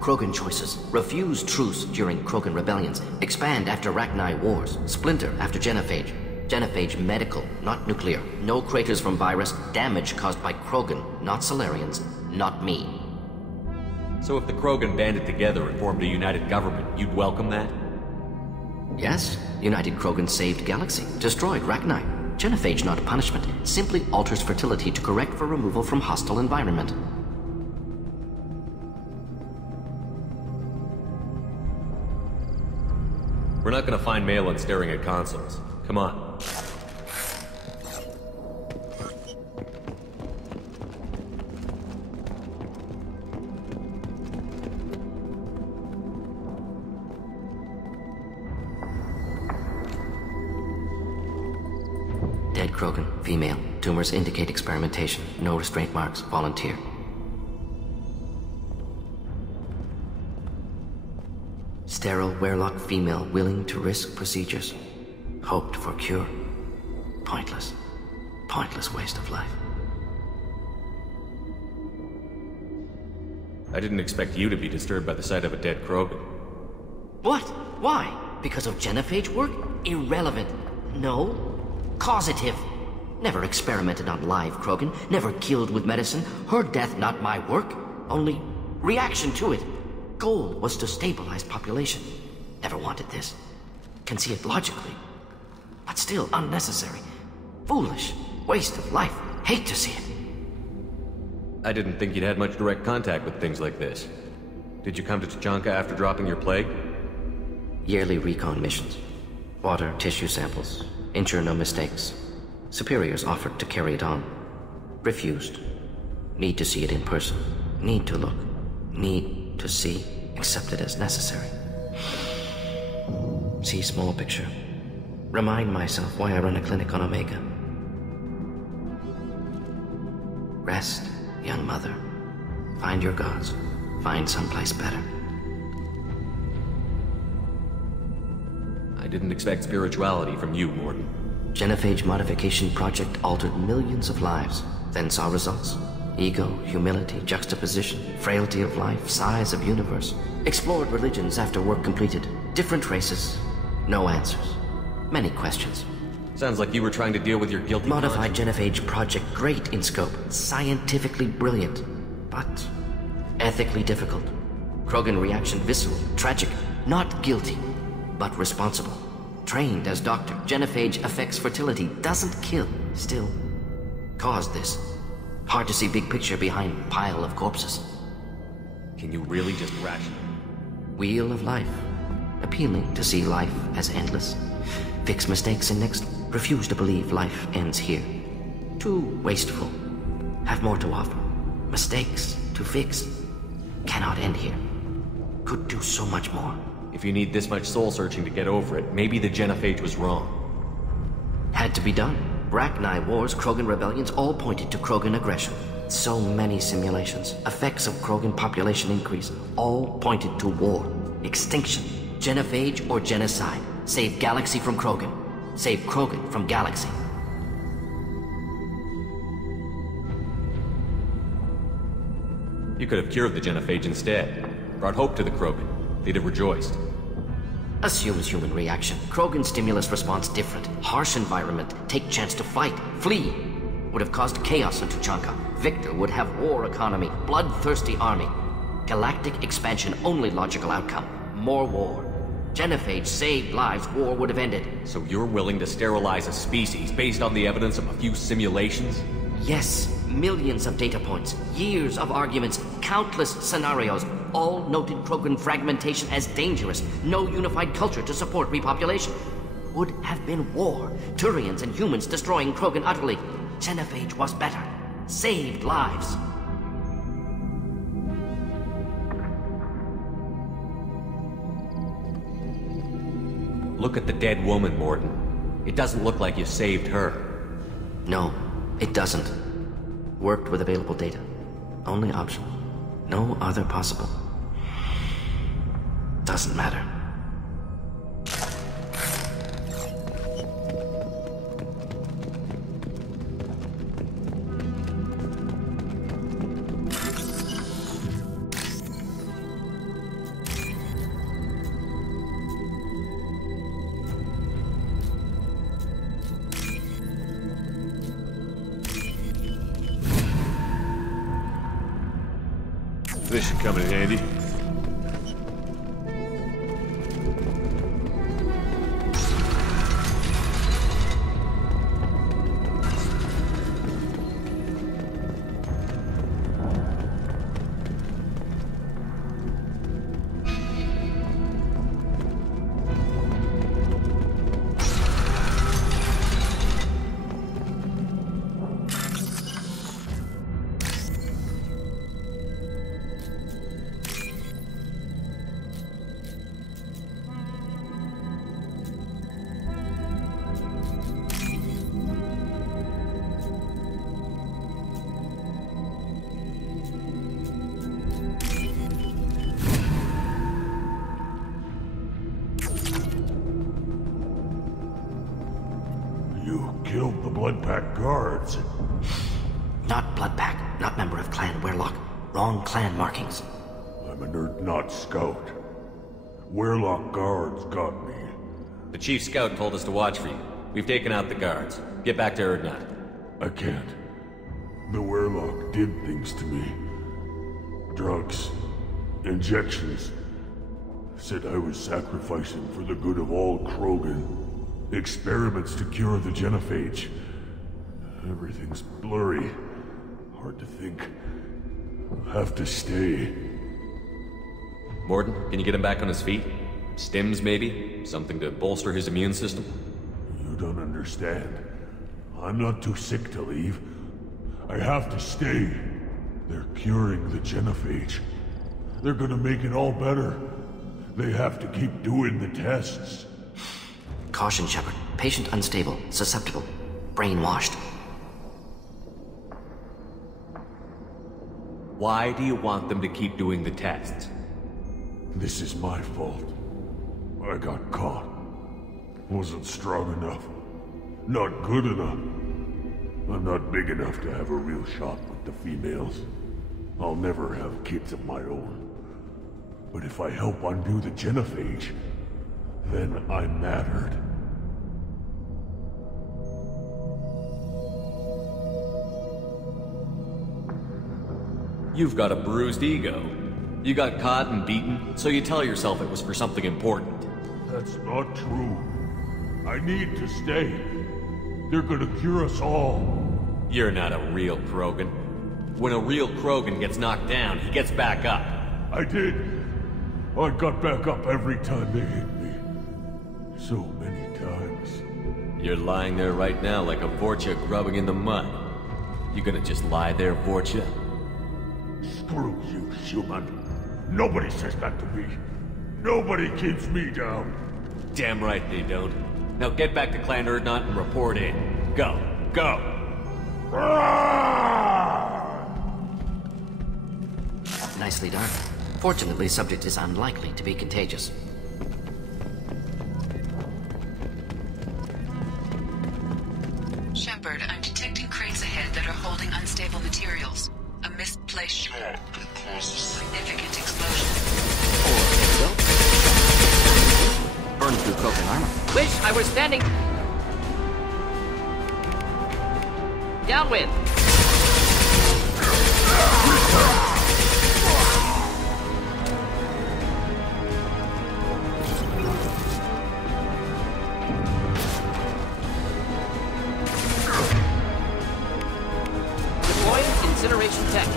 Krogan choices. Refuse truce during Krogan rebellions. Expand after Rachni wars. Splinter after genophage. Genophage medical, not nuclear. No craters from virus. Damage caused by Krogan, not Salarians, not me. So if the Krogan banded together and formed a united government, you'd welcome that? Yes. United Krogan saved Galaxy. Destroyed Rachni. Genophage not punishment. Simply alters fertility to correct for removal from hostile environment. We're not gonna find Malin staring at consoles. Come on. Dead Krogan, female. Tumors indicate experimentation. No restraint marks. Volunteer. Sterile, werelock female, willing to risk procedures. Hoped for cure. Pointless. Pointless waste of life. I didn't expect you to be disturbed by the sight of a dead Krogan. What? Why? Because of genophage work? Irrelevant. No. Causative. Never experimented on live Krogan. Never killed with medicine. Her death not my work. Only reaction to it. Goal was to stabilize population. Never wanted this. Can see it logically. But still unnecessary. Foolish. Waste of life. Hate to see it. I didn't think you'd had much direct contact with things like this. Did you come to Tuchanka after dropping your plague? Yearly recon missions. Water, tissue samples. Ensure no mistakes. Superiors offered to carry it on. Refused. Need to see it in person. Need to look. Need to see. Accept it as necessary. See small picture. Remind myself why I run a clinic on Omega. Rest, young mother. Find your gods. Find someplace better. I didn't expect spirituality from you, Mordin. Genophage modification project altered millions of lives, then saw results. Ego, humility, juxtaposition, frailty of life, size of universe. Explored religions after work completed. Different races. No answers. Many questions. Sounds like you were trying to deal with your guilty Modified genophage project great in scope. Scientifically brilliant. But ethically difficult. Krogan reaction visceral, tragic. Not guilty, but responsible. Trained as doctor, genophage affects fertility, doesn't kill, still caused this. Hard to see big picture behind pile of corpses. Can you really just ration? Wheel of life. Appealing to see life as endless. Fix mistakes in next. Refuse to believe life ends here. Too wasteful. Have more to offer. Mistakes to fix. Cannot end here. Could do so much more. If you need this much soul-searching to get over it, maybe the genophage was wrong. Had to be done. Rachni wars, Krogan rebellions, all pointed to Krogan aggression. So many simulations. Effects of Krogan population increase. All pointed to war. Extinction. Genophage or genocide. Save Galaxy from Krogan. Save Krogan from Galaxy. You could have cured the genophage instead. Brought hope to the Krogan. They'd have rejoiced. Assumes human reaction. Krogan stimulus response different. Harsh environment. Take chance to fight. Flee. Would have caused chaos in Tuchanka. Victor would have war economy. Bloodthirsty army. Galactic expansion only logical outcome. More war. Genophage saved lives. War would have ended. So you're willing to sterilize a species based on the evidence of a few simulations? Yes. Millions of data points. Years of arguments. Countless scenarios. all noted Krogan fragmentation as dangerous. No unified culture to support repopulation. Would have been war. Turians and humans destroying Krogan utterly. Genophage was better. Saved lives. Look at the dead woman, Morton. It doesn't look like you saved her. No, it doesn't. Worked with available data. Only option. No other possible. Doesn't matter. This should come in handy. Killed the Bloodpack guards. Not Bloodpack, not member of Clan Werlock. Wrong clan markings. I'm a nerd, not scout. Werlock guards got me. The chief scout told us to watch for you. We've taken out the guards. Get back to Erdnot. I can't. The Werlock did things to me. Drugs. Injections. Said I was sacrificing for the good of all Krogan. Experiments to cure the genophage. Everything's blurry. Hard to think. Have to stay. Morton, can you get him back on his feet? Stims, maybe? Something to bolster his immune system? You don't understand. I'm not too sick to leave. I have to stay. They're curing the genophage. They're gonna make it all better. They have to keep doing the tests. Caution, Shepard. Patient unstable, susceptible, brainwashed. Why do you want them to keep doing the tests? This is my fault. I got caught. Wasn't strong enough. Not good enough. I'm not big enough to have a real shot with the females. I'll never have kids of my own. But if I help undo the genophage, then I'm mattered. You've got a bruised ego. You got caught and beaten, so you tell yourself it was for something important. That's not true. I need to stay. They're gonna cure us all. You're not a real Krogan. When a real Krogan gets knocked down, he gets back up. I did. I got back up every time they hit me. So many times. You're lying there right now like a Vorcha grubbing in the mud. You gonna just lie there, Vorcha? Screw you, human. Nobody says that to me. Nobody keeps me down. Damn right they don't. Now get back to Clan Erdnot and report in. Go. Go! Nicely done. Fortunately, subject is unlikely to be contagious. Shepard, I'm detecting crates ahead that are holding unstable materials. A misplaced shot could cause a significant explosion. Burn through Krogan armor. Wish I were standing... Down with! Deploying incineration tech.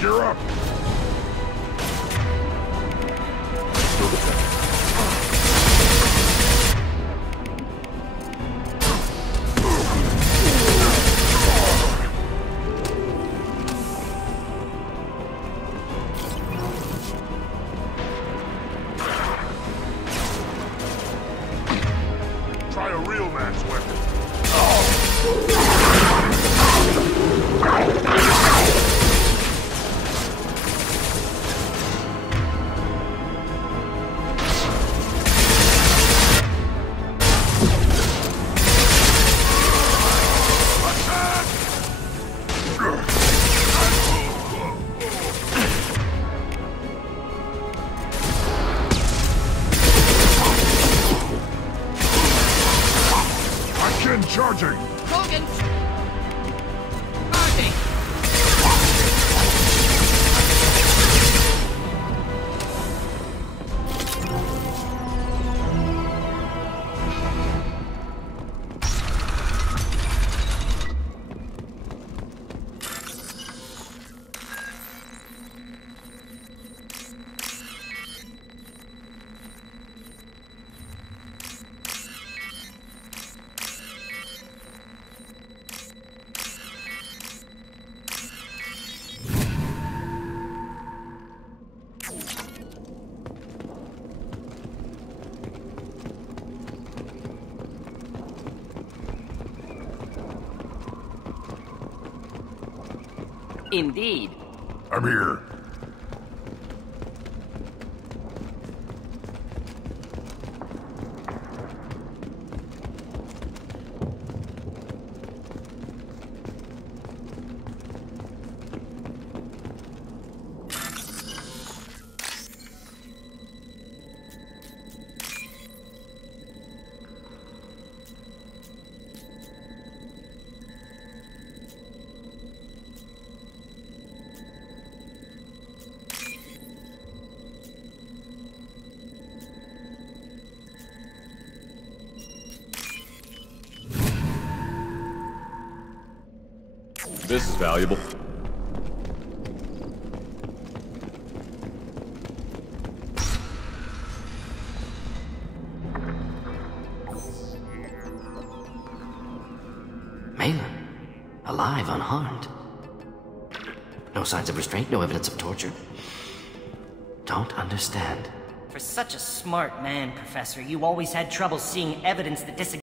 Gear up! Try a real man's weapon. Charging! Krogan! R-Tik! Indeed. I'm here. This is valuable. Malin, alive, unharmed. No signs of restraint, no evidence of torture. Don't understand. For such a smart man, Professor, you always had trouble seeing evidence that disagreed.